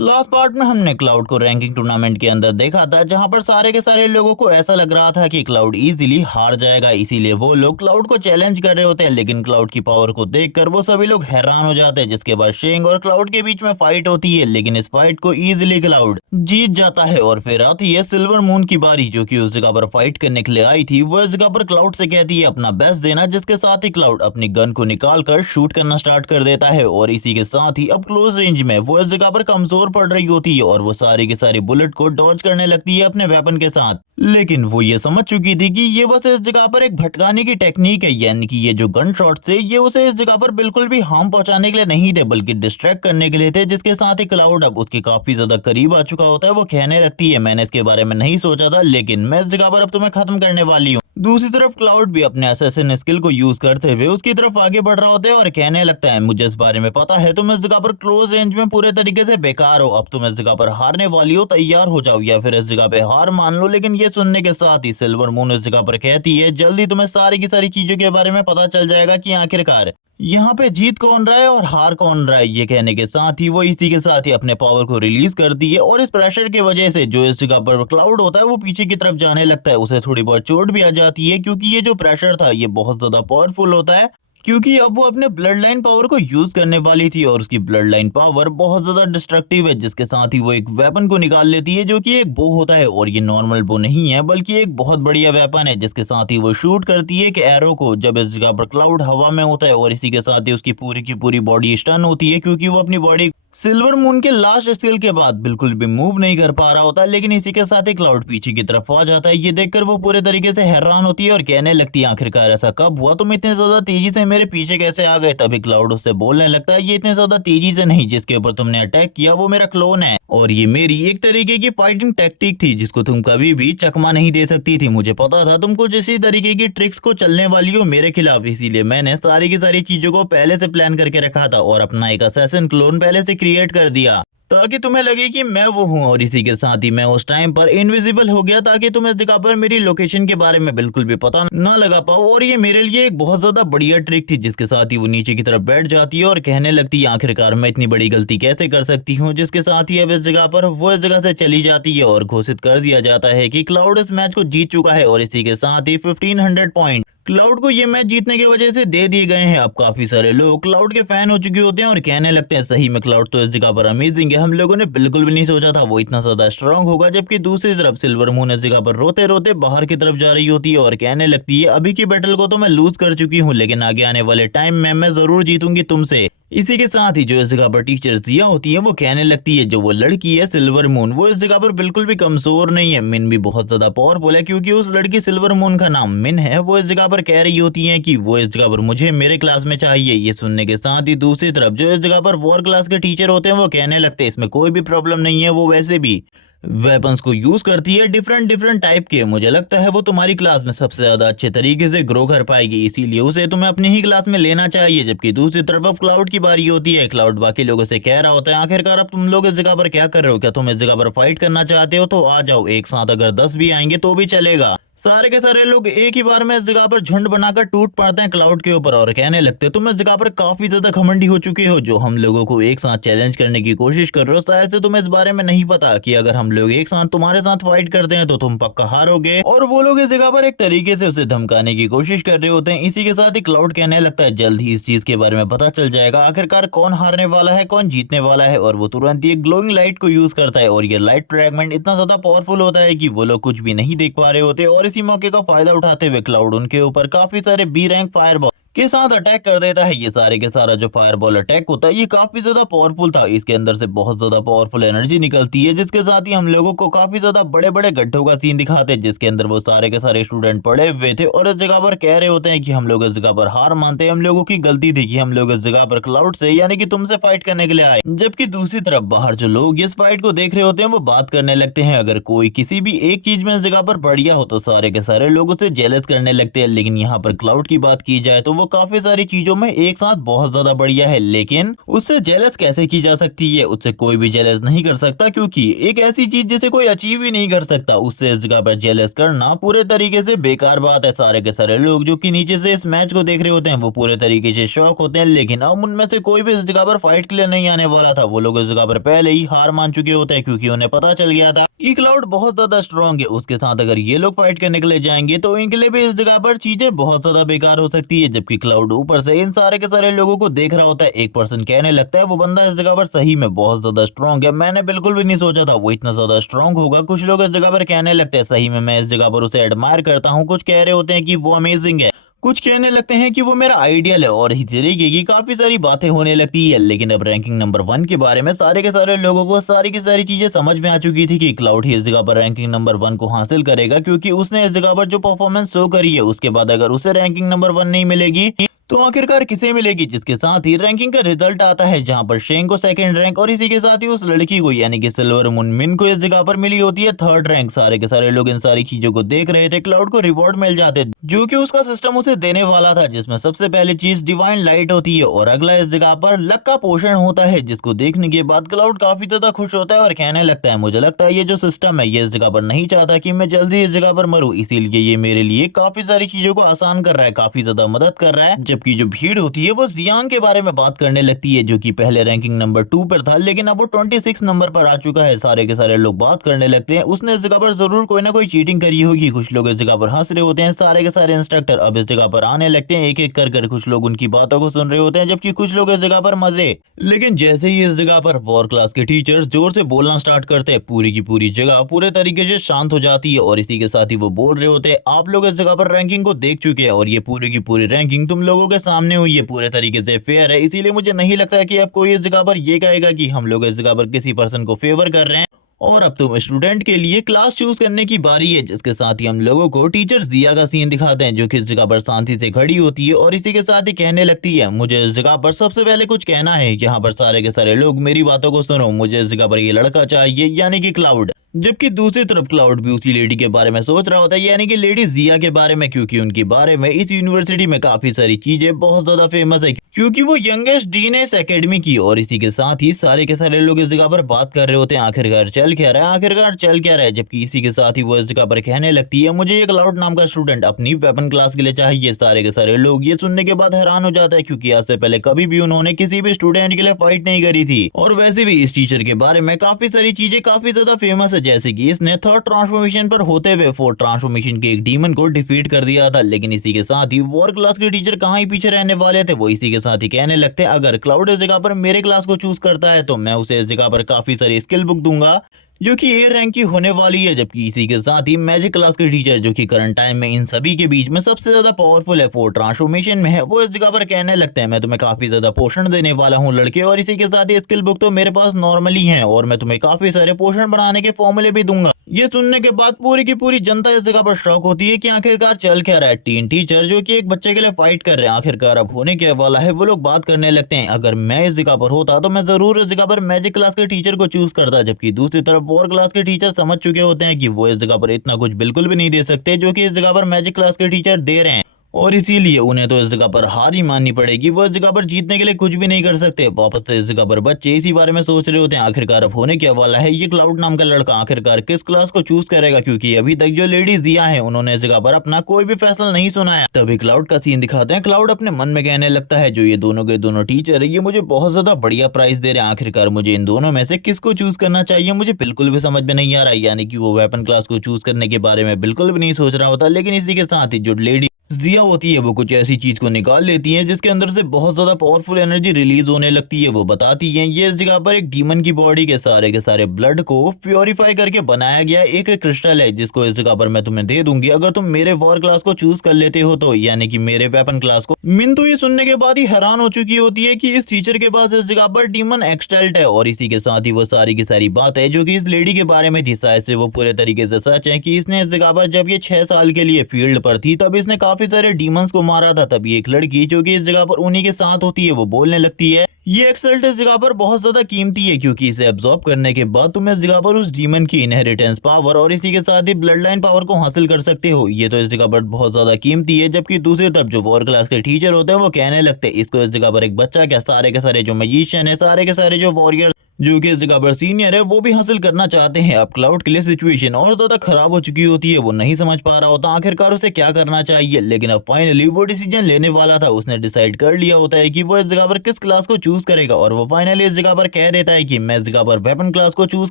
Last part में हमने cloud को रैंकिंग टूर्नामेंट के अंदर देखा था, जहां पर सारे के सारे लोगों को ऐसा लग रहा था कि क्लाउड इजीली हार जाएगा। इसीलिए वो लोग क्लाउड को चैलेंज कर रहे होते हैं, लेकिन क्लाउड की पावर को देखकर वो सभी लोग हैरान हो जाते हैं। जिसके बाद शेंग और क्लाउड के बीच में फाइट होती है, लेकिन इस फाइट को इजीली क्लाउड जीत जाता है। और फिर आती है सिल्वर मून की बारी, जो कि उस जगह पर फाइट करने के लिए आई थी। वो इस जगह पर क्लाउड से कहती है अपना बेस्ट देना, जिसके साथ ही क्लाउड अपनी गन को निकाल कर शूट करना स्टार्ट कर देता है। और इसी के साथ ही अब क्लोज रेंज में वो इस जगह पर कमजोर पड़ रही होती है और वो सारी की सारी बुलेट को डॉज करने लगती है अपने वेपन के साथ। लेकिन वो ये समझ चुकी थी कि ये बस इस जगह पर एक भटकाने की टेक्निक है, यानी कि ये जो गन शॉट थे ये उसे इस जगह पर बिल्कुल भी हार्म पहुंचाने के लिए नहीं थे, बल्कि डिस्ट्रैक्ट करने के लिए थे। जिसके साथ ही क्लाउड अब उसके काफी ज्यादा करीब आ चुका होता है। वो कहने लगती है मैंने इसके बारे में नहीं सोचा था, लेकिन मैं इस जगह पर अब तुम्हें खत्म करने वाली हूँ। दूसरी तरफ क्लाउड भी अपने असैसिन स्किल को यूज करते हुए उसकी तरफ आगे बढ़ रहा होता है और कहने लगता है मुझे इस बारे में पता है, तुम इस जगह पर क्लोज रेंज में पूरे तरीके से बेकार हो। अब तुम इस जगह पर हारने वाली हो, तैयार हो जाओ या फिर इस जगह पे हार मान लो। लेकिन ये सुनने के साथ ही सिल्वर मून इस जगह पर कहती है जल्दी तुम्हें सारी की सारी चीजों के बारे में पता चल जाएगा कि आखिरकार यहाँ पे जीत कौन रहा है और हार कौन रहा है। ये कहने के साथ ही वो इसी के साथ ही अपने पावर को रिलीज करती है और इस प्रेशर की वजह से जो इस जगह पर क्लाउड होता है वो पीछे की तरफ जाने लगता है। उसे थोड़ी बहुत चोट भी आ जाती है, क्योंकि ये जो प्रेशर था ये बहुत ज्यादा पावरफुल होता है। क्योंकि अब वो अपने ब्लड लाइन पावर को यूज करने वाली थी और उसकी ब्लड लाइन पावर बहुत ज्यादा डिस्ट्रक्टिव है। जिसके साथ ही वो एक वेपन को निकाल लेती है, जो कि एक बो होता है और ये नॉर्मल बो नहीं है बल्कि एक बहुत बढ़िया वेपन है। जिसके साथ ही वो शूट करती है एक एरो को, जब इस जगह पर क्लाउड हवा में होता है और इसी के साथ ही उसकी पूरी की पूरी बॉडी स्टन होती है, क्योंकि वो अपनी बॉडी सिल्वर मून के लास्ट स्किल के बाद बिल्कुल भी मूव नहीं कर पा रहा होता। लेकिन इसी के साथ ही क्लाउड पीछे की तरफ आ जाता है। ये देखकर वो पूरे तरीके से हैरान होती है और कहने लगती है आखिरकार ऐसा कब हुआ, तुम इतने ज्यादा तेजी से मेरे पीछे कैसे आ गए। तभी क्लाउड उससे बोलने लगता है ये इतने ज्यादा तेजी से नहीं, जिसके ऊपर तुमने अटैक किया वो मेरा क्लोन है और ये मेरी एक तरीके की फाइटिंग टैक्टिक थी, जिसको तुम कभी भी चकमा नहीं दे सकती थी। मुझे पता था तुम कुछ इसी तरीके की ट्रिक्स को चलने वाली हो मेरे खिलाफ, इसीलिए मैंने सारी की सारी चीजों को पहले से प्लान करके रखा था और अपना एक असैसिन क्लोन पहले से क्रिएट कर दिया ताकि तुम्हें लगे कि मैं वो हूँ। और इसी के साथ ही मैं उस टाइम पर इनविजिबल हो गया ताकि तुम इस जगह पर मेरी लोकेशन के बारे में बिल्कुल भी पता ना लगा पाओ। और ये मेरे लिए एक बहुत ज्यादा बढ़िया ट्रिक थी। जिसके साथ ही वो नीचे की तरफ बैठ जाती है और कहने लगती है आखिरकार मैं इतनी बड़ी गलती कैसे कर सकती हूँ। जिसके साथ ही अब इस जगह पर वो इस जगह से चली जाती है और घोषित कर दिया जाता है कि क्लाउड इस मैच को जीत चुका है। और इसी के साथ ही 1500 पॉइंट क्लाउड को ये मैच जीतने की वजह से दे दिए गए हैं। अब काफी सारे लोग क्लाउड के फैन हो चुके होते हैं और कहने लगते हैं सही में क्लाउड तो इस जगह पर अमेजिंग है, हम लोगों ने बिल्कुल भी नहीं सोचा था वो इतना ज्यादा स्ट्रांग होगा। जबकि दूसरी तरफ सिल्वर मून इस जगह पर रोते रोते बाहर की तरफ जा रही होती है और कहने लगती है अभी की बैटल को तो मैं लूज कर चुकी हूँ, लेकिन आगे आने वाले टाइम में मैं जरूर जीतूंगी तुमसे। इसी के साथ ही जो इस जगह पर टीचर जिया होती है वो कहने लगती है जो वो लड़की है सिल्वर मून वो इस जगह पर बिल्कुल भी कमजोर नहीं है, मिन भी बहुत ज्यादा पावरफुल है। क्योंकि उस लड़की सिल्वर मून का नाम मिन है। वो इस जगह पर कह रही होती है कि वो इस जगह पर मुझे मेरे क्लास में चाहिए। ये सुनने के साथ ही दूसरी तरफ जो इस जगह पर वॉर क्लास के टीचर होते हैं वो कहने लगते हैं इसमें कोई भी प्रॉब्लम नहीं है, वो वैसे भी वेपन्स को यूज करती है डिफरेंट डिफरेंट टाइप के, मुझे लगता है वो तुम्हारी क्लास में सबसे ज्यादा अच्छे तरीके से ग्रो कर पाएगी, इसीलिए उसे तुम्हें अपनी ही क्लास में लेना चाहिए। जबकि दूसरी तरफ अब क्लाउड की बारी होती है। क्लाउड बाकी लोगों से कह रहा होता है आखिरकार अब तुम लोग इस जगह पर क्या कर रहे हो, क्या तुम इस जगह पर फाइट करना चाहते हो तो आ जाओ एक साथ, अगर 10 भी आएंगे तो भी चलेगा। सारे के सारे लोग एक ही बार में इस जगह पर झुंड बनाकर टूट पड़ते हैं क्लाउड के ऊपर और कहने लगते हैं तुम इस जगह पर काफी ज्यादा घमंडी हो चुके हो, जो हम लोगों को एक साथ चैलेंज करने की कोशिश कर रहे हो। शायद से तुम्हें इस बारे में नहीं पता कि अगर हम लोग एक साथ तुम्हारे साथ फाइट करते हैं तो तुम पक्का हारोगे। और वो लोग इस जगह पर एक तरीके से उसे धमकाने की कोशिश कर रहे होते हैं। इसी के साथ ही क्लाउड कहने लगता है जल्द ही इस चीज के बारे में पता चल जाएगा आखिरकार कौन हारने वाला है कौन जीतने वाला है। और वो तुरंत ही ग्लोइंग लाइट को यूज करता है और ये लाइट फ्रैगमेंट इतना ज्यादा पावरफुल होता है कि वो लोग कुछ भी नहीं देख पा रहे होते। और इसी मौके का फायदा उठाते हुए क्लाउड उनके ऊपर काफी सारे बी रैंक फायरबॉल के साथ अटैक कर देता है। ये सारे के सारा जो फायरबॉल अटैक होता है ये काफी ज्यादा पावरफुल था, इसके अंदर से बहुत ज्यादा पावरफुल एनर्जी निकलती है। जिसके साथ ही हम लोगों को काफी ज्यादा बड़े बड़े गड्ढों का सीन दिखाते हैं, जिसके अंदर वो सारे के सारे स्टूडेंट पड़े हुए थे और इस जगह पर कह रहे होते हैं कि हम लोग इस जगह पर हार मानते हैं, हम लोगों की गलती थी कि हम लोग इस जगह पर क्लाउड से यानी कि तुमसे फाइट करने के लिए आए। जबकि दूसरी तरफ बाहर जो लोग इस फाइट को देख रहे होते हैं वो बात करने लगते हैं अगर कोई किसी भी एक चीज में इस जगह पर बढ़िया हो तो सारे के सारे लोग उसे जेलस करने लगते हैं। लेकिन यहाँ पर क्लाउड की बात की जाए तो वो काफी सारी चीजों में एक साथ बहुत ज्यादा बढ़िया है, लेकिन उससे जेलस कैसे की जा सकती है? उससे कोई भी जेलस नहीं कर सकता, क्योंकि एक ऐसी चीज जिसे कोई अचीव ही नहीं कर सकता, उससे इस जगह पर जेलस करना पूरे तरीके से बेकार बात है। सारे के सारे लोग जो कि नीचे से इस मैच को देख रहे होते हैं वो पूरे तरीके से शॉक होते हैं, लेकिन अब उनमें से कोई भी इस जगह पर फाइट के लिए नहीं आने वाला था। वो लोग इस जगह पर पहले ही हार मान चुके होते हैं, क्योंकि उन्हें पता चल गया था कि क्लाउड बहुत ज्यादा स्ट्रॉन्ग है। उसके साथ अगर ये लोग फाइट करने के लिए जाएंगे तो इनके लिए भी इस जगह पर चीजें बहुत ज्यादा बेकार हो सकती है। जबकि क्लाउड ऊपर से इन सारे के सारे लोगों को देख रहा होता है। एक पर्सन कहने लगता है वो बंदा इस जगह पर सही में बहुत ज्यादा स्ट्रॉन्ग है, मैंने बिल्कुल भी नहीं सोचा था वो इतना ज्यादा स्ट्रॉन्ग होगा। कुछ लोग इस जगह पर कहने लगते हैं सही में मैं इस जगह पर उसे एडमायर करता हूँ, कुछ कह रहे होते हैं कि वो अमेजिंग है, कुछ कहने लगते हैं कि वो मेरा आइडियल है, और इसी तरीके की काफी सारी बातें होने लगती है। लेकिन अब रैंकिंग नंबर 1 के बारे में सारे के सारे लोगों को सारी की सारी चीजें समझ में आ चुकी थी कि क्लाउड ही इस जगह पर रैंकिंग नंबर 1 को हासिल करेगा, क्योंकि उसने इस जगह पर जो परफॉर्मेंस शो करी है उसके बाद अगर उसे रैंकिंग नंबर 1 नहीं मिलेगी तो आखिरकार किसे मिलेगी? जिसके साथ ही रैंकिंग का रिजल्ट आता है, जहां पर शेंग को सेकंड रैंक और इसी के साथ ही उस लड़की को यानी कि सिल्वर मून मिन को इस जगह पर मिली होती है थर्ड रैंक। सारे के सारे लोग इन सारी चीजों को देख रहे थे। क्लाउड को रिवॉर्ड मिल जाते जो कि उसका सिस्टम उसे देने वाला था, जिसमें सबसे पहली चीज डिवाइन लाइट होती है और अगला इस जगह पर लक का पोषण होता है, जिसको देखने के बाद क्लाउड काफी ज्यादा खुश होता है और कहने लगता है मुझे लगता है ये जो सिस्टम है ये इस जगह पर नहीं चाहता कि मैं जल्दी इस जगह पर मरूं, इसीलिए ये मेरे लिए काफी सारी चीजों को आसान कर रहा है, काफी ज्यादा मदद कर रहा है। जबकि जो भीड़ होती है वो जियांग के बारे में बात करने लगती है, जो कि पहले रैंकिंग नंबर 2 पर था लेकिन अब वो 26 नंबर पर आ चुका है। सारे के सारे लोग बात करने लगते हैं उसने इस जगह पर जरूर कोई ना कोई चीटिंग करी होगी। कुछ लोग इस जगह पर हंस रहे होते हैं। सारे के सारे इंस्ट्रक्टर अब इस जगह पर आने लगते हैं एक एक कर कुछ लोग उनकी बातों को सुन रहे होते हैं, जबकि कुछ लोग इस जगह पर मजे। लेकिन जैसे ही इस जगह पर वॉर क्लास के टीचर्स जोर से बोलना स्टार्ट करते हैं, पूरी की पूरी जगह पूरे तरीके से शांत हो जाती है और इसी के साथ ही वो बोल रहे होते हैं आप लोग इस जगह पर रैंकिंग को देख चुके हैं और ये पूरी की पूरी रैंकिंग तुम लोगों के सामने हुई है, पूरे तरीके से फेयर है, इसीलिए मुझे नहीं लगता कि अब कोई इस जगह पर ये कहेगा कि हम लोग इस जगह पर किसी पर्सन को फेवर कर रहे हैं। और अब तो स्टूडेंट के लिए क्लास चूज करने की बारी है, जिसके साथ ही हम लोगों को टीचर जिया का सीन दिखाते हैं, जो कि इस जगह पर शांति से खड़ी होती है और इसी के साथ ही कहने लगती है मुझे इस जगह पर सबसे पहले कुछ कहना है, यहाँ पर सारे के सारे लोग मेरी बातों को सुनो, मुझे इस जगह पर ये लड़का चाहिए यानी कि क्लाउड। जबकि दूसरी तरफ क्लाउड भी उसी लेडी के बारे में सोच रहा होता है, यानी कि लेडी जिया के बारे में, क्योंकि उनके बारे में इस यूनिवर्सिटी में काफी सारी चीजें बहुत ज्यादा फेमस है, क्योंकि वो यंगेस्ट डीन है इस एकेडमी की। और इसी के साथ ही सारे के सारे लोग इस जगह पर बात कर रहे होते हैं आखिरकार चल क्या रहा है, आखिरकार चल क्या रहा है। जबकि इसी के साथ ही वो इस जगह पर कहने लगती है मुझे ये क्लाउड नाम का स्टूडेंट अपनी वेपन क्लास के लिए चाहिए। सारे के सारे लोग ये सुनने के बाद हैरान हो जाता है, क्योंकि आज से पहले कभी भी उन्होंने किसी भी स्टूडेंट के लिए फाइट नहीं करी थी। और वैसे भी इस टीचर के बारे में काफी सारी चीजें काफी ज्यादा फेमस है, जैसे कि इसने थर्ड ट्रांसफॉर्मेशन पर होते हुए फोर्थ ट्रांसफॉर्मेशन के एक डीमन को डिफीट कर दिया था। लेकिन इसी के साथ ही वॉर क्लास के टीचर कहाँ ही पीछे रहने वाले थे। वो इसी के साथ ही कहने लगते हैं अगर क्लाउड इस जगह पर मेरे क्लास को चूज करता है तो मैं उसे इस जगह पर काफी सारी स्किल बुक दूंगा, जो कि ए रैंक की होने वाली है। जबकि इसी के साथ ही मैजिक क्लास के टीचर, जो कि करंट टाइम में इन सभी के बीच में सबसे ज्यादा पावरफुल है, फोर्थ ट्रांसफॉर्मेशन में है, वो इस जगह पर कहने लगते हैं मैं तुम्हें काफी ज्यादा पोषण देने वाला हूँ लड़के, और इसी के साथ ही स्किल बुक तो मेरे पास नॉर्मली है और मैं तुम्हें काफी सारे पोषण बनाने के फॉर्मूले भी दूंगा। ये सुनने के बाद पूरी की पूरी जनता इस जगह पर शॉक होती है कि आखिरकार चल क्या रहा है। टीन टीचर जो कि एक बच्चे के लिए फाइट कर रहे हैं, आखिरकार अब होने क्या वाला है। वो लोग बात करने लगते हैं अगर मैं इस जगह पर होता तो मैं जरूर इस जगह पर मैजिक क्लास के टीचर को चूज करता। जबकि दूसरी तरफ वॉर क्लास के टीचर समझ चुके होते हैं कि वो इस जगह पर इतना कुछ बिल्कुल भी नहीं दे सकते जो कि इस जगह पर मैजिक क्लास के टीचर दे रहे हैं, और इसीलिए उन्हें तो इस जगह पर हार ही माननी पड़ेगी। वो इस जगह पर जीतने के लिए कुछ भी नहीं कर सकते। वापस से इस जगह पर बच्चे इसी बारे में सोच रहे होते हैं आखिरकार अब होने क्या वाला है। ये क्लाउड नाम का लड़का आखिरकार किस क्लास को चूज करेगा, क्योंकि अभी तक जो लेडी जिया है उन्होंने इस जगह पर अपना कोई भी फैसला नहीं सुनाया। तभी क्लाउड का सीन दिखाते हैं। क्लाउड अपने मन में कहने लगता है जो ये दोनों के दोनों टीचर है ये मुझे बहुत ज्यादा बढ़िया प्राइस दे रहे हैं, आखिरकार मुझे इन दोनों में से किसको चूज करना चाहिए मुझे बिल्कुल भी समझ में नहीं आ रहा है। यानी कि वो वेपन क्लास को चूज करने के बारे में बिल्कुल भी नहीं सोच रहा होता। लेकिन इसी के साथ ही जो लेडी जिया होती है वो कुछ ऐसी चीज को निकाल लेती है जिसके अंदर से बहुत ज्यादा पावरफुल एनर्जी रिलीज होने लगती है। वो बताती है ये इस जगह पर एक डीमन की बॉडी के सारे ब्लड को प्योरीफाई करके बनाया गया एक क्रिस्टल है, जिसको इस जगह पर मैं तुम्हें दे दूंगी अगर तुम मेरे वॉर क्लास को चूज कर लेते हो तो, यानी कि मेरे वेपन क्लास को। मिन तो ये सुनने के बाद ही हैरान हो चुकी होती है कि इस टीचर के पास इस जगह पर डीमन एक्सटेल्ट है, और इसी के साथ ही वो सारी की सारी बात है जो कि इस लेडी के बारे में थी शायद से वो पूरे तरीके से सच है कि इसने इस जगह पर जब ये 6 साल के लिए फील्ड पर थी तब इसने काफी सारे डीमंस को मारा था। तभी एक लड़की जो कि इस जगह पर उन्हीं के साथ होती है वो बोलने लगती है ये एक्सल्ट इस जगह पर बहुत ज्यादा कीमती है क्योंकि इसे एब्जॉर्ब करने के बाद तुम इस जगह पर उस डीमन की इनहेरिटेंस पावर और इसी के साथ ही ब्लड लाइन पावर को हासिल कर सकते हो। ये तो इस जगह पर बहुत ज्यादा कीमती है। जबकि दूसरी तरफ जो वॉर क्लास के टीचर होते हैं वो कहने लगते हैं इसको इस जगह पर एक बच्चा क्या सारे के सारे जो मैजिशियन है, सारे के सारे जो वॉरियर जो कि इस जगह पर सीनियर है वो भी हासिल करना चाहते हैं। अब क्लाउड के लिए सिचुएशन और ज्यादा खराब हो चुकी होती है, वो नहीं समझ पा रहा होता आखिरकार उसे क्या करना चाहिए। लेकिन अब फाइनली वो डिसीजन लेने वाला था, उसने डिसाइड कर लिया होता है कि वो इस जगह पर किस क्लास को चूज करेगा और वो फाइनली इस जगह पर कह देता है कि मैं इस जगह पर वेपन क्लास को चूज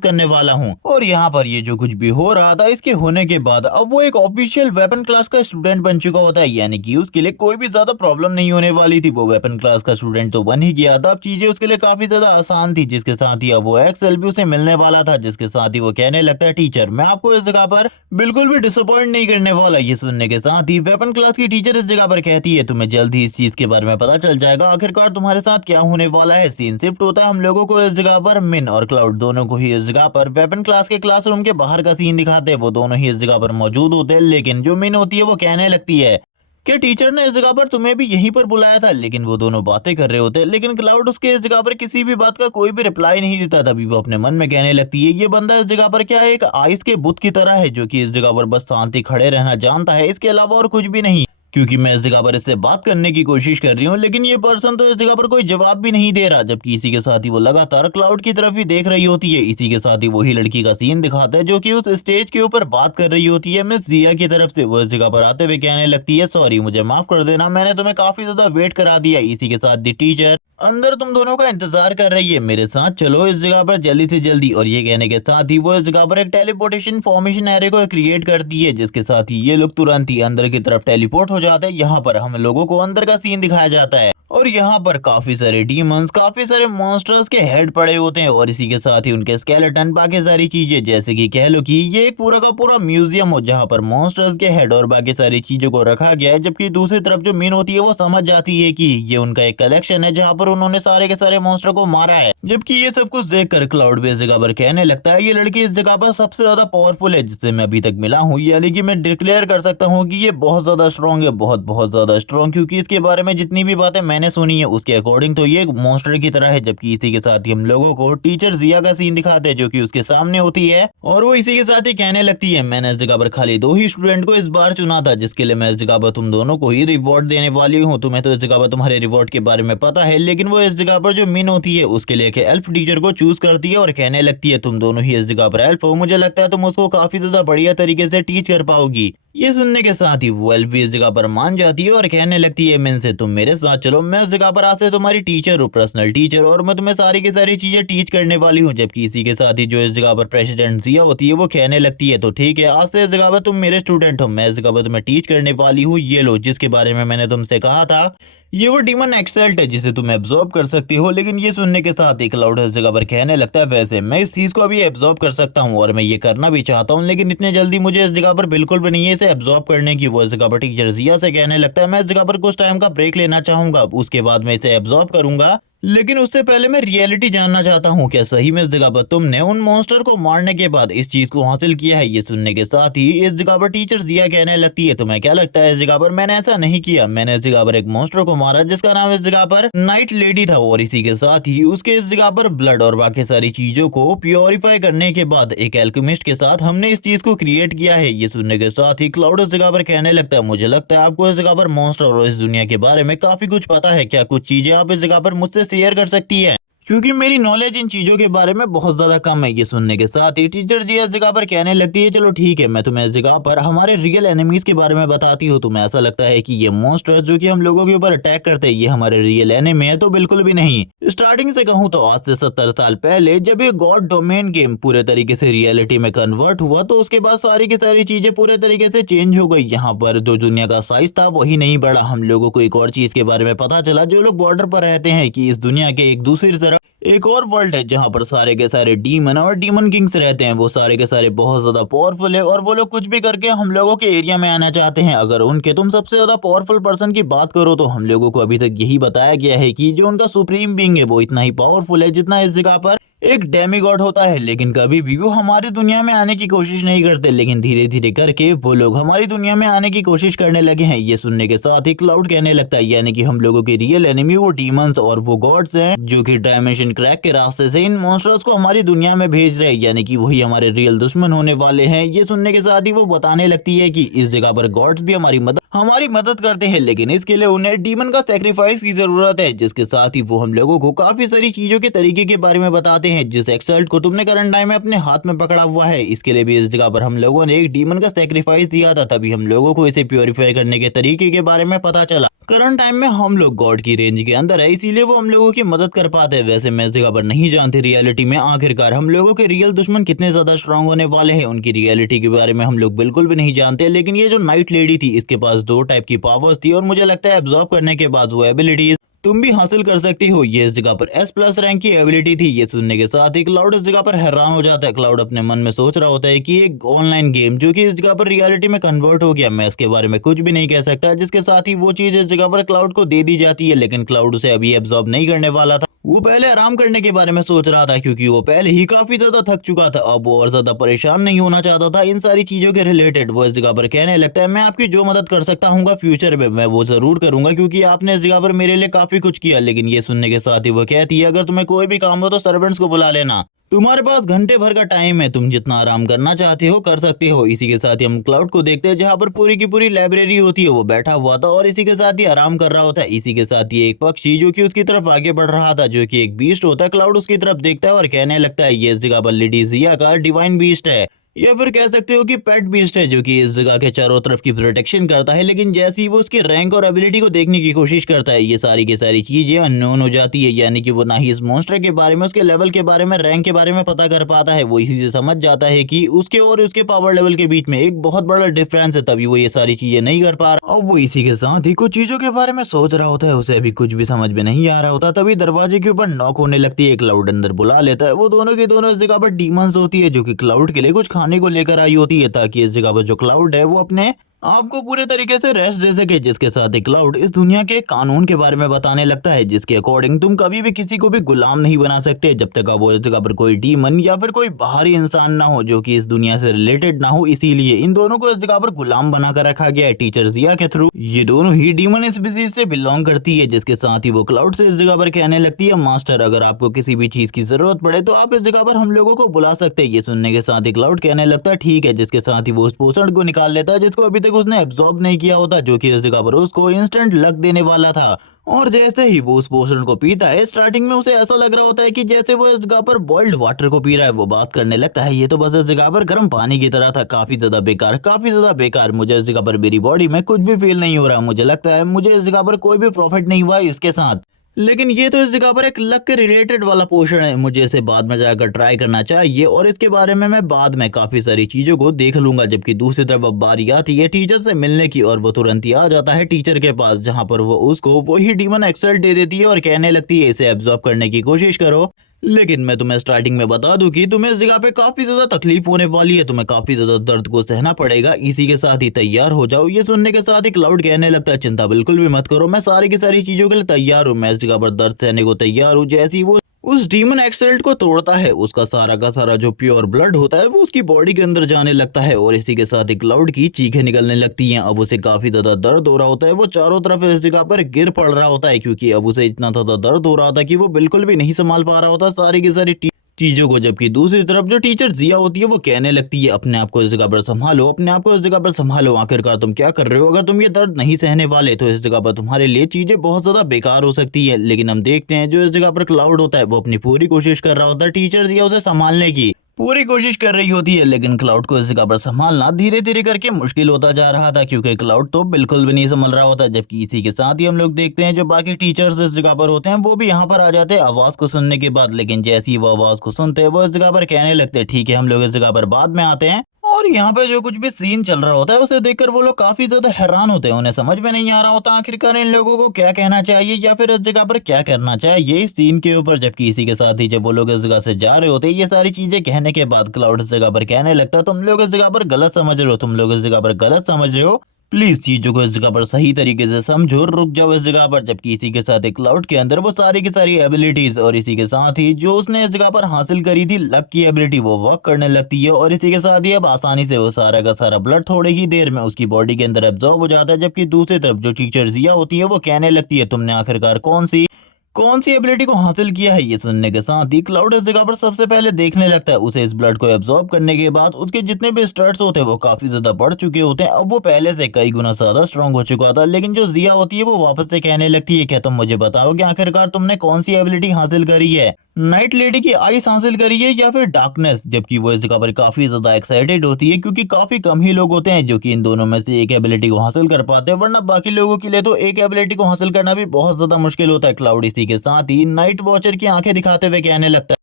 करने वाला हूँ। और यहाँ पर ये जो कुछ भी हो रहा था इसके होने के बाद अब वो एक ऑफिशियल वेपन क्लास का स्टूडेंट बन चुका होता है, यानी कि उसके लिए कोई भी ज्यादा प्रॉब्लम नहीं होने वाली थी। वो वेपन क्लास का स्टूडेंट तो बन ही गया था, अब चीजें उसके लिए काफी ज्यादा आसान थी। जिसके साथ ही अब वो एक्सेल भी उसे मिलने वाला था, जिसके साथ ही वो कहने लगता है टीचर मैं आपको इस जगह पर बिल्कुल भी डिसअपॉइंट नहीं करने वाला। ये सुनने के साथ ही वेपन क्लास की टीचर इस जगह पर कहती है तुम्हें जल्द ही इस चीज के बारे में पता चल जाएगा आखिरकार तुम्हारे साथ क्या होने वाला है। सीन शिफ्ट होता है हम लोगों को इस जगह पर मिन और क्लाउड दोनों को ही इस जगह पर वेपन क्लास के क्लासरूम के बाहर का सीन दिखाते हैं। वो दोनों ही इस जगह पर मौजूद होते हैं, लेकिन जो मिन होती है वो कहने लगती है कि टीचर ने इस जगह पर तुम्हें भी यहीं पर बुलाया था। लेकिन वो दोनों बातें कर रहे होते हैं, लेकिन क्लाउड उसके इस जगह पर किसी भी बात का कोई भी रिप्लाई नहीं देता। तभी वो अपने मन में कहने लगती है ये बंदा इस जगह पर क्या है, एक आइस के बुत की तरह है जो कि इस जगह पर बस शांति खड़े रहना जानता है, इसके अलावा और कुछ भी नहीं। क्योंकि मैं इस जगह पर इससे बात करने की कोशिश कर रही हूँ लेकिन ये पर्सन तो इस जगह पर कोई जवाब भी नहीं दे रहा। जबकि इसी के साथ ही वो लगातार क्लाउड की तरफ ही देख रही होती है। इसी के साथ ही वही लड़की का सीन दिखाता है जो कि उस स्टेज के ऊपर बात कर रही होती है मिस जिया की तरफ से। वो इस जगह पर आते हुए कहने लगती है सॉरी मुझे माफ कर देना, मैंने तुम्हें काफी ज्यादा वेट करा दिया। इसी के साथ ही टीचर अंदर तुम दोनों का इंतजार कर रही है, मेरे साथ चलो इस जगह पर जल्दी से जल्दी। और ये कहने के साथ ही वो इस जगह पर एक टेलीपोर्टेशन फॉर्मेशन एरे को क्रिएट करती है, जिसके साथ ही ये लोग तुरंत ही अंदर की तरफ टेलीपोर्ट हो जाते हैं। यहाँ पर हम लोगों को अंदर का सीन दिखाया जाता है और यहाँ पर काफी सारे डीमंस, काफी सारे मॉन्स्टर्स के हेड पड़े होते हैं और इसी के साथ ही उनके स्केलेटन, बाकी सारी चीजें। जैसे कि कह लो कि ये एक पूरा का पूरा म्यूजियम हो जहाँ पर मॉन्स्टर्स के हेड और बाकी सारी चीजों को रखा गया है। जबकि दूसरी तरफ जो मीन होती है वो समझ जाती है कि ये उनका एक कलेक्शन है जहाँ पर उन्होंने सारे के सारे मॉन्स्टर को मारा है। जबकि ये सब कुछ देखकर क्लाउड भी इस जगह पर कहने लगता है ये लड़की इस जगह पर सबसे ज्यादा पावरफुल है जिससे मैं अभी तक मिला हूँ, यानी कि मैं डिक्लेयर कर सकता हूँ कि ये बहुत ज्यादा स्ट्रॉन्ग है, बहुत बहुत ज्यादा स्ट्रॉन्ग। क्योंकि इसके बारे में जितनी भी बातें मैंने सुनी है उसके अकॉर्डिंग तो ये एक मॉन्स्टर की तरह है। जबकि इसी के साथ ही हम लोगों को टीचर जिया का सीन दिखाते हैं जो कि उसके सामने होती है और वो इसी के साथ ही कहने लगती है मैंने इस जगह पर खाली 2 ही स्टूडेंट को इस बार चुना था जिसके लिए मैं इस जगह पर तुम दोनों को ही रिवॉर्ड देने वाली हूँ। तुम्हें तो इस जगह पर तुम्हारे रिवॉर्ड के बारे में पता है, लेकिन वो इस जगह पर जो मिन होती है उसके लिए एल्फ टीचर को चूज करती है और कहने लगती है तुम दोनों ही इस जगह पर एल्फ हो, मुझे लगता है तुम उसको काफी ज्यादा बढ़िया तरीके से टीच कर पाओगी। ये सुनने के साथ ही वो एल्फ भी इस जगह पर मान जाती है और कहने लगती है मिन से तुम मेरे साथ चलो, मैं इस जगह पर आज से तुम्हारी टीचर हूँ, पर्सनल टीचर, और मैं तुम्हें सारी की सारी चीजें टीच करने वाली हूँ। जबकि इसी के साथ ही जो इस जगह पर प्रेसिडेंट जिया होती है वो कहने लगती है तो ठीक है आज से इस जगह पर तुम मेरे स्टूडेंट हो, मैं इस जगह पर तुम्हें टीच करने वाली हूँ। ये लो जिसके बारे में मैंने तुमसे कहा था ये वो डीमन एक्सेल्ट है जिसे तुम एब्जॉर्ब कर सकती हो। लेकिन ये सुनने के साथ ही क्लाउड इस जगह पर कहने लगता है वैसे मैं इस चीज को अभी एब्जॉर्ब कर सकता हूँ और मैं ये करना भी चाहता हूँ, लेकिन इतने जल्दी मुझे इस जगह पर बिल्कुल भी नहीं है इसे एब्जॉर्ब करने की। वो इस जगह पर टीचर जिया से कहने लगता है मैं इस जगह पर कुछ टाइम का ब्रेक लेना चाहूंगा, उसके बाद मैं इसे एब्जॉर्ब करूंगा, लेकिन उससे पहले मैं रियलिटी जानना चाहता हूँ क्या सही में इस जगह पर तुमने उन मॉन्स्टर को मारने के बाद इस चीज को हासिल किया है। ये सुनने के साथ ही इस जगह पर टीचर जिया कहने लगती है तुम्हें क्या लगता है इस जगह पर मैंने ऐसा नहीं किया, मैंने इस जगह पर एक मॉन्स्टर को मारा जिसका नाम इस जगह पर नाइट लेडी था और इसी के साथ ही उसके इस जगह पर ब्लड और बाकी सारी चीजों को प्योरीफाई करने के बाद एक एल्केमिस्ट के साथ हमने इस चीज को क्रिएट किया है। ये सुनने के साथ ही क्लाउड इस जगह पर कहने लगता है मुझे लगता है आपको इस जगह पर मॉन्स्टर और इस दुनिया के बारे में काफी कुछ पता है, क्या कुछ चीजें आप इस जगह पर मुझसे शेयर कर सकती है क्योंकि मेरी नॉलेज इन चीजों के बारे में बहुत ज्यादा कम है। ये सुनने के साथ ही टीचर जी इस जगह पर कहने लगती है चलो ठीक है मैं तुम्हें इस जगह पर हमारे रियल एनिमीज के बारे में बताती हूँ। तुम्हें ऐसा लगता है कि ये मॉन्स्टर्स जो कि हम लोगों के ऊपर अटैक करते हैं ये हमारे रियल एनिमी है? तो बिल्कुल भी नहीं। स्टार्टिंग से कहूँ तो आज से 70 साल पहले जब ये गॉड डोमेन गेम पूरे तरीके से रियलिटी में कन्वर्ट हुआ तो उसके बाद सारी की सारी चीजें पूरे तरीके से चेंज हो गई। यहाँ पर जो दुनिया का साइज था वही नहीं बढ़ा। हम लोगों को एक और चीज के बारे में पता चला, जो लोग बॉर्डर पर रहते हैं कि इस दुनिया के एक दूसरी तरफ एक और वर्ल्ड है जहाँ पर सारे के सारे डीमन और डीमन किंग्स रहते हैं। वो सारे के सारे बहुत ज्यादा पावरफुल है और वो लोग कुछ भी करके हम लोगों के एरिया में आना चाहते हैं। अगर उनके तुम सबसे ज्यादा पावरफुल पर्सन की बात करो तो हम लोगों को अभी तक यही बताया गया है कि जो उनका सुप्रीम बीइंग है वो इतना ही पावरफुल है जितना इस जगह पर एक डेमीगॉड होता है, लेकिन कभी भी वो हमारी दुनिया में आने की कोशिश नहीं करते, लेकिन धीरे धीरे करके वो लोग हमारी दुनिया में आने की कोशिश करने लगे हैं। ये सुनने के साथ ही क्लाउड कहने लगता है, यानी कि हम लोगों के रियल एनिमी वो डीमंस और वो गॉड्स हैं जो कि डायमेंशन क्रैक के रास्ते से इन मॉन्स्टर्स को हमारी दुनिया में भेज रहे हैं, यानी कि वही हमारे रियल दुश्मन होने वाले हैं। ये सुनने के साथ ही वो बताने लगती है कि इस जगह पर गॉड्स भी हमारी मदद करते हैं, लेकिन इसके लिए उन्हें डीमन का सेक्रीफाइस की जरूरत है। जिसके साथ ही वो हम लोगों को काफी सारी चीजों के तरीके के बारे में बताते हैं, जिस एक्सल्ट को तुमने करंट टाइम में अपने हाथ में पकड़ा हुआ है, इसके लिए भी इस जगह पर हम लोगों ने एक डीमन का सेक्रीफाइस दिया था, तभी हम लोगों को इसे प्योरीफाई करने के तरीके के बारे में पता चला। करंट टाइम में हम लोग गॉड की रेंज के अंदर है, इसीलिए वो हम लोगों की मदद कर पाते हैं। वैसे मैं इस जगह पर नहीं जानती रियलिटी में आखिरकार हम लोगों के रियल दुश्मन कितने ज्यादा स्ट्रांग होने वाले हैं, उनकी रियलिटी के बारे में हम लोग बिल्कुल भी नहीं जानते। लेकिन ये जो नाइट लेडी थी, इसके पास दो टाइप की पावर्स थी, और मुझे लगता है एब्जॉर्ब करने के बाद वो एबिलिटीज तुम भी हासिल कर सकती हो। ये इस जगह पर S+ रैंक की एबिलिटी थी। ये सुनने के साथ ही क्लाउड इस जगह पर हैरान हो जाता है। क्लाउड अपने मन में सोच रहा होता है कि एक ऑनलाइन गेम जो कि इस जगह पर रियलिटी में कन्वर्ट हो गया, मैं इसके बारे में कुछ भी नहीं कह सकता। जिसके साथ ही वो चीज इस जगह पर क्लाउड को दे दी जाती है, लेकिन क्लाउड उसे अभी एब्जॉर्ब नहीं करने वाला था। वो पहले आराम करने के बारे में सोच रहा था, क्योंकि वो पहले ही काफी ज्यादा थक चुका था। अब वो और ज्यादा परेशान नहीं होना चाहता था इन सारी चीजों के रिलेटेड। वो इस जगह पर कहने लगता है, मैं आपकी जो मदद कर सकता हूँ फ्यूचर में मैं वो जरूर करूंगा, क्योंकि आपने इस जगह पर मेरे लिए काफी कुछ किया। लेकिन ये सुनने के साथ ही वो कहती है, अगर तुम्हें कोई भी काम हो तो सर्वेंट्स को बुला लेना, तुम्हारे पास घंटे भर का टाइम है, तुम जितना आराम करना चाहते हो कर सकते हो। इसी के साथ ही हम क्लाउड को देखते हैं, जहाँ पर पूरी की पूरी लाइब्रेरी होती है, वो बैठा हुआ था और इसी के साथ ही आराम कर रहा होता है। इसी के साथ ही एक पक्षी जो कि उसकी तरफ आगे बढ़ रहा था, जो कि एक बीस्ट होता है। क्लाउड उसकी तरफ देखता है और कहने लगता है, ये इस जगह पर लेडी जिया का डिवाइन बीस्ट है, या फिर कह सकते हो कि पेट बीस्ट है, जो कि इस जगह के चारों तरफ की प्रोटेक्शन करता है। लेकिन जैसे ही वो उसके रैंक और एबिलिटी को देखने की कोशिश करता है, ये सारी की सारी चीजें अननोन हो जाती है, यानी कि वो ना ही इस मॉन्स्टर के बारे में, उसके लेवल के बारे में, रैंक के बारे में पता कर पाता है। वो इसी से समझ जाता है कि उसके और उसके पावर लेवल के बीच में एक बहुत बड़ा डिफरेंस है, तभी वो ये सारी चीजें नहीं कर पा रहा। और वो इसी के साथ ही कुछ चीजों के बारे में सोच रहा होता है, उसे अभी कुछ भी समझ में नहीं आ रहा होता। तभी दरवाजे के ऊपर नॉक होने लगती है, क्लाउड अंदर बुला लेता है। वो दोनों की दोनों इस जगह पर डीमंस होती है, जो कि क्लाउड के लिए कुछ खाने को लेकर आई होती है, ताकि इस जगह पर जो क्लाउड है वो अपने आपको पूरे तरीके से रेस्ट दे सके। जिसके साथ ही क्लाउड इस दुनिया के कानून के बारे में बताने लगता है, जिसके अकॉर्डिंग तुम कभी भी किसी को भी गुलाम नहीं बना सकते, जब तक वो इस जगह पर कोई डीमन या फिर कोई बाहरी इंसान ना हो जो कि इस दुनिया से रिलेटेड ना हो। इसीलिए इन दोनों को इस जगह पर गुलाम बनाकर रखा गया है टीचर जिया के थ्रू। ये दोनों ही डीमन स्पीसीज से बिलोंग करती है। जिसके साथ ही वो क्लाउड से इस जगह पर कहने लगती है, मास्टर अगर आपको किसी भी चीज की जरूरत पड़े तो आप इस जगह पर हम लोगों को बुला सकते हैं। ये सुनने के साथ ही क्लाउड कहने लगता है, ठीक है। जिसके साथ ही वो उस पोषण को निकाल लेता है, जिसको अभी तक उसने एब्जॉर्ब नहीं किया होता, जो कि इस जगह पर उसको इंस्टेंट लग देने वाला था। और जैसे ही वो उस पोषण को पीता है, स्टार्टिंग में उसे ऐसा लग रहा होता है कि जैसे वो इस जगह पर बॉइल्ड वाटर को पी रहा है। वो बात करने लगता है, ये तो बस इस जगह पर गर्म पानी की तरह था, काफी ज्यादा बेकार, काफी ज्यादा बेकार। मुझे इस जगह पर मेरी बॉडी में कुछ भी फील नहीं हो रहा। मुझे लगता है मुझे इस जगह पर कोई भी प्रॉफिट नहीं हुआ इसके साथ। लेकिन ये तो इस जगह पर एक लक के रिलेटेड वाला पोर्शन है, मुझे इसे बाद में जाकर ट्राई करना चाहिए, और इसके बारे में मैं बाद में काफी सारी चीजों को देख लूंगा। जबकि दूसरी तरफ अब बारी आती है टीचर से मिलने की, और वो तुरंत ही आ जाता है टीचर के पास, जहां पर वो उसको वही डीमन एक्सेल दे देती है और कहने लगती है, इसे एब्जॉर्ब करने की कोशिश करो। लेकिन मैं तुम्हें स्टार्टिंग में बता दूं कि तुम्हें इस जगह पे काफी ज्यादा तकलीफ होने वाली है, तुम्हें काफी ज्यादा दर्द को सहना पड़ेगा। इसी के साथ ही तैयार हो जाओ। ये सुनने के साथ ही क्लाउड कहने लगता है, चिंता बिल्कुल भी मत करो, मैं सारी की सारी चीजों के लिए तैयार हूँ, मैं इस जगह पर दर्द सहने को तैयार हूँ। जैसे ही वो उस डीमन एक्सेल्ट को तोड़ता है, उसका सारा का सारा जो प्योर ब्लड होता है वो उसकी बॉडी के अंदर जाने लगता है, और इसी के साथ ही क्लाउड की चीखें निकलने लगती हैं। अब उसे काफी ज्यादा दर्द हो रहा होता है, वो चारों तरफ इस जगह पर गिर पड़ रहा होता है, क्योंकि अब उसे इतना ज्यादा दर्द हो रहा था कि वो बिल्कुल भी नहीं संभाल पा रहा होता सारी की सारी चीजों को। जबकि दूसरी तरफ जो टीचर जिया होती है, वो कहने लगती है, अपने आप को इस जगह पर संभालो, अपने आप को इस जगह पर संभालो, आखिरकार तुम क्या कर रहे हो? अगर तुम ये दर्द नहीं सहने वाले तो इस जगह पर तुम्हारे लिए चीजें बहुत ज्यादा बेकार हो सकती है। लेकिन हम देखते हैं जो इस जगह पर क्लाउड होता है, वो अपनी पूरी कोशिश कर रहा होता है टीचर जिया उसे संभालने की पूरी कोशिश कर रही होती है। लेकिन क्लाउड को इस जगह पर संभालना धीरे धीरे करके मुश्किल होता जा रहा था, क्योंकि क्लाउड तो बिल्कुल भी नहीं संभल रहा होता। जबकि इसी के साथ ही हम लोग देखते हैं जो बाकी टीचर्स इस जगह पर होते हैं, वो भी यहाँ पर आ जाते हैं आवाज को सुनने के बाद। लेकिन जैसे ही वो आवाज को सुनते हैं, वो इस जगह पर कहने लगते हैं, ठीक है हम लोग इस जगह पर बाद में आते हैं। और यहाँ पे जो कुछ भी सीन चल रहा होता है उसे देखकर वो लोग काफी ज्यादा हैरान होते हैं, उन्हें समझ में नहीं आ रहा होता आखिरकार इन लोगों को क्या कहना चाहिए या फिर इस जगह पर क्या करना चाहिए इस सीन के ऊपर। जबकि इसी के साथ ही जब वो लोग इस जगह से जा रहे होते हैं, ये सारी चीजें कहने के बाद क्लाउड इस जगह पर कहने लगता है, तुम लोग इस जगह पर गलत समझ रहे हो, तुम लोग इस जगह पर गलत समझ रहे हो। प्लीज चीजों को इस जगह पर सही तरीके से समझो, रुक जाओ इस जगह पर। जबकि इसी के साथ एक क्लाउड के अंदर वो सारी की सारी एबिलिटीज और इसी के साथ ही जो उसने इस जगह पर हासिल करी थी लक की एबिलिटी वो वर्क करने लगती है और इसी के साथ ही अब आसानी से वो सारा का सारा ब्लड थोड़ी ही देर में उसकी बॉडी के अंदर एब्जॉर्ब हो जाता है। जबकि दूसरी तरफ जो टीचर जिया होती है वो कहने लगती है तुमने आखिरकार कौन सी एबिलिटी को हासिल किया है। ये सुनने के साथ ही क्लाउड इस जगह पर सबसे पहले देखने लगता है उसे इस ब्लड को एब्जॉर्ब करने के बाद उसके जितने भी स्टैट्स होते हैं वो काफी ज्यादा बढ़ चुके होते हैं। अब वो पहले से कई गुना ज्यादा स्ट्रांग हो चुका था। लेकिन जो जिया होती है वो वापस से कहने लगती है क्या तुम मुझे बताओगे आखिरकार तुमने कौन सी एबिलिटी हासिल करी है, नाइट लेडी की आइस हासिल करी है या फिर डार्कनेस। जबकि वो इस जगह पर काफी ज्यादा एक्साइटेड होती है क्योंकि काफी कम ही लोग होते हैं जो कि इन दोनों में से एक एबिलिटी को हासिल कर पाते हैं, वरना बाकी लोगों के लिए तो एक एबिलिटी को हासिल करना भी बहुत ज्यादा मुश्किल होता है। क्लाउड इसी के साथ ही नाइट वॉचर की आंखें दिखाते हुए कहने लगता है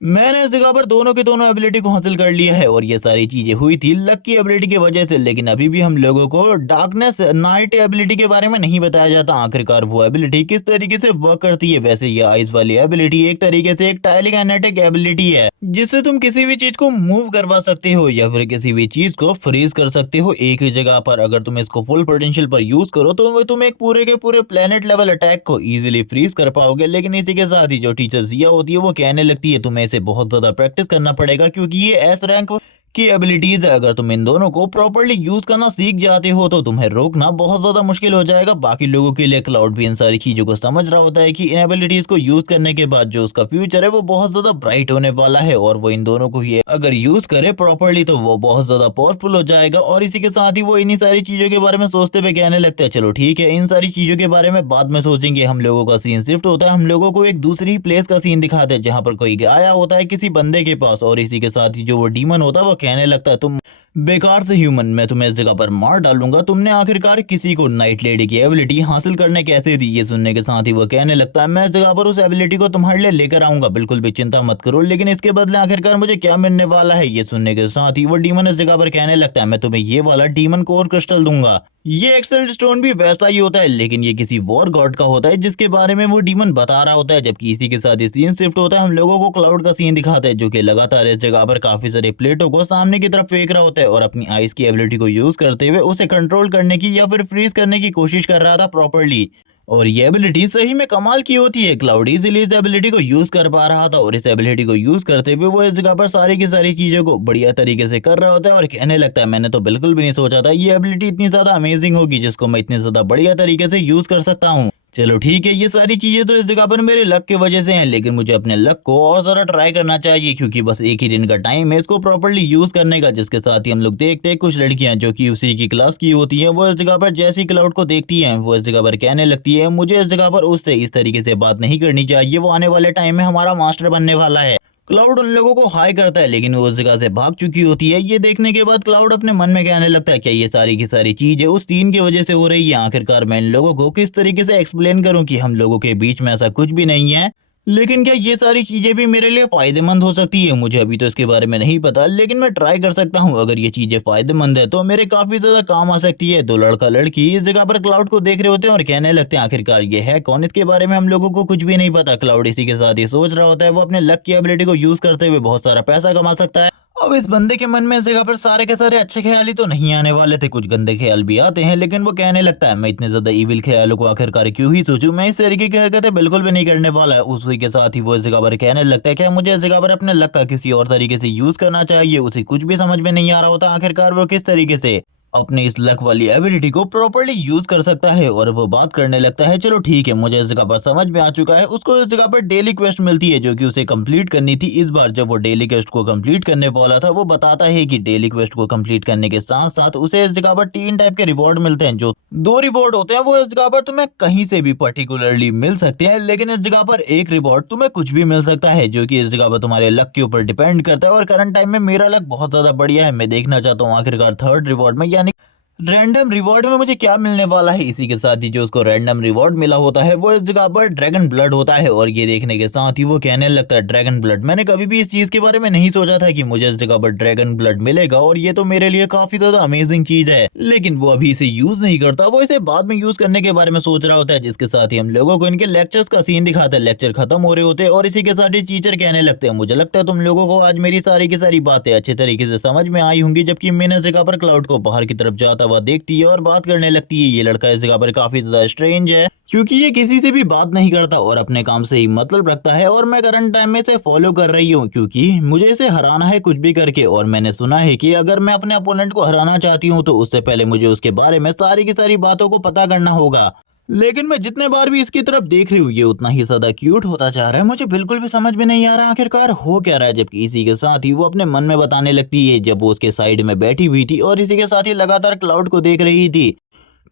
मैंने इस जगह पर दोनों के दोनों एबिलिटी को हासिल कर लिया है और ये सारी चीजें हुई थी लक की एबिलिटी की वजह से। लेकिन अभी भी हम लोगों को डार्कनेस नाइट एबिलिटी के बारे में नहीं बताया जाता आखिरकार वो एबिलिटी किस तरीके से वर्क करती है। वैसे ये आइस वाली एबिलिटी एक तरीके से एक टेलीकाइनेटिक एबिलिटी है जिससे तुम किसी भी चीज को मूव करवा सकते हो या फिर किसी भी चीज को फ्रीज कर सकते हो एक ही जगह पर। अगर तुम इसको फुल पोटेंशियल पर यूज करो तो तुम एक पूरे के पूरे प्लेनेट लेवल अटैक को इजीली फ्रीज कर पाओगे। लेकिन इसी के साथ ही जो टीचर जिया होती है वो कहने लगती है तुम्हें इसे बहुत ज्यादा प्रैक्टिस करना पड़ेगा क्योंकि ये एस रैंक की एबिलिटीज है। अगर तुम इन दोनों को प्रॉपर्ली यूज करना सीख जाते हो तो तुम्हें रोकना बहुत ज्यादा मुश्किल हो जाएगा बाकी लोगों के लिए। क्लाउड भी इन सारी चीजों को समझ रहा होता है कि इन एबिलिटीज को यूज करने के बाद जो उसका फ्यूचर है वो बहुत ज्यादा ब्राइट होने वाला है और वो इन दोनों को ही अगर यूज करे प्रॉपर्ली तो वो बहुत ज्यादा पावरफुल हो जाएगा। और इसी के साथ ही वो इन्हीं सारी चीजों के बारे में सोचते हुए कहने लगता है चलो ठीक है इन सारी चीजों के बारे में बाद में सोचेंगे। हम लोगों का सीन शिफ्ट होता है, हम लोगों को एक दूसरी प्लेस का सीन दिखाते हैं जहां पर कोई आया होता है किसी बंदे के पास और इसी के साथ ही जो वो डीमन होता है वो कहने लगता है तुम बेकार से ह्यूमन, मैं तुम्हें इस जगह पर मार डालूंगा। तुमने आखिरकार किसी को नाइट लेडी की एबिलिटी हासिल करने कैसे दी। ये सुनने के साथ ही वो कहने लगता है मैं इस जगह पर उस एबिलिटी को तुम्हारे लिए लेकर आऊंगा, बिल्कुल भी चिंता मत करो। लेकिन इसके बदले आखिरकार मुझे क्या मिलने वाला है। ये सुनने के साथ ही वो डीमन इस जगह पर कहने लगता है मैं तुम्हें ये वाला डीमन कोर क्रिस्टल दूंगा। ये एक्सेल स्टोन भी वैसा ही होता है लेकिन ये किसी वॉर गॉड का होता है जिसके बारे में वो डीमन बता रहा होता है। जबकि इसी के साथ ही सीन शिफ्ट होता है, हम लोगों को क्लाउड का सीन दिखाता है जो कि लगातार इस जगह पर काफी सारे प्लेटों को सामने की तरफ फेंक रहा होता है और अपनी आइस की एबिलिटी को यूज करते हुए उसे कंट्रोल करने की या फिर फ्रीज करने की कोशिश कर रहा था प्रॉपर्ली। और ये एबिलिटी सही में कमाल की होती है। क्लाउड इजीली इस एबिलिटी को यूज कर पा रहा था और इस एबिलिटी को यूज करते हुए वो इस जगह पर सारी की सारी चीजों को बढ़िया तरीके से कर रहा होता है और कहने लगता है मैंने तो बिल्कुल भी नहीं सोचा था ये एबिलिटी इतनी ज्यादा अमेजिंग होगी जिसको मैं इतनी ज्यादा बढ़िया तरीके से यूज कर सकता हूँ। चलो ठीक है ये सारी चीजें तो इस जगह पर मेरे लक की वजह से हैं लेकिन मुझे अपने लक को और जरा ट्राई करना चाहिए क्योंकि बस एक ही दिन का टाइम है इसको प्रॉपर्ली यूज करने का। जिसके साथ ही हम लोग देखते हैं कुछ लड़कियां जो कि उसी की क्लास की होती हैं वो इस जगह पर जैसी क्लाउड को देखती हैं वो इस जगह पर कहने लगती है मुझे इस जगह पर उससे इस तरीके से बात नहीं करनी चाहिए, वो आने वाले टाइम में हमारा मास्टर बनने वाला है। क्लाउड उन लोगों को हाई करता है लेकिन वो उस जगह से भाग चुकी होती है। ये देखने के बाद क्लाउड अपने मन में कहने लगता है क्या ये सारी की सारी चीजें उस सीन की वजह से हो रही है। आखिरकार मैं इन लोगों को किस तरीके से एक्सप्लेन करूं कि हम लोगों के बीच में ऐसा कुछ भी नहीं है, लेकिन क्या ये सारी चीजें भी मेरे लिए फायदेमंद हो सकती है। मुझे अभी तो इसके बारे में नहीं पता लेकिन मैं ट्राई कर सकता हूँ। अगर ये चीजें फायदेमंद है तो मेरे काफी ज्यादा काम आ सकती है। दो लड़का लड़की इस जगह पर क्लाउड को देख रहे होते हैं और कहने लगते हैं आखिरकार ये है कौन, इसके बारे में हम लोगों को कुछ भी नहीं पता। क्लाउड इसी के साथ ही सोच रहा होता है वो अपने लक की एबिलिटी को यूज करते हुए बहुत सारा पैसा कमा सकता है। अब इस बंदे के मन में इस जगह पर सारे के सारे अच्छे ख्याल ही तो नहीं आने वाले थे, कुछ गंदे ख्याल भी आते हैं। लेकिन वो कहने लगता है मैं इतने ज्यादा इविल ख्यालों को आखिरकार क्यों ही सोचूं, मैं इस तरीके की हरकतें बिल्कुल भी नहीं करने वाला है। उसी के साथ ही वो इस जगह पर कहने लगता है क्या मुझे इस जगह पर अपने लक का किसी और तरीके से यूज करना चाहिए। उसे कुछ भी समझ में नहीं आ रहा होता आखिरकार वो किस तरीके से अपने इस लक वाली एबिलिटी को प्रॉपर्ली यूज कर सकता है। और वो बात करने लगता है चलो ठीक है मुझे इस जगह पर समझ में आ चुका है। उसको इस जगह पर डेली क्वेस्ट मिलती है जो कि उसे कंप्लीट करनी थी। इस बार जब वो डेली क्वेस्ट को कंप्लीट करने वाला था वो बताता है कि डेली क्वेस्ट को कंप्लीट करने के साथ साथ उसे इस जगह पर 3 टाइप के रिवॉर्ड मिलते हैं। जो 2 रिवॉर्ड होते हैं वो इस जगह पर तुम्हें कहीं से भी पर्टिकुलरली मिल सकते हैं, लेकिन इस जगह पर एक रिवॉर्ड तुम्हें कुछ भी मिल सकता है जो कि इस जगह पर तुम्हारे लक के ऊपर डिपेंड करता है। और करंट टाइम में मेरा लक बहुत ज्यादा बढ़िया है। मैं देखना चाहता हूँ आखिरकार 3rd रिवॉर्ड में यानी रैंडम रिवॉर्ड में मुझे क्या मिलने वाला है। इसी के साथ ही जो उसको रैंडम रिवॉर्ड मिला होता है वो इस जगह पर ड्रैगन ब्लड होता है। और ये देखने के साथ ही वो कहने लगता है ड्रैगन ब्लड, मैंने कभी भी इस चीज के बारे में नहीं सोचा था कि मुझे इस जगह पर ड्रैगन ब्लड मिलेगा और ये तो मेरे लिए काफी ज्यादा अमेजिंग चीज है। लेकिन वो अभी इसे यूज नहीं करता, वो इसे बाद में यूज करने के बारे में सोच रहा होता है। जिसके साथ ही हम लोगों को इनके लेक्चर्स का सीन दिखाता है, लेक्चर खत्म हो रहे होते हैं और इसी के साथ ही टीचर कहने लगते हैं मुझे लगता है तुम लोगों को आज मेरी सारी की सारी बातें अच्छे तरीके से समझ में आई होंगी। जबकि मैंने इस जगह पर क्लाउड को बाहर की तरफ जाता हुआ देखती है और बात करने लगती है। ये लड़का इस जगह पर काफी ज्यादा स्ट्रेंज है क्योंकि ये किसी से भी बात नहीं करता और अपने काम से ही मतलब रखता है और मैं करंट टाइम में इसे फॉलो कर रही हूँ क्योंकि मुझे इसे हराना है कुछ भी करके। और मैंने सुना है कि अगर मैं अपने अपोनेंट को हराना चाहती हूँ तो उससे पहले मुझे उसके बारे में सारी की सारी बातों को पता करना होगा। लेकिन मैं जितने बार भी इसकी तरफ देख रही हूँ ये उतना ही ज्यादा क्यूट होता जा रहा है। मुझे बिल्कुल भी समझ में नहीं आ रहा आखिरकार हो क्या रहा है। जबकि इसी के साथ ही वो अपने मन में बताने लगती है जब वो उसके साइड में बैठी हुई थी और इसी के साथ ही लगातार क्लाउड को देख रही थी,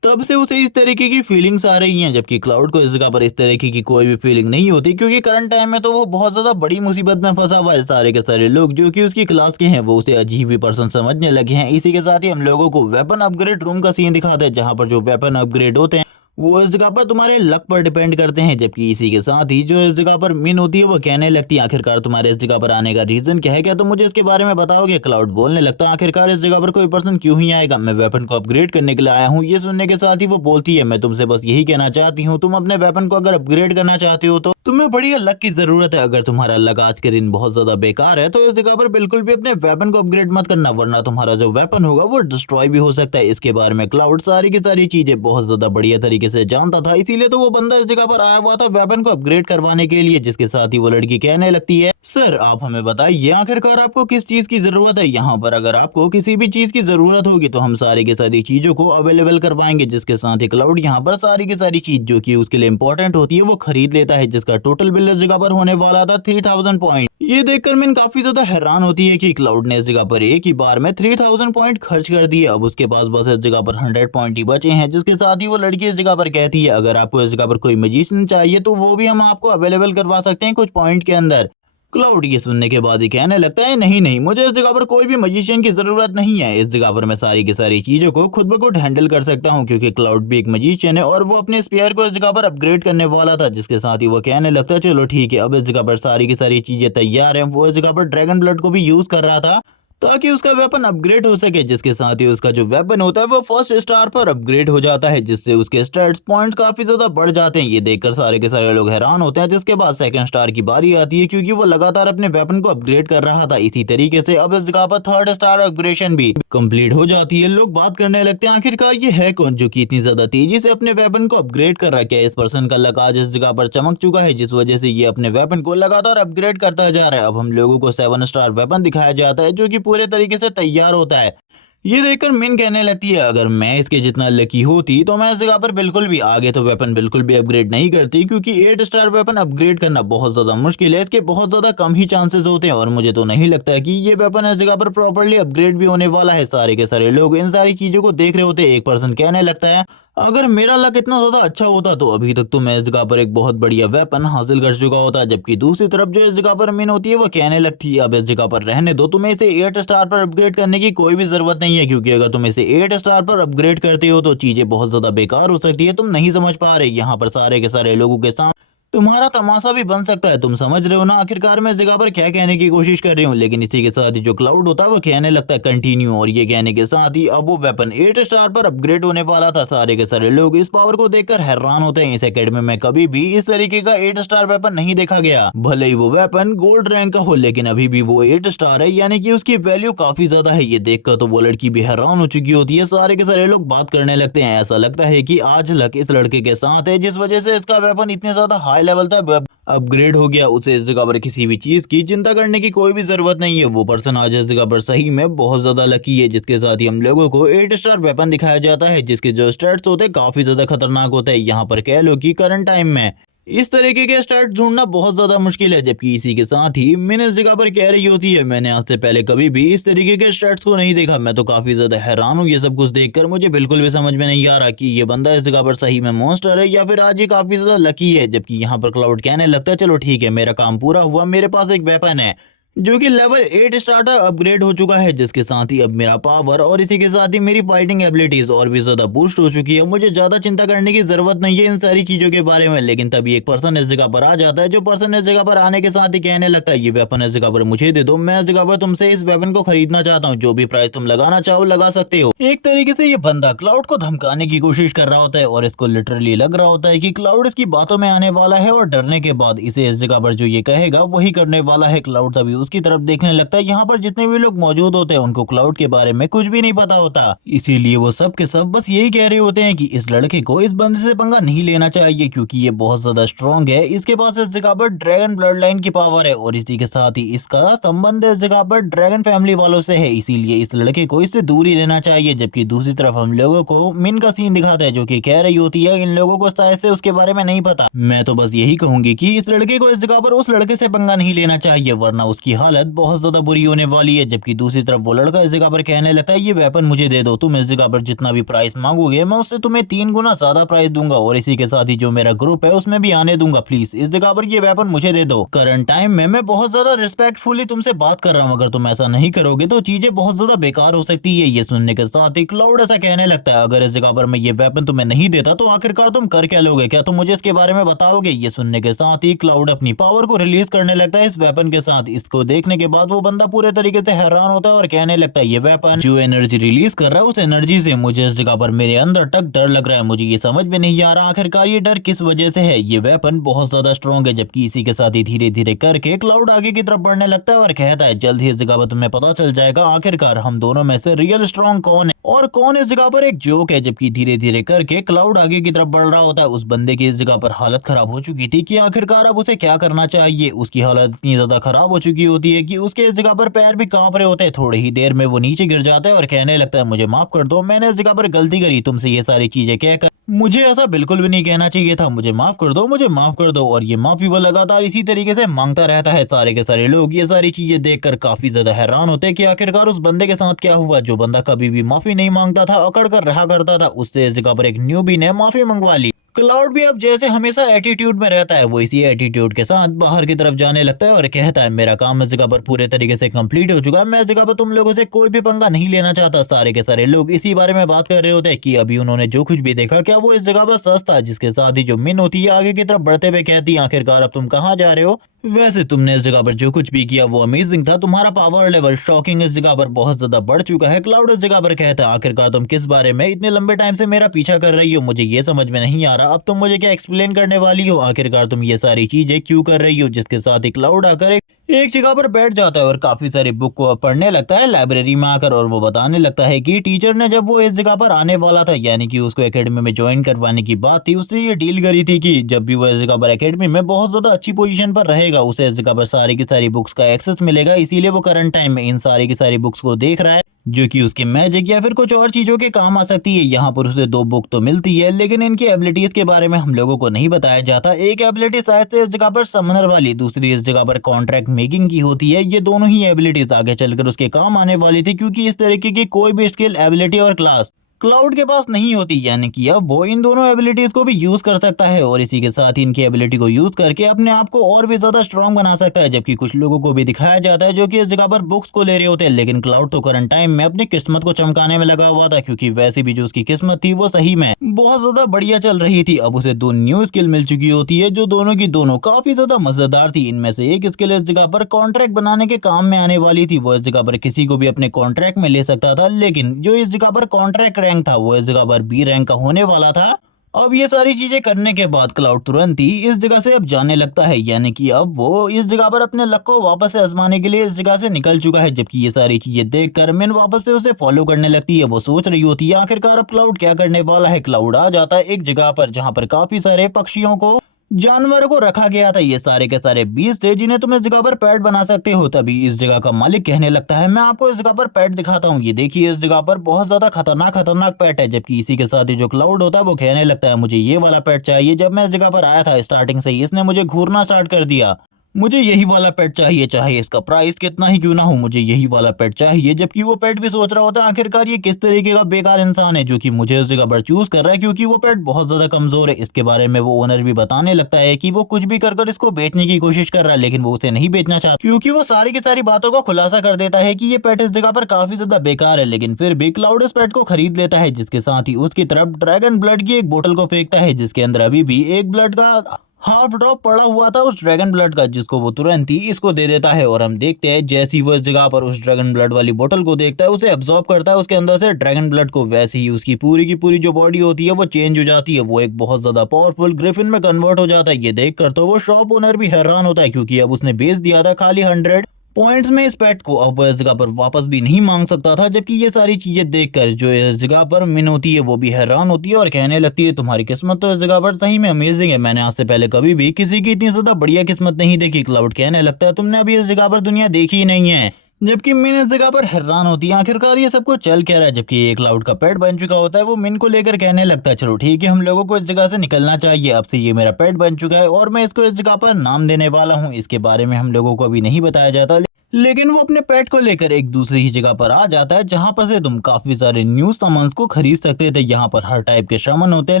तब से उसे इस तरीके की फीलिंग्स आ रही हैं। जबकि क्लाउड को इस जगह पर इस तरीके की कोई भी फीलिंग नहीं होती क्योंकि करंट टाइम में तो वो बहुत ज्यादा बड़ी मुसीबत में फंसा हुआ है। सारे के सारे लोग जो कि उसकी क्लास के हैं वो उसे अजीब ही पर्सन समझने लगे हैं। इसी के साथ ही हम लोगों को वेपन अपग्रेड रूम का सीन दिखाते हैं जहाँ पर जो वेपन अपग्रेड होते हैं वो इस जगह पर तुम्हारे लक पर डिपेंड करते हैं। जबकि इसी के साथ ही जो इस जगह पर मिन होती है वो कहने लगती है आखिरकार तुम्हारे इस जगह पर आने का रीजन क्या है, क्या तुम मुझे इसके बारे में बताओगे। क्लाउड बोलने लगता है आखिरकार इस जगह पर कोई पर्सन क्यों ही आएगा, मैं वेपन को अपग्रेड करने के लिए आया हूँ। ये सुनने के साथ ही वो बोलती है मैं तुमसे बस यही कहना चाहती हूँ तुम अपने वेपन को अगर अपग्रेड करना चाहते हो तो तुम्हें बढ़िया लक की जरूरत है। अगर तुम्हारा लक आज के दिन बहुत ज्यादा बेकार है तो इस जगह पर बिल्कुल भी अपने वेपन को अपग्रेड मत करना वरना तुम्हारा जो वेपन होगा वो डिस्ट्रॉय भी हो सकता है। इसके बारे में क्लाउड सारी की सारी चीजें बहुत ज्यादा बढ़िया तरीके से जानता था, इसीलिए तो वो बंदा इस जगह पर आया हुआ था वेपन को अपग्रेड करवाने के लिए। जिसके साथ ही वो लड़की कहने लगती है सर आप हमें बताइए आखिरकार आपको किस चीज की जरूरत है। यहाँ पर अगर आपको किसी भी चीज की जरूरत होगी तो हम सारी की सारी चीजों को अवेलेबल करवाएंगे। जिसके साथ ही क्लाउड यहाँ पर सारी की सारी चीज जो कि उसके लिए इंपॉर्टेंट होती है वो खरीद लेता है जिसका टोटल बिल इस जगह पर होने वाला था 3000 पॉइंट। ये देखकर मैं काफी ज्यादा हैरान होती है कि क्लाउड ने इस जगह पर एक ही बार में 3000 पॉइंट खर्च कर दिए। अब उसके पास बस इस जगह पर 100 पॉइंट ही बचे हैं। जिसके साथ ही वो लड़की इस जगह पर कहती है अगर आपको इस जगह पर कोई मैजिशियन चाहिए तो वो भी हम आपको अवेलेबल करवा सकते हैं कुछ पॉइंट के अंदर। क्लाउड ये सुनने के बाद ही कहने लगता है नहीं नहीं मुझे इस जगह पर कोई भी मैजिशियन की जरूरत नहीं है। इस जगह पर मैं सारी की सारी चीजों को खुद ब खुद हैंडल कर सकता हूँ क्योंकि क्लाउड भी एक मैजिशियन है और वो अपने स्पेयर को इस जगह पर अपग्रेड करने वाला था। जिसके साथ ही वो कहने लगता है चलो ठीक है अब इस जगह पर सारी की सारी चीजें तैयार हैं। वो इस जगह पर ड्रैगन ब्लड को भी यूज कर रहा था ताकि उसका वेपन अपग्रेड हो सके। जिसके साथ ही उसका जो वेपन होता है वो फर्स्ट स्टार पर अपग्रेड हो जाता है जिससे उसके स्टैट्स पॉइंट काफी ज्यादा बढ़ जाते हैं। ये देखकर सारे के सारे लोग हैरान होते हैं। जिसके बाद सेकंड स्टार की बारी आती है क्योंकि वो लगातार अपने वेपन को अपग्रेड कर रहा था। इसी तरीके से अब इस जगह पर थर्ड स्टार अपग्रेडेशन भी कंप्लीट हो जाती है। लोग बात करने लगते हैं आखिरकार ये है कौन जो कि इतनी ज्यादा तेजी से अपने वेपन को अपग्रेड कर रहा है। क्या इस पर्सन का लक आज इस जगह पर चमक चुका है जिस वजह से ये अपने वेपन को लगातार अपग्रेड करता जा रहा है। अब हम लोगों को 7 स्टार वेपन दिखाया जाता है जो कि पूरे तरीके से तैयार होता है। ये देखकर मिन कहने लगती है अगर मैं इसके जितना लकी होती तो मैं इस जगह पर बिल्कुल भी आगे तो वेपन बिल्कुल भी अपग्रेड नहीं करती क्योंकि 8 स्टार वेपन अपग्रेड करना बहुत ज्यादा मुश्किल है। इसके बहुत ज्यादा कम ही चांसेस होते हैं और मुझे तो नहीं लगता है कि ये वेपन इस जगह पर प्रॉपर्ली अपग्रेड भी होने वाला है। सारे के सारे लोग इन सारी चीजों को देख रहे होते हैं। एक पर्सन कहने लगता है अगर मेरा लक इतना ज्यादा अच्छा होता तो अभी तक तो मैं इस जगह पर एक बहुत बढ़िया वेपन हासिल कर चुका होता। जबकि दूसरी तरफ जो इस जगह पर मिन होती है वो कहने लगती है अब इस जगह पर रहने दो, तुम्हें इसे 8 स्टार पर अपग्रेड करने की कोई भी जरूरत नहीं है क्योंकि अगर तुम इसे 8 स्टार पर अपग्रेड करते हो तो चीजें बहुत ज्यादा बेकार हो सकती है। तुम नहीं समझ पा रहे, यहाँ पर सारे के सारे लोगों के सामने तुम्हारा तमाशा भी बन सकता है। तुम समझ रहे हो ना आखिरकार मैं इस जगह पर क्या कहने की कोशिश कर रही हूँ। लेकिन इसी के साथ ही जो क्लाउड होता है वो कहने लगता है कंटिन्यू और ये कहने के साथ ही अब वो वेपन 8 स्टार पर अपग्रेड होने वाला था। सारे के सारे लोग इस पावर को देखकर हैरान होते हैं। इस एकेडमी में कभी भी इस तरीके का 8 स्टार वेपन नहीं देखा गया। भले ही वो वेपन गोल्ड रैंक का हो लेकिन अभी भी वो 8 स्टार है यानी कि उसकी वैल्यू काफी ज्यादा है। ये देखकर तो वो लड़की भी हैरान हो चुकी होती है। सारे के सारे लोग बात करने लगते हैं ऐसा लगता है कि आज लक इस लड़के के साथ है जिस वजह से इसका वेपन इतने ज्यादा हाई लेवल तक अपग्रेड हो गया। उसे इस जगह पर किसी भी चीज की चिंता करने की कोई भी जरूरत नहीं है। वो पर्सन आज इस जगह पर सही में बहुत ज्यादा लकी है। जिसके साथ ही हम लोगों को 8 स्टार वेपन दिखाया जाता है जिसके जो स्टैट्स होते हैं काफी ज्यादा खतरनाक होते हैं। यहाँ पर कह लो कि करंट टाइम में इस तरीके के स्टैट्स ढूंढना बहुत ज्यादा मुश्किल है। जबकि इसी के साथ ही मैंने इस जगह पर कह रही होती है मैंने आज से पहले कभी भी इस तरीके के स्टैट्स को नहीं देखा। मैं तो काफी ज्यादा हैरान हूँ ये सब कुछ देखकर। मुझे बिल्कुल भी समझ में नहीं आ रहा कि ये बंदा इस जगह पर सही में मॉन्स्टर है या फिर आज ये काफी ज्यादा लकी है। जबकि यहाँ पर क्लाउड कहने लगता है चलो ठीक है मेरा काम पूरा हुआ, मेरे पास एक वेपन है जो कि लेवल 8 स्टार्टर अपग्रेड हो चुका है। जिसके साथ ही अब मेरा पावर और इसी के साथ ही मेरी फाइटिंग एबिलिटीज और भी ज्यादा बूस्ट हो चुकी है। मुझे ज्यादा चिंता करने की जरूरत नहीं है इन सारी चीजों के बारे में। लेकिन तभी एक पर्सन इस जगह पर आ जाता है। जो पर्सन इस जगह पर आने के साथ ही कहने लगता है ये वेपन इस जगह पर मुझे दे दो, मैं इस जगह पर तुमसे इस वेपन को खरीदना चाहता हूँ, जो भी प्राइस तुम लगाना चाहो लगा सकते हो। एक तरीके से ये बंदा क्लाउड को धमकाने की कोशिश कर रहा होता है और इसको लिटरली लग रहा होता है कि क्लाउड इसकी बातों में आने वाला है और डरने के बाद इसे इस जगह पर जो ये कहेगा वही करने वाला है। क्लाउड तभी उसकी तरफ देखने लगता है। यहाँ पर जितने भी लोग मौजूद होते हैं उनको क्लाउड के बारे में कुछ भी नहीं पता होता, इसीलिए वो सब के सब बस यही कह रहे होते हैं कि इस लड़के को इस बंदे से पंगा नहीं लेना चाहिए क्योंकि ये बहुत ज्यादा स्ट्रॉन्ग है, इसके पास इस जगह पर ड्रैगन ब्लड लाइन की पावर है और इसी के साथ ही इसका संबंध इस जगह पर ड्रैगन फैमिली वालों से है, इसीलिए इस लड़के को इससे दूर ही रहना चाहिए। जबकि दूसरी तरफ हम लोगों को मिन का सीन दिखाता है जो कि कह रही होती है इन लोगों को शायद से उसके बारे में नहीं पता। मैं तो बस यही कहूंगी कि इस लड़के को इस जगह पर उस लड़के से पंगा नहीं लेना चाहिए वरना उसकी हालत बहुत ज्यादा बुरी होने वाली है। जबकि दूसरी तरफ वो लड़का इस जगह पर कहने लगता है ये वेपन मुझे दे दो, तुम इस जगह पर जितना भी प्राइस मांगोगे मैं उससे तुम्हें 3 गुना ज्यादा प्राइस दूंगा और इसी के साथ ही जो मेरा ग्रुप है उसमें भी आने दूंगा, प्लीज इस जगह पर ये वेपन मुझे दे दो। करंट टाइम में मैं बहुत ज्यादा रिस्पेक्टफुली तुमसे बात कर रहा हूँ, अगर तुम ऐसा नहीं करोगे तो चीजें बहुत ज्यादा बेकार हो सकती है। ये सुनने के साथ ही क्लाउड ऐसा कहने लगता है अगर इस जगह पर मैं ये वेपन तुम्हें नहीं देता तो आखिरकार तुम कर क्या लोगे, क्या तुम मुझे इसके बारे में बताओगे। ये सुनने के साथ ही क्लाउड अपनी पावर को रिलीज करने लगता है इस वेपन के साथ। इसको देखने के बाद वो बंदा पूरे तरीके से हैरान होता है और कहने लगता है ये वेपन जो एनर्जी रिलीज कर रहा है उस एनर्जी से मुझे इस जगह पर मेरे अंदर तक डर लग रहा है, मुझे ये समझ में नहीं आ रहा आखिरकार ये डर किस वजह से है। ये वेपन बहुत ज्यादा स्ट्रॉन्ग है। जबकि इसी के साथ ही धीरे धीरे करके क्लाउड आगे की तरफ बढ़ने लगता है और कहता है जल्द ही इस जगह पर तुम्हें पता चल जाएगा आखिरकार हम दोनों में से रियल स्ट्रॉन्ग कौन है और कौन इस जगह पर एक जोक है। जबकि धीरे धीरे करके क्लाउड आगे की तरफ बढ़ रहा होता है, उस बंदे की इस जगह पर हालत खराब हो चुकी थी कि आखिरकार अब उसे क्या करना चाहिए। उसकी हालत इतनी ज्यादा खराब हो चुकी होती है कि उसके इस जगह पर पैर भी कांप रहे होते हैं। थोड़ी ही देर में वो नीचे गिर जाता है और कहने लगता है मुझे माफ कर दो, मैंने इस जगह पर गलती करी, तुमसे ये सारी चीजें कहकर मुझे ऐसा बिल्कुल भी नहीं कहना चाहिए था, मुझे माफ कर दो, मुझे माफ कर दो। और ये माफी वो लगातार इसी तरीके से मांगता रहता है। सारे के सारे लोग ये सारी चीजें देखकर काफी ज्यादा हैरान होते हैं कि आखिरकार उस बंदे के साथ क्या हुआ। जो बंदा कभी भी माफी नहीं मांगता था, अकड़ कर रहा करता था, उससे इस जगह पर एक न्यूबी ने माफी मंगवा ली। क्लाउड भी अब जैसे हमेशा एटीट्यूड में रहता है वो इसी एटीट्यूड के साथ बाहर की तरफ जाने लगता है और कहता है मेरा काम इस जगह पर पूरे तरीके से कंप्लीट हो चुका है, मैं इस जगह पर तुम लोगों से कोई भी पंगा नहीं लेना चाहता। सारे के सारे लोग इसी बारे में बात कर रहे होते हैं कि अभी उन्होंने जो कुछ भी देखा क्या वो इस जगह पर सच था। जिसके साथ ही जो मिन होती है आगे की तरफ बढ़ते हुए कहती है आखिरकार अब तुम कहाँ जा रहे हो, वैसे तुमने इस जगह पर जो कुछ भी किया वो अमेजिंग था, तुम्हारा पावर लेवल शॉकिंग इस जगह पर बहुत ज्यादा बढ़ चुका है। क्लाउड इस जगह पर कहता है आखिरकार तुम किस बारे में इतने लंबे टाइम से मेरा पीछा कर रही हो, मुझे ये समझ में नहीं आ रहा, अब तुम मुझे क्या एक्सप्लेन करने वाली हो, आखिरकार तुम ये सारी चीजें क्यों कर रही हो। जिसके साथ ही क्लाउड आकर एक जगह पर बैठ जाता है और काफी सारी बुक को पढ़ने लगता है लाइब्रेरी में आकर और वो बताने लगता है कि टीचर ने जब वो इस जगह पर आने वाला था यानी कि उसको एकेडमी में ज्वाइन करवाने की बात थी, उससे ये डील करी थी कि जब भी वो इस जगह पर एकेडमी में बहुत ज्यादा अच्छी पोजीशन पर रहेगा उसे इस जगह पर सारी की सारी बुक्स का एक्सेस मिलेगा, इसीलिए वो करंट टाइम में इन सारी की सारी बुक्स को देख रहा है जो कि उसके मैजिक या फिर कुछ और चीजों के काम आ सकती है। यहाँ पर उसे 2 बुक तो मिलती है लेकिन इनकी एबिलिटीज के बारे में हम लोगों को नहीं बताया जाता। एक एबिलिटी शायद से इस जगह पर समनर वाली, दूसरी इस जगह पर कॉन्ट्रैक्ट मेकिंग की होती है। ये दोनों ही एबिलिटीज आगे चलकर उसके काम आने वाली थी क्योंकि इस तरीके की कोई भी स्किल, एबिलिटी और क्लास क्लाउड के पास नहीं होती, यानी कि अब वो इन दोनों एबिलिटीज को भी यूज कर सकता है और इसी के साथ ही इनकी एबिलिटी को यूज करके अपने आप को और भी ज्यादा स्ट्रांग बना सकता है। जबकि कुछ लोगों को भी दिखाया जाता है जो कि इस जगह पर बुक्स को ले रहे होते हैं, लेकिन क्लाउड तो करंट टाइम में अपनी किस्मत को चमकाने में लगा हुआ था क्योंकि वैसे भी जो उसकी किस्मत थी वो सही में बहुत ज्यादा बढ़िया चल रही थी। अब उसे 2 न्यू स्किल मिल चुकी होती है जो दोनों की दोनों काफी ज्यादा मजेदार थी। इनमें से एक स्किल इस जगह पर कॉन्ट्रैक्ट बनाने के काम में आने वाली थी, वो इस जगह पर किसी को भी अपने कॉन्ट्रैक्ट में ले सकता था, लेकिन जो इस जगह पर कॉन्ट्रैक्ट रैंक था वो इस जगह पर बी रैंक का होने वाला था। अब ये सारी चीजें करने के बाद क्लाउड तुरंत ही इस जगह से अब जाने लगता है, यानी कि अब वो इस जगह पर अपने लक को वापस से आजमाने के लिए इस जगह से निकल चुका है। जबकि ये सारी चीजें देखकर मिन वापस से उसे फॉलो करने लगती है। वो सोच रही होती है आखिरकार अब क्लाउड क्या करने वाला है। क्लाउड आ जाता है एक जगह पर जहाँ पर काफी सारे पक्षियों को, जानवरों को रखा गया था। ये सारे के सारे बीज थे जिन्हें तुम इस जगह पर पेट बना सकते हो। तभी इस जगह का मालिक कहने लगता है मैं आपको इस जगह पर पेट दिखाता हूँ, ये देखिए इस जगह पर बहुत ज्यादा खतरनाक पेट है। जबकि इसी के साथ ही जो क्लाउड होता है वो कहने लगता है मुझे ये वाला पेट चाहिए, जब मैं इस जगह पर आया था स्टार्टिंग से ही इसने मुझे घूरना स्टार्ट कर दिया, मुझे यही वाला पेट चाहिए, चाहे इसका प्राइस कितना ही क्यों ना हो, मुझे यही वाला पेट चाहिए। जबकि वो पेट भी सोच रहा होता है आखिरकार ये किस तरीके का बेकार इंसान है जो कि मुझे उस जगह पर चूज कर रहा है क्योंकि वो पेट बहुत ज्यादा कमजोर है। इसके बारे में वो ओनर भी बताने लगता है कि वो कुछ भी कर इसको बेचने की कोशिश कर रहा है, लेकिन वो उसे नहीं बेचना चाहता क्योंकि वो सारी की सारी बातों का खुलासा कर देता है कि ये पेट इस जगह पर काफी ज्यादा बेकार है। लेकिन फिर भी क्लाउड इस पेट को खरीद लेता है, जिसके साथ ही उसकी तरफ ड्रैगन ब्लड की एक बोतल को फेंकता है जिसके अंदर अभी भी एक ब्लड का हाफ ड्रॉप पड़ा हुआ था उस ड्रैगन ब्लड का, जिसको वो तुरंत ही इसको दे देता है। और हम देखते हैं जैसे ही वो इस जगह पर उस ड्रैगन ब्लड वाली बोतल को देखता है, उसे एब्जॉर्ब करता है उसके अंदर से ड्रैगन ब्लड को, वैसे ही उसकी पूरी की पूरी जो बॉडी होती है वो चेंज हो जाती है, वो एक बहुत ज्यादा पावरफुल ग्रिफिन में कन्वर्ट हो जाता है। ये देखकर तो वो शॉप ओनर भी हैरान होता है क्योंकि अब उसने बेच दिया था खाली 100 पॉइंट्स में इस पेट को अब इस जगह पर वापस भी नहीं मांग सकता था, जबकि ये सारी चीजें देखकर जो इस जगह पर मिन होती है वो भी हैरान होती है और कहने लगती है तुम्हारी किस्मत तो इस जगह पर सही में अमेजिंग है, मैंने आज से पहले कभी भी किसी की इतनी ज्यादा बढ़िया किस्मत नहीं देखी। क्लाउड कहने लगता है तुमने अभी इस जगह पर दुनिया देखी ही नहीं है, जबकि मिन इस जगह पर हैरान होती है आखिरकार ये सब कुछ चल क्या रहा है। जबकि ये क्लाउड का पेट बन चुका होता है वो मिन को लेकर कहने लगता है चलो ठीक है हम लोगों को इस जगह से निकलना चाहिए, अब से ये मेरा पेट बन चुका है और मैं इसको इस जगह पर नाम देने वाला हूँ। इसके बारे में हम लोगों को अभी नहीं बताया जाता, लेकिन वो अपने पेट को लेकर एक दूसरी ही जगह पर आ जाता है जहां पर से तुम काफी सारे न्यू सामान्स को खरीद सकते थे। यहाँ पर हर टाइप के सामान होते हैं,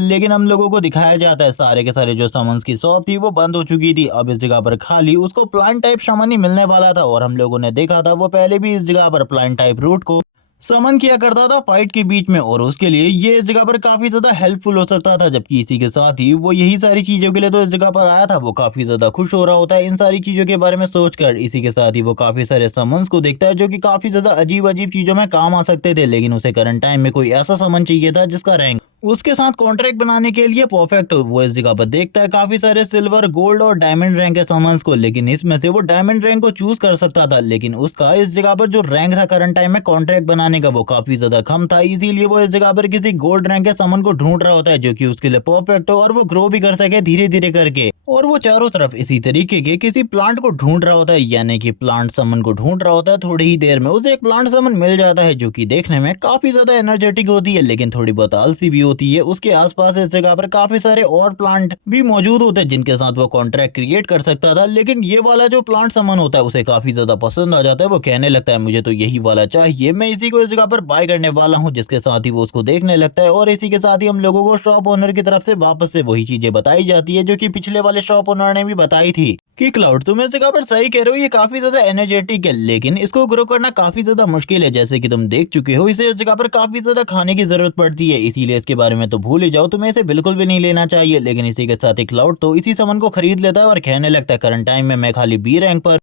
लेकिन हम लोगों को दिखाया जाता है सारे के सारे जो सामान की शॉप थी वो बंद हो चुकी थी। अब इस जगह पर खाली उसको प्लांट टाइप सामान ही मिलने वाला था और हम लोगों ने देखा था वो पहले भी इस जगह पर प्लांट टाइप रूट को समन किया करता था फाइट के बीच में और उसके लिए ये इस जगह पर काफी ज्यादा हेल्पफुल हो सकता था। जबकि इसी के साथ ही वो यही सारी चीजों के लिए तो इस जगह पर आया था, वो काफी ज्यादा खुश हो रहा होता है इन सारी चीजों के बारे में सोचकर। इसी के साथ ही वो काफी सारे समन्स को देखता है जो कि काफी ज्यादा अजीब अजीब चीजों में काम आ सकते थे, लेकिन उसे करंट टाइम में कोई ऐसा समन चाहिए था जिसका रैंक उसके साथ कॉन्ट्रैक्ट बनाने के लिए परफेक्ट। वो इस जगह पर देखता है काफी सारे सिल्वर गोल्ड और डायमंड रैंक के सामान्स को, लेकिन इसमें से वो डायमंड रैंक को चूज कर सकता था, लेकिन उसका इस जगह पर जो रैंक था करंट टाइम में कॉन्ट्रैक्ट बनाने का वो काफी ज्यादा कम था। इसीलिए वो इस जगह पर किसी गोल्ड रैंक के सामान को ढूंढ रहा होता है जो कि उसके लिए परफेक्ट हो और वो ग्रो भी कर सके धीरे धीरे करके। और वो चारों तरफ इसी तरीके के किसी प्लांट को ढूंढ रहा होता है, यानी कि प्लांट समन को ढूंढ रहा होता है। थोड़ी ही देर में उसे एक प्लांट समन मिल जाता है जो कि देखने में काफी ज्यादा एनर्जेटिक होती है, लेकिन थोड़ी बहुत आलसी भी होती है। उसके आसपास इस जगह पर काफी सारे और प्लांट भी मौजूद होते हैं जिनके साथ वो कॉन्ट्रैक्ट क्रिएट कर सकता था, लेकिन ये वाला जो प्लांट समन होता है उसे काफी ज्यादा पसंद आ जाता है। वो कहने लगता है मुझे तो यही वाला चाहिए, मैं इसी को इस जगह पर बाय करने वाला हूँ, जिसके साथ ही वो उसको देखने लगता है। और इसी के साथ ही हम लोगों को शॉप ओनर की तरफ से वापस से वही चीजें बताई जाती है जो कि पिछले वाले शॉप ओनर ने भी बताई थी कि क्लाउड तुम इस जगह पर सही कह रहे हो, ये काफी ज्यादा एनर्जेटिक है, लेकिन इसको ग्रो करना काफी ज्यादा मुश्किल है। जैसे कि तुम देख चुके हो इसे इस जगह पर काफी ज्यादा खाने की जरूरत पड़ती है, इसीलिए इसके बारे में तो भूल ही जाओ, तुम्हें इसे बिल्कुल भी नहीं लेना चाहिए। लेकिन इसी के साथ ही क्लाउड तो इसी सामान को खरीद लेता है और कहने लगता है करंट टाइम में मैं खाली बी रैंक पर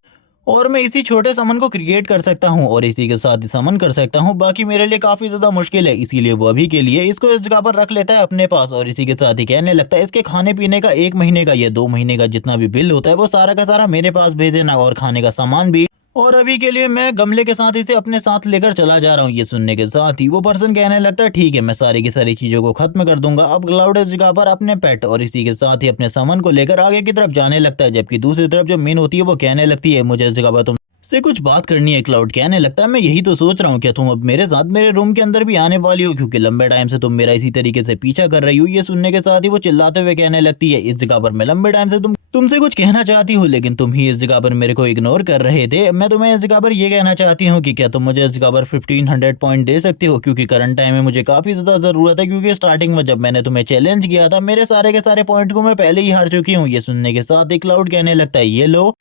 और मैं इसी छोटे समन को क्रिएट कर सकता हूँ और इसी के साथ ही समन कर सकता हूँ, बाकी मेरे लिए काफी ज्यादा मुश्किल है। इसीलिए वो अभी के लिए इसको इस जगह पर रख लेता है अपने पास और इसी के साथ ही कहने लगता है इसके खाने पीने का 1 महीने का या 2 महीने का जितना भी बिल होता है वो सारा का सारा मेरे पास भेज देना और खाने का सामान भी, और अभी के लिए मैं गमले के साथ इसे अपने साथ लेकर चला जा रहा हूँ। ये सुनने के साथ ही वो पर्सन कहने लगता है ठीक है मैं सारी की सारी चीजों को खत्म कर दूंगा। अब क्लाउड इस जगह पर अपने पेट और इसी के साथ ही अपने सामान को लेकर आगे की तरफ जाने लगता है, जबकि दूसरी तरफ जो मीन होती है वो कहने लगती है मुझे इस जगह पर तुम से कुछ बात करनी है। क्लाउड कहने लगता है मैं यही तो सोच रहा हूँ क्या तुम अब मेरे साथ मेरे रूम के अंदर भी आने वाली हो, क्योंकि लंबे टाइम से तुम मेरा इसी तरीके से पीछा कर रही हो। ये सुनने के साथ ही वो चिल्लाते हुए कहने लगती है इस जगह पर मैं लंबे टाइम से तुमसे कुछ कहना चाहती हूँ, लेकिन तुम ही इस जगह पर मेरे को इग्नोर कर रहे थे। मैं तुम्हें इस जगह पर ये कहना चाहती हूँ कि क्या तुम मुझे इस जगह पर 1500 पॉइंट दे सकती हो, क्योंकि करंट टाइम में मुझे काफी ज्यादा जरूरत है, क्योंकि स्टार्टिंग में जब मैंने तुम्हें चैलेंज किया था मेरे सारे के सारे पॉइंट को मैं पहले ही हार चुकी हूँ। ये सुनने के साथ ही क्लाउड कहने लगता है ये लो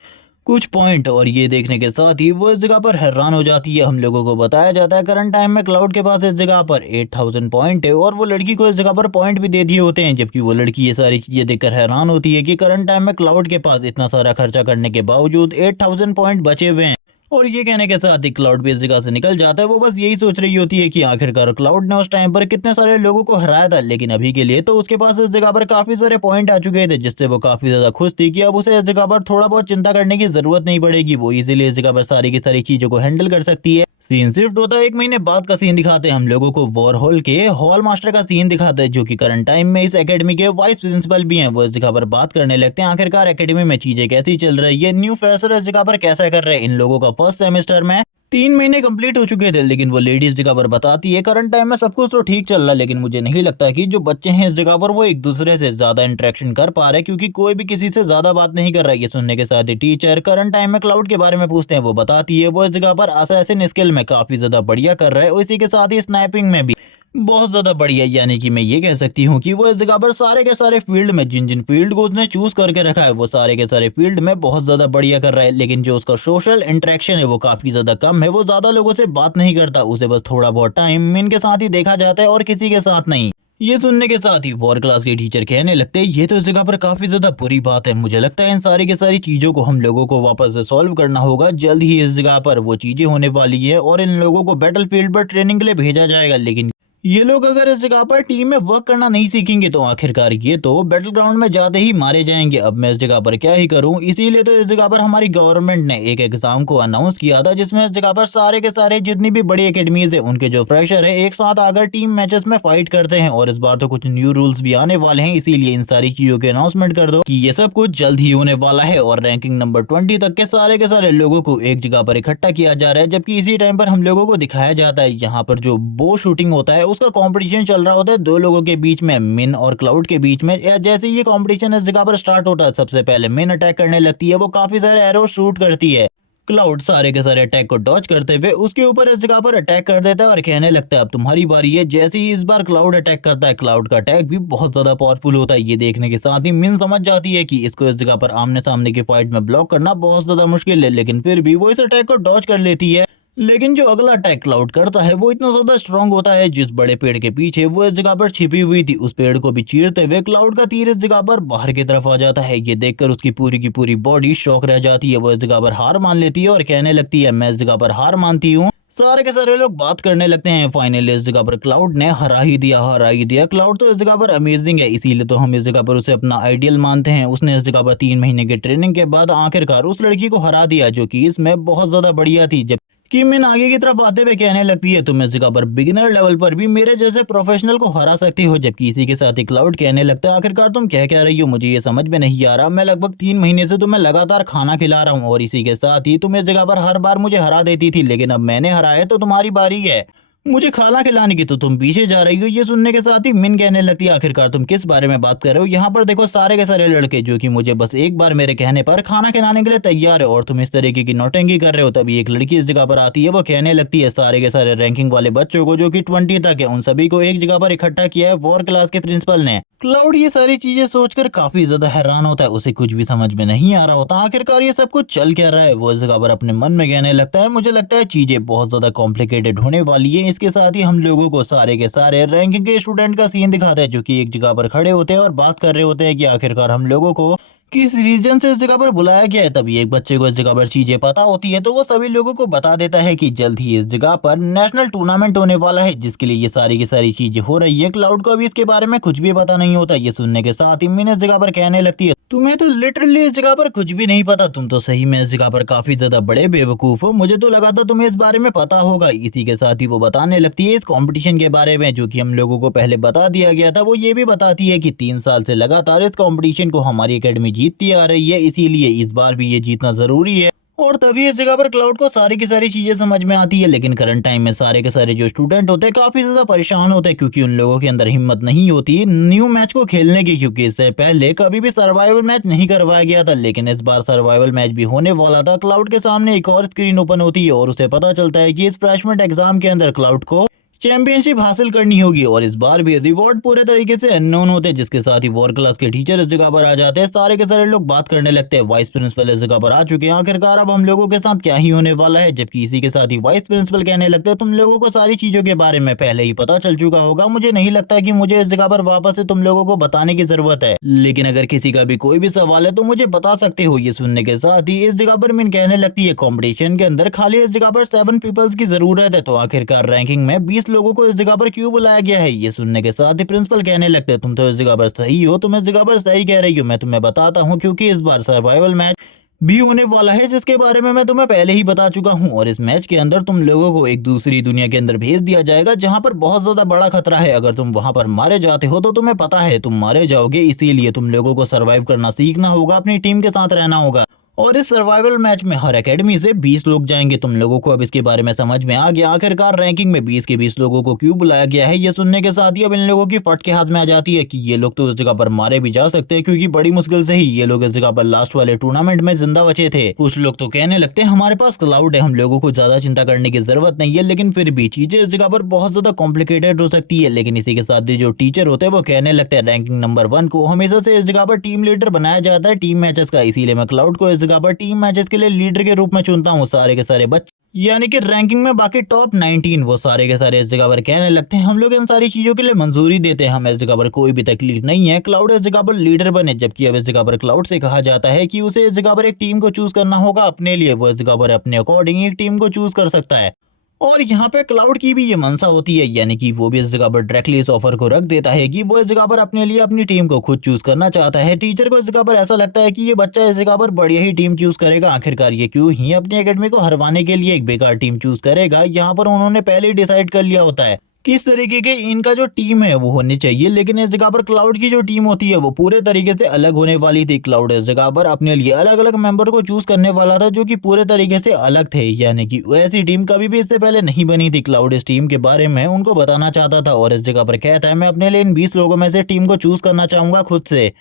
कुछ पॉइंट, और ये देखने के साथ ही वो इस जगह पर हैरान हो जाती है। हम लोगों को बताया जाता है करंट टाइम में क्लाउड के पास इस जगह पर 8000 पॉइंट है और वो लड़की को इस जगह पर पॉइंट भी दे दिए होते हैं, जबकि वो लड़की ये सारी चीजें देखकर हैरान होती है कि करंट टाइम में क्लाउड के पास इतना सारा खर्चा करने के बावजूद 8000 पॉइंट बचे हुए हैं। और ये कहने के साथ ही क्लाउड भी इस जगह से निकल जाता है। वो बस यही सोच रही होती है कि आखिरकार क्लाउड ने उस टाइम पर कितने सारे लोगों को हराया था, लेकिन अभी के लिए तो उसके पास इस जगह पर काफी सारे पॉइंट आ चुके थे, जिससे वो काफी ज्यादा खुश थी कि अब उसे इस जगह पर थोड़ा बहुत चिंता करने की जरूरत नहीं पड़ेगी। वो इसीलिए इस जगह पर सारी की सारी चीजों को हैंडल कर सकती है। सीन शिफ्ट होता है 1 महीने बाद का सीन दिखाते हैं हम लोगों को वॉर हॉल के हॉल मास्टर का सीन दिखाते हैं, जो कि करंट टाइम में इस एकेडमी के वाइस प्रिंसिपल भी हैं। वो इस जगह पर बात करने लगते हैं आखिरकार एकेडमी में चीजें कैसी चल रही है, न्यू फ्रेशर इस जगह पर कैसा कर रहे हैं। इन लोगों का फर्स्ट सेमेस्टर में 3 महीने कंप्लीट हो चुके थे, लेकिन वो लेडी इस जगह पर बताती है करंट टाइम में सब कुछ तो ठीक चल रहा है, लेकिन मुझे नहीं लगता कि जो बच्चे हैं इस जगह पर वो एक दूसरे से ज्यादा इंटरेक्शन कर पा रहे, क्योंकि कोई भी किसी से ज्यादा बात नहीं कर रहा है। ये सुनने के साथ ही टीचर करंट टाइम में क्लाउड के बारे में पूछते हैं। वो बताती है वो इस जगह पर असैसिन स्किल में काफी ज्यादा बढ़िया कर रहा है और इसी के साथ ही स्नाइपिंग में भी बहुत ज्यादा बढ़िया, यानी कि मैं ये कह सकती हूँ कि वो इस जगह पर सारे के सारे फील्ड में जिन जिन फील्ड को उसने चूज करके रखा है वो सारे के सारे फील्ड में बहुत ज्यादा बढ़िया कर रहा है। लेकिन जो उसका सोशल इंटरेक्शन है वो काफी ज्यादा कम है, वो ज्यादा लोगों से बात नहीं करता, उसे बस थोड़ा बहुत टाइम इनके साथ ही देखा जाता है और किसी के साथ नहीं। ये सुनने के साथ ही वॉर क्लास के टीचर कहने लगते हैं ये तो इस जगह पर काफी ज्यादा बुरी बात है, मुझे लगता है इन सारी की सारी चीजों को हम लोगों को वापस से सॉल्व करना होगा। जल्द ही इस जगह पर वो चीजें होने वाली है और इन लोगों को बैटल फील्ड पर ट्रेनिंग के लिए भेजा जाएगा, लेकिन ये लोग अगर इस जगह पर टीम में वर्क करना नहीं सीखेंगे तो आखिरकार ये तो बैटल ग्राउंड में जाते ही मारे जाएंगे। अब मैं इस जगह पर क्या ही करूं, इसीलिए तो इस जगह पर हमारी गवर्नमेंट ने एक एग्जाम को अनाउंस किया था जिसमें इस जगह पर सारे के सारे जितनी भी बड़ी एकेडमीज है उनके जो फ्रेशर है एक साथ आकर टीम मैचेस में फाइट करते हैं। और इस बार तो कुछ न्यू रूल्स भी आने वाले हैं, इसीलिए इन सारी चीजों के अनाउंसमेंट कर दो कि ये सब कुछ जल्द ही होने वाला है। और रैंकिंग नंबर 20 तक के सारे लोगों को एक जगह पर इकट्ठा किया जा रहा है, जबकि इसी टाइम पर हम लोगों को दिखाया जाता है यहाँ पर जो बो शूटिंग होता है उसका कॉम्पिटिशन चल रहा होता है दो लोगों के बीच में, मिन और क्लाउड के बीच में। या जैसे ये कंपटीशन इस जगह पर स्टार्ट होता है सबसे पहले मिन अटैक करने लगती है, वो काफी सारे एरो शूट करती है। क्लाउड सारे के सारे अटैक को डॉज करते हुए उसके ऊपर इस जगह पर अटैक कर देता है और कहने लगता है अब तुम्हारी बारी है। जैसे ही इस बार क्लाउड अटैक करता है, क्लाउड का अटैक भी बहुत ज्यादा पावरफुल होता है। ये देखने के साथ ही मिन समझ जाती है कि इसको इस जगह पर आमने सामने की फाइट में ब्लॉक करना बहुत ज्यादा मुश्किल है, लेकिन फिर भी वो इस अटैक को डॉज कर लेती है। लेकिन जो अगला अटैक क्लाउड करता है वो इतना ज्यादा स्ट्रांग होता है, जिस बड़े पेड़ के पीछे वो इस जगह पर छिपी हुई थी उस पेड़ को भी चीरते हुए क्लाउड का तीर इस जगह पर बाहर की तरफ आ जाता है। ये देखकर उसकी पूरी की पूरी बॉडी शॉक रह जाती है, वो इस जगह पर हार मान लेती है और कहने लगती है मैं इस जगह पर हार मानती हूँ। सारे के सारे लोग बात करने लगते हैं, फाइनली इस जगह पर क्लाउड ने हरा ही दिया। क्लाउड तो इस जगह पर अमेजिंग है, इसीलिए तो हम इस जगह पर उसे अपना आइडियल मानते हैं। उसने इस जगह पर 3 महीने की ट्रेनिंग के बाद आखिरकार उस लड़की को हरा दिया जो कि इसमें बहुत ज्यादा बढ़िया थी। जब कि मिन आगे की तरफ आते हुए कहने लगती है तुम इस जगह पर बिगिनर लेवल पर भी मेरे जैसे प्रोफेशनल को हरा सकती हो, जबकि इसी के साथ ही क्लाउड कहने लगता है आखिरकार तुम क्या रही हो, मुझे ये समझ में नहीं आ रहा। मैं लगभग 3 महीने से तुम्हें लगातार खाना खिला रहा हूँ और इसी के साथ ही तुम इस जगह पर हर बार मुझे हरा देती थी, लेकिन अब मैंने हराया तो तुम्हारी बारी है मुझे खाना खिलाने की, तो तुम पीछे जा रही हो। ये सुनने के साथ ही मिन कहने लगती है आखिरकार तुम किस बारे में बात कर रहे हो, यहाँ पर देखो सारे के सारे लड़के जो कि मुझे बस एक बार मेरे कहने पर खाना खिलाने के लिए तैयार है और तुम इस तरीके की नौटंकी कर रहे हो। तभी एक लड़की इस जगह पर आती है, वो कहने लगती है सारे के सारे रैंकिंग वाले बच्चों को जो कि 20 तक है उन सभी को एक जगह पर इकट्ठा किया है वॉर क्लास के प्रिंसिपल ने। क्लाउड ये सारी चीजें सोचकर काफी ज्यादा हैरान होता है, उसे कुछ भी समझ में नहीं आ रहा होता आखिरकार ये सब कुछ चल क्या रहा है। वो इस जगह पर अपने मन में कहने लगता है मुझे लगता है चीजें बहुत ज्यादा कॉम्प्लिकेटेड होने वाली है। इसके साथ ही हम लोगों को सारे के सारे रैंकिंग के स्टूडेंट का सीन दिखाता है जो कि एक जगह पर खड़े होते हैं और बात कर रहे होते हैं कि आखिरकार हम लोगों को किस रीजन से इस जगह पर बुलाया गया है। तभी एक बच्चे को इस जगह पर चीजें पता होती है तो वो सभी लोगों को बता देता है कि जल्द ही इस जगह पर नेशनल टूर्नामेंट होने वाला है जिसके लिए ये सारी की सारी चीजें हो रही है। क्लाउड को अभी इसके बारे में कुछ भी पता नहीं होता। ये सुनने के साथ ही मिन इस जगह पर कहने लगती है तुम्हें तो लिटरली इस जगह पर कुछ भी नहीं पता, तुम तो सही में इस जगह पर काफी ज्यादा बड़े बेवकूफ हो, मुझे तो लगा था तुम्हें इस बारे में पता होगा। इसी के साथ ही वो बताने लगती है इस कंपटीशन के बारे में जो कि हम लोगों को पहले बता दिया गया था। वो ये भी बताती है कि 3 साल से लगातार इस कंपटीशन को हमारी एकेडमी जीतती आ रही है, इसीलिए इस बार भी ये जीतना जरूरी है। और तभी इस जगह पर क्लाउड को सारी की सारी चीजें समझ में आती है। लेकिन करंट टाइम में सारे के सारे जो स्टूडेंट होते हैं काफी ज्यादा परेशान होते हैं क्योंकि उन लोगों के अंदर हिम्मत नहीं होती न्यू मैच को खेलने की, क्योंकि इससे पहले कभी भी सर्वाइवल मैच नहीं करवाया गया था। लेकिन इस बार सर्वाइवल मैच भी होने वाला था। क्लाउड के सामने एक और स्क्रीन ओपन होती है और उसे पता चलता है कि इस फ्रेशमेंट एग्जाम के अंदर क्लाउड को चैंपियनशिप हासिल करनी होगी और इस बार भी रिवॉर्ड पूरे तरीके से अननोन होते हैं। जिसके साथ ही वॉर क्लास के टीचर इस जगह पर आ जाते हैं, सारे के सारे लोग बात करने लगते हैं। वाइस प्रिंसिपल इस जगह पर आ चुके हैं, आखिरकार अब हम लोगों के साथ क्या ही होने वाला है। जबकि इसी के साथ ही वाइस प्रिंसिपल कहने लगते हैं तुम लोगों को सारी चीजों के बारे में पहले ही पता चल चुका होगा, मुझे नहीं लगता कि मुझे इस जगह पर वापस से तुम लोगों को बताने की जरूरत है, लेकिन अगर किसी का भी कोई भी सवाल है तो मुझे बता सकते हो। ये सुनने के साथ ही इस जगह पर मिन कहने लगती है कॉम्पिटिशन के अंदर खाली इस जगह पर 7 पीपल्स की जरूरत है, तो आखिरकार रैंकिंग में 20 लोगों को इस जगह पर क्यों बुलाया गया है। ये सुनने के साथ ही प्रिंसिपल कहने लगते हैं तुम तो इस जगह पर सही हो, तुम इस जगह पर सही कह रही हो, मैं तुम्हें बताता हूँ क्योंकि इस बार सर्वाइवल मैच भी होने वाला है जिसके बारे में मैं तुम्हें पहले ही बता चुका हूँ। और इस मैच के अंदर तुम लोगों को एक दूसरी दुनिया के अंदर भेज दिया जाएगा जहां पर बहुत ज्यादा बड़ा खतरा है। अगर तुम वहां पर मारे जाते हो तो तुम्हें पता है तुम मारे जाओगे, इसीलिए तुम लोगों को सर्वाइव करना सीखना होगा, अपनी टीम के साथ रहना होगा। और इस सर्वाइवल मैच में हर एकेडमी से 20 लोग जाएंगे। तुम लोगों को अब इसके बारे में समझ में आ गया आखिरकार रैंकिंग में 20 के 20 लोगों को क्यों बुलाया गया है। ये सुनने के साथ ही अब इन लोगों की फट के हाथ में आ जाती है कि ये लोग तो इस जगह पर मारे भी जा सकते हैं क्योंकि बड़ी मुश्किल से ही ये लोग इस जगह पर लास्ट वाले टूर्नामेंट में जिंदा बचे थे। कुछ लोग तो कहने लगते हैं हमारे पास क्लाउड है, हम लोगों को ज्यादा चिंता करने की जरूरत नहीं है, लेकिन फिर भी चीजें इस जगह पर बहुत ज्यादा कॉम्प्लिकेटेड हो सकती है। लेकिन इसी के साथ ही जो टीचर होते हैं वो कहने लगते हैं रैंकिंग नंबर 1 को हमेशा से इस जगह पर टीम लीडर बनाया जाता है टीम मैचेस का, इसीलिए मैं क्लाउड को इस जगह पर टीम मैचेस के लिए लीडर के रूप में चुनता हूँ। सारे के सारे बच्चे यानी कि रैंकिंग में बाकी टॉप 19 वो सारे के सारे इस जगह पर कहने लगते हैं हम लोग इन सारी चीजों के लिए मंजूरी देते हैं, हमें इस जगह पर कोई भी तकलीफ नहीं है, क्लाउड इस जगह पर लीडर बने। जबकि अब इस जगह पर क्लाउड से कहा जाता है कि उसे इस जगह पर एक टीम को चूज करना होगा अपने लिए, वो इस जगह पर अपने अकॉर्डिंग एक टीम को चूज कर सकता है। और यहाँ पे क्लाउड की भी ये मंशा होती है, यानी कि वो भी इस जगह पर डायरेक्टली इस ऑफर को रख देता है कि वो इस जगह पर अपने लिए अपनी टीम को खुद चूज करना चाहता है। टीचर को इस जगह पर ऐसा लगता है कि ये बच्चा इस जगह पर बढ़िया ही टीम चूज करेगा, आखिरकार ये क्यों ही अपनी एकेडमी को हरवाने के लिए एक बेकार टीम चूज करेगा। यहाँ पर उन्होंने पहले ही डिसाइड कर लिया होता है किस तरीके के इनका जो टीम है वो होनी चाहिए, लेकिन इस जगह पर क्लाउड की जो टीम होती है वो पूरे तरीके से अलग होने वाली थी। क्लाउड इस जगह पर अपने लिए अलग अलग मेंबर को चूज करने वाला था जो कि पूरे तरीके से अलग थे, यानी कि ऐसी टीम कभी भी इससे पहले नहीं बनी थी। क्लाउड इस टीम के बारे में उनको बताना चाहता था और इस जगह पर कहता है मैं अपने लिए इन 20 लोगों में से टीम को चूज करना चाहूंगा खुद से।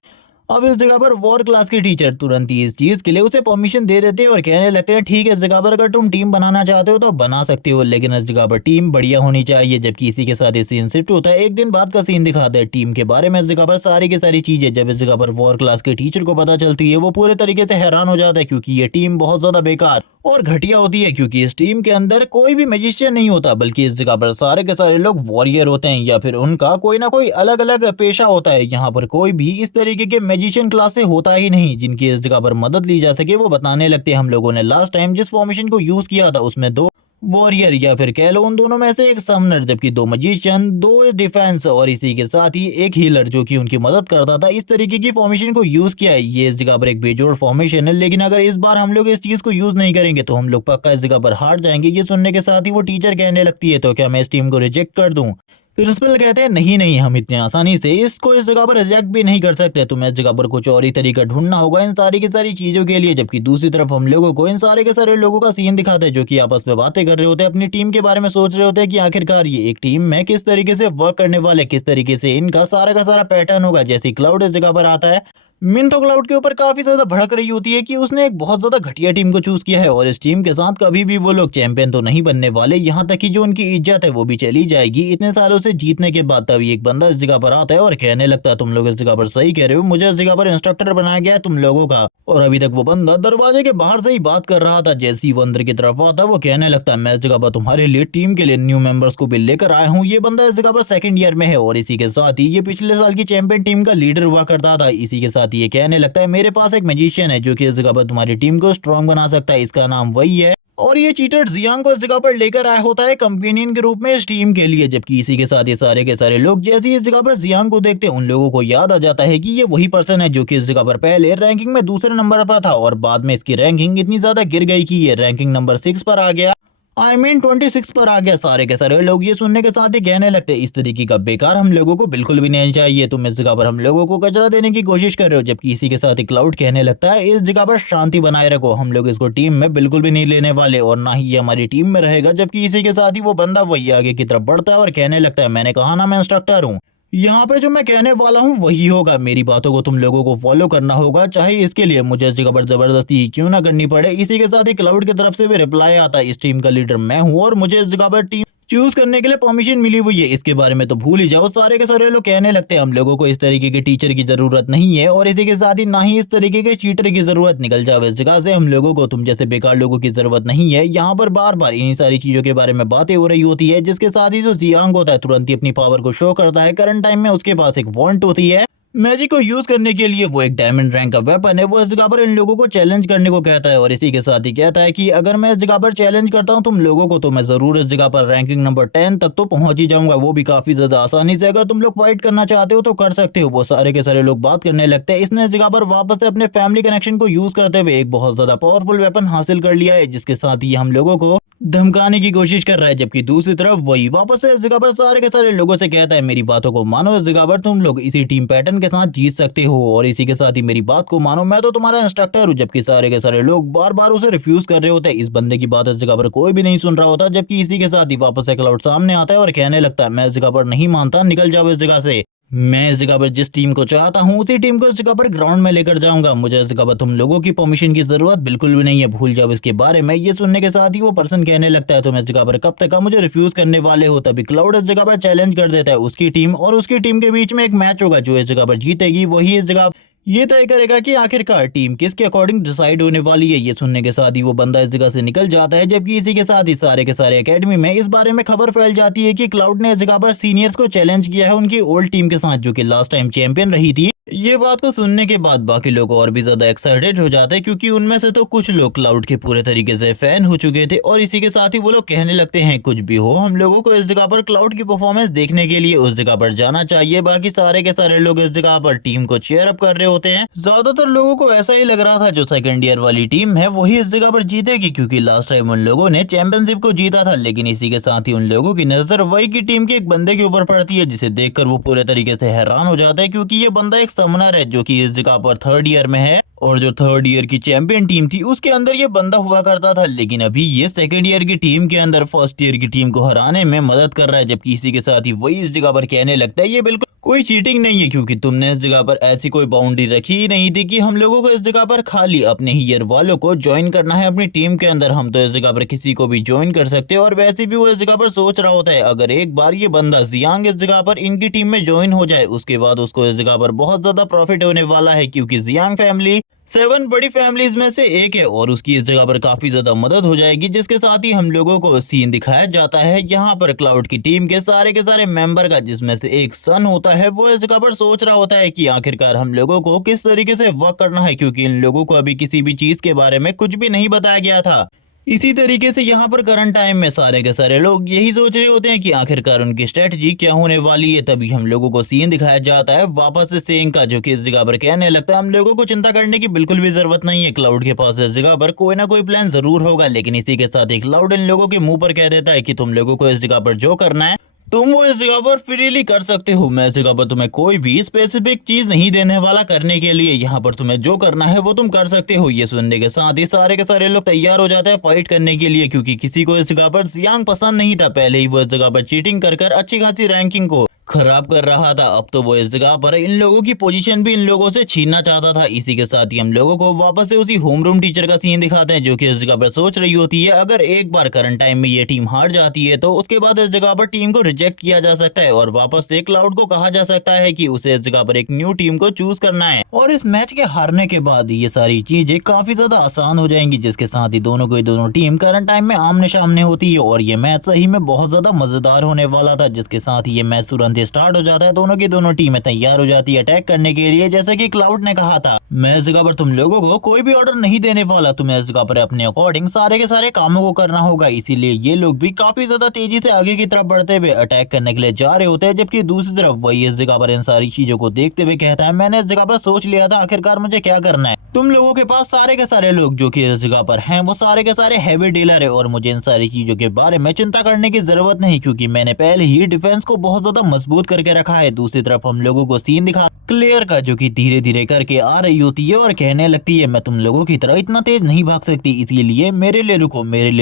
अब इस जगह पर वॉर क्लास के टीचर तुरंत ही इस चीज के लिए उसे परमिशन दे देते हैं और कहने लगते हैं ठीक है, इस जगह पर अगर तुम टीम बनाना चाहते हो तो बना सकते हो, लेकिन इस जगह पर टीम बढ़िया होनी चाहिए। जबकि इसी के साथ ये सीन शिफ्ट होता है, एक दिन बाद का सीन दिखाते हैं टीम के बारे में। इस जगह पर सारी की सारी चीजें जब इस जगह पर वॉर क्लास के टीचर को पता चलती है वो पूरे तरीके से हैरान हो जाता है, क्योंकि ये टीम बहुत ज्यादा बेकार और घटिया होती है। क्योंकि इस टीम के अंदर कोई भी मैजिशियन नहीं होता, बल्कि इस जगह पर सारे के सारे लोग वॉरियर होते हैं या फिर उनका कोई ना कोई अलग अलग पेशा होता है। यहाँ पर कोई भी इस तरीके के मैजिशियन क्लास से होता ही नहीं जिनकी इस जगह पर मदद ली जा सके। वो बताने लगते हैं हम लोगों ने लास्ट टाइम जिस फॉर्मेशन को यूज किया था उसमें 2 वॉरियर या फिर कह लो उन दोनों में से एक समनर, जबकि 2 मजिशियन, 2 डिफेंस और इसी के साथ ही एक हीलर जो कि उनकी मदद करता था। इस तरीके की फॉर्मेशन को यूज किया है। ये इस जगह पर एक बेजोड़ फॉर्मेशन है, लेकिन अगर इस बार हम लोग इस चीज को यूज नहीं करेंगे तो हम लोग पक्का इस जगह पर हार जाएंगे। ये सुनने के साथ ही वो टीचर कहने लगती है तो क्या मैं इस टीम को रिजेक्ट कर दूं। प्रिंसिपल कहते हैं नहीं नहीं, हम इतने आसानी से इसको इस जगह पर रिजेक्ट भी नहीं कर सकते, तुम्हें इस जगह पर कुछ और ही तरीका ढूंढना होगा इन सारी की सारी चीजों के लिए। जबकि दूसरी तरफ हम लोगों को इन सारे के सारे लोगों का सीन दिखाते हैं जो कि आपस में बातें कर रहे होते हैं, अपनी टीम के बारे में सोच रहे होते हैं कि आखिरकार ये एक टीम में किस तरीके से वर्क करने वाले, किस तरीके से इनका सारा का सारा पैटर्न होगा। जैसे क्लाउड इस जगह पर आता है, मिन तो क्लाउड के ऊपर काफी ज्यादा भड़क रही होती है कि उसने एक बहुत ज्यादा घटिया टीम को चूज किया है और इस टीम के साथ कभी भी वो लोग चैंपियन तो नहीं बनने वाले, यहाँ तक कि जो उनकी इज्जत है वो भी चली जाएगी इतने सालों से जीतने के बाद। तभी एक बंदा इस जगह पर आता है और कहने लगता है तुम लोग इस जगह पर सही कह रहे हो, मुझे इस जगह पर इंस्ट्रक्टर बनाया गया है तुम लोगों का। और अभी तक वो बंदा दरवाजे के बाहर से ही बात कर रहा था। जैसे ही वो अंदर की तरफ आता है वो कहने लगता है मैं इस जगह पर तुम्हारे लिए टीम के लिए न्यू मेंबर्स को भी लेकर आया हूँ। ये बंदा इस जगह पर सेकंड ईयर में है और इसी के साथ ही ये पिछले साल की चैंपियन टीम का लीडर हुआ करता था। इसी के साथ ये कहने लगता है मेरे पास एक मैजिशियन है जो कि इस जगह पर तुम्हारी टीम को स्ट्रांग बना सकता है, इसका नाम वही है। और ये चीटर जियांग को इस जगह पर लेकर आया होता है कंपेनियन के रूप में इस टीम के लिए। जबकि इसी के साथ ये सारे के सारे लोग जैसे ही इस जगह पर जियांग को देखते हैं उन लोगों को याद आ जाता है कि ये वही पर्सन है जो कि इस जगह पर पहले रैंकिंग में दूसरे नंबर पर था और बाद में इसकी रैंकिंग इतनी ज्यादा गिर गई कि ये रैंकिंग नंबर 6 पर आ गया, आई मीन 26 पर आ गया। सारे के सारे लोग ये सुनने के साथ ही कहने लगते इस तरीके का बेकार हम लोगों को बिल्कुल भी नहीं चाहिए, तुम इस जगह पर हम लोगों को कचरा देने की कोशिश कर रहे हो। जबकि इसी के साथ ही क्लाउड कहने लगता है इस जगह पर शांति बनाए रखो, हम लोग इसको टीम में बिल्कुल भी नहीं लेने वाले और ना ही ये हमारी टीम में रहेगा। जबकि इसी के साथ ही वो बंदा वही आगे की तरफ बढ़ता है और कहने लगता है मैंने कहा ना मैं इंस्ट्रक्टर हूँ, यहाँ पे जो मैं कहने वाला हूँ वही होगा, मेरी बातों को तुम लोगों को फॉलो करना होगा, चाहे इसके लिए मुझे इस जगह पर जबरदस्ती ही क्यों ना करनी पड़े। इसी के साथ ही क्लाउड की तरफ से भी रिप्लाई आता है इस टीम का लीडर मैं हूँ और मुझे इस जगह पर टीम चूज करने के लिए परमिशन मिली हुई है, इसके बारे में तो भूल ही जाओ। सारे के सारे लोग कहने लगते हैं हम लोगों को इस तरीके के टीचर की जरूरत नहीं है और इसी के साथ ही ना ही इस तरीके के चीटर की जरूरत, निकल जाओ इस जगह से, हम लोगों को तुम जैसे बेकार लोगों की जरूरत नहीं है। यहाँ पर बार बार इन्हीं सारी चीजों के बारे में बातें हो रही होती है, जिसके साथ ही जो जियांग होता है तुरंत ही अपनी पावर को शो करता है। करंट टाइम में उसके पास एक वॉन्ट होती है मैजिक को यूज करने के लिए, वो एक डायमंड रैंक का वेपन है। वो इस जगह पर इन लोगों को चैलेंज करने को कहता है और इसी के साथ ही कहता है कि अगर मैं इस जगह पर चैलेंज करता हूं तुम लोगों को तो मैं जरूर इस जगह पर रैंकिंग नंबर 10 तक तो पहुंच ही जाऊंगा, वो भी काफी ज्यादा आसानी से। अगर तुम लोग फाइट करना चाहते हो तो कर सकते हो। वो सारे के सारे लोग बात करने लगते हैं। इसने इस जगह पर वापस से अपने फैमिली कनेक्शन को यूज करते हुए एक बहुत ज्यादा पावरफुल वेपन हासिल कर लिया है, जिसके साथ ही हम लोगों को धमकाने की कोशिश कर रहा है। जबकि दूसरी तरफ वही वापस से इस जगह पर सारे के सारे लोगों से कहता है मेरी बातों को मानो, इस जगह पर तुम लोग इसी टीम पैटर्न के साथ जीत सकते हो और इसी के साथ ही मेरी बात को मानो, मैं तो तुम्हारा इंस्ट्रक्टर हूँ। जबकि सारे के सारे लोग बार बार उसे रिफ्यूज कर रहे होते हैं, इस बंदे की बात इस जगह पर कोई भी नहीं सुन रहा होता। जबकि इसी के साथ ही वापस से क्लाउड सामने आता है और कहने लगता है मैं इस जगह पर नहीं मानता, निकल जाओ इस जगह से, मैं इस जगह पर जिस टीम को चाहता हूँ उसी टीम को इस जगह पर ग्राउंड में लेकर जाऊंगा, मुझे इस जगह पर तुम लोगों की परमिशन की जरूरत बिल्कुल भी नहीं है, भूल जाओ इसके बारे में। ये सुनने के साथ ही वो पर्सन कहने लगता है तुम इस जगह पर कब तक मुझे रिफ्यूज करने वाले हो। तभी क्लाउड इस जगह पर चैलेंज कर देता है उसकी टीम और उसकी टीम के बीच में एक मैच होगा, जो इस जगह पर जीतेगी वही इस जगह ये तय करेगा कि आखिरकार टीम किसके अकॉर्डिंग डिसाइड होने वाली है। ये सुनने के साथ ही वो बंदा इस जगह से निकल जाता है। जबकि इसी के साथ ही सारे के सारे एकेडमी में इस बारे में खबर फैल जाती है कि क्लाउड ने इस जगह पर सीनियर्स को चैलेंज किया है उनकी ओल्ड टीम के साथ, जो कि लास्ट टाइम चैंपियन रही थी। ये बात को सुनने के बाद बाकी लोग और भी ज्यादा एक्साइटेड हो जाते हैं क्योंकि उनमें से तो कुछ लोग क्लाउड के पूरे तरीके से फैन हो चुके थे और इसी के साथ ही वो लोग कहने लगते हैं कुछ भी हो हम लोगों को इस जगह पर क्लाउड की परफॉर्मेंस देखने के लिए उस जगह पर जाना चाहिए। बाकी सारे के सारे लोग इस जगह पर टीम को चेयर अप कर रहे होते हैं। ज्यादातर लोगों को ऐसा ही लग रहा था जो सेकंड ईयर वाली टीम है वही इस जगह पर जीतेगी क्योंकि लास्ट टाइम उन लोगों ने चैंपियनशिप को जीता था। लेकिन इसी के साथ ही उन लोगों की नजर वही की टीम के एक बंदे के ऊपर पड़ती है जिसे देखकर वो पूरे तरीके से हैरान हो जाता है क्योंकि ये बंदा एक समनर है जो कि इस जगह पर थर्ड ईयर में है और जो थर्ड ईयर की चैंपियन टीम थी उसके अंदर ये बंदा हुआ करता था। लेकिन अभी ये सेकंड ईयर की टीम के अंदर फर्स्ट ईयर की टीम को हराने में मदद कर रहा है। जबकि इसी के साथ ही वही इस जगह पर कहने लगता है ये बिल्कुल कोई चीटिंग नहीं है क्योंकि तुमने इस जगह पर ऐसी कोई बाउंड्री रखी ही नहीं थी कि हम लोगों को इस जगह पर खाली अपने ही ईयर वालों को ज्वाइन करना है अपनी टीम के अंदर। हम तो इस जगह पर किसी को भी ज्वाइन कर सकते हैं और वैसे भी वो इस जगह पर सोच रहा होता है अगर एक बार ये बंदा जियांग इस जगह पर इनकी टीम में ज्वाइन हो जाए उसके बाद उसको इस जगह पर बहुत ज्यादा प्रॉफिट होने वाला है क्योंकि जियांग फैमिली 7 बड़ी फैमिलीज में से एक है और उसकी इस जगह पर काफी ज्यादा मदद हो जाएगी। जिसके साथ ही हम लोगों को सीन दिखाया जाता है यहाँ पर क्लाउड की टीम के सारे मेंबर का जिसमें से एक सन होता है वो इस जगह पर सोच रहा होता है कि आखिरकार हम लोगों को किस तरीके से वर्क करना है क्योंकि इन लोगों को अभी किसी भी चीज के बारे में कुछ भी नहीं बताया गया था। इसी तरीके से यहाँ पर करंट टाइम में सारे के सारे लोग यही सोच रहे होते हैं कि आखिरकार उनकी स्ट्रेटजी क्या होने वाली है। तभी हम लोगों को सीन दिखाया जाता है वापस से सेंग का जो कि इस जगह पर कहने लगता है हम लोगों को चिंता करने की बिल्कुल भी जरूरत नहीं है। क्लाउड के पास इस जगह पर कोई ना कोई प्लान जरूर होगा। लेकिन इसी के साथ ही क्लाउड इन लोगों के मुंह पर कह देता है कि तुम लोगों को इस जगह पर जो करना है तुम वो इस जगह पर फ्रीली कर सकते हो। मैं इस जगह पर तुम्हें कोई भी स्पेसिफिक चीज नहीं देने वाला करने के लिए। यहाँ पर तुम्हें जो करना है वो तुम कर सकते हो। ये सुनने के साथ ही सारे के सारे लोग तैयार हो जाते हैं फाइट करने के लिए क्योंकि किसी को इस जगह पर जियांग पसंद नहीं था। पहले ही वो इस जगह पर चीटिंग कर अच्छी खासी रैंकिंग को खराब कर रहा था। अब तो वो इस जगह पर इन लोगों की पोजीशन भी इन लोगों से छीनना चाहता था। इसी के साथ ही हम लोगों को वापस से उसी होम रूम टीचर का सीन दिखाते हैं जो कि इस जगह पर सोच रही होती है अगर एक बार करंट टाइम में ये टीम हार जाती है तो उसके बाद इस जगह पर टीम को रिजेक्ट किया जा सकता है और वापस से क्लाउड को कहा जा सकता है कि उसे इस जगह पर एक न्यू टीम को चूज करना है। और इस मैच के हारने के बाद ये सारी चीजें काफी ज्यादा आसान हो जाएंगी। जिसके साथ ही दोनों टीम करंट टाइम में आमने सामने होती है और ये मैच सही में बहुत ज्यादा मजेदार होने वाला था। जिसके साथ ही ये मैच तुरंत स्टार्ट हो जाता है। दोनों की दोनों टीमें तैयार हो जाती है अटैक करने के लिए। जैसे कि क्लाउड ने कहा था मैं इस जगह पर तुम लोगों को कोई भी ऑर्डर नहीं देने वाला, तुम्हें इस जगह पर अपने अकॉर्डिंग सारे के सारे कामों को करना होगा। इसीलिए ये लोग भी काफी ज्यादा तेजी से आगे की तरफ बढ़ते हुए अटैक करने के लिए जा रहे होते हैं। जबकि दूसरी तरफ वही इस जगह पर इन सारी चीजों को देखते हुए कहता है मैंने इस जगह पर सोच लिया था आखिरकार मुझे क्या करना है। तुम लोगों के पास सारे के सारे लोग जो कि इस जगह पर हैं वो सारे के सारे हैवी डीलर है और मुझे इन सारी चीजों के बारे में चिंता करने की जरूरत नहीं क्योंकि मैंने पहले ही डिफेंस को बहुत ज्यादा मजबूत करके रखा है। दूसरी तरफ हम लोगों को सीन दिखा क्लियर का जो कि धीरे धीरे करके आ रही होती है और कहने लगती है मैं तुम लोगों की तरह इतना तेज नहीं भाग सकती इसीलिए मेरे लिए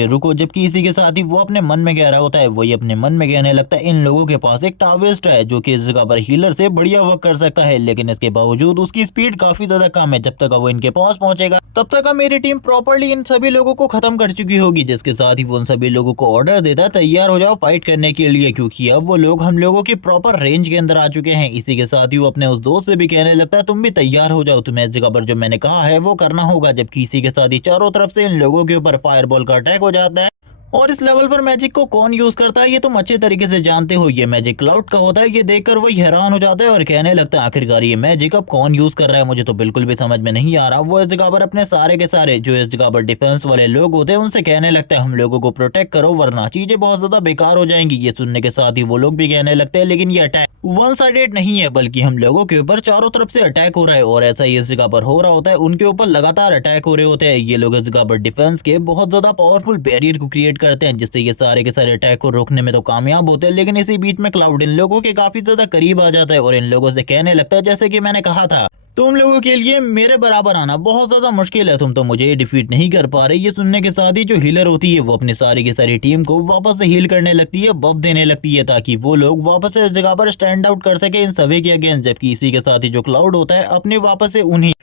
रुको। जबकि इसी के साथ ही वो अपने मन में कह रहा होता है वही अपने मन में कहने लगता है इन लोगों के पास एक टाविस्ट है जो कि इस जगह पर हीलर से बढ़िया वर्क कर सकता है। लेकिन इसके बावजूद उसकी स्पीड काफी ज्यादा कम है। जब तक वो इनके पास पहुंचेगा तब तक मेरी टीम प्रॉपर्ली इन सभी लोगों को खत्म कर चुकी होगी। जिसके साथ ही वो उन सभी लोगों को ऑर्डर देता है तैयार हो जाओ फाइट करने के लिए क्योंकि अब वो लोग हम लोगों की प्रॉपर रेंज के अंदर आ चुके हैं। इसी के साथ ही वो अपने उस दोस्त से भी कहने लगता है तुम भी तैयार हो जाओ, तुम्हें इस जगह पर जो मैंने कहा है वो करना होगा। जबकि इसी के साथ ही चारों तरफ से इन लोगों के ऊपर फायरबॉल का अटैक हो जाता है। और इस लेवल पर मैजिक को कौन यूज करता है ये तुम अच्छे तरीके से जानते हो, ये मैजिक क्लाउड का होता है। ये देखकर वही हैरान हो जाता है और कहने लगता है आखिरकार ये मैजिक अब कौन यूज कर रहा है मुझे तो बिल्कुल भी समझ में नहीं आ रहा। वो इस जगह पर अपने सारे के सारे जो इस जगह पर डिफेंस वाले लोग होते हैं उनसे कहने लगता है हम लोगों को प्रोटेक्ट करो वरना चीजें बहुत ज्यादा बेकार हो जाएंगी। ये सुनने के साथ ही वो लोग भी कहने लगते हैं लेकिन ये अटैक वन साइडेड नहीं है बल्कि हम लोगों के ऊपर चारों तरफ से अटैक हो रहा है और ऐसा ही इस जगह पर हो रहा होता है। उनके ऊपर लगातार अटैक हो रहे होते हैं। ये लोग इस जगह पर डिफेंस के बहुत ज्यादा पावरफुल बैरियर को क्रिएट करते हैं जिससे ये सारे के सारे अटैक को रोकने में तो कामयाब होते हैं। लेकिन इसी बीच में क्लाउड इन लोगों के काफी ज्यादा करीब आ जाता है और इन लोगों से कहने लगता है जैसे कि मैंने कहा था तुम लोगों के लिए मेरे बराबर आना बहुत ज्यादा मुश्किल है, तुम तो मुझे डिफीट नहीं कर पा रहे। ये सुनने के साथ ही जो हीलर होती है वो अपनी सारी की सारी टीम को वापस से हील करने लगती है, बफ देने लगती है ताकि वो लोग वापस से इस जगह पर स्टैंड आउट कर सके इन सभी के अगेंस्ट। जबकि इसी के साथ ही जो क्लाउड होता है अपने वापस से उन्हीं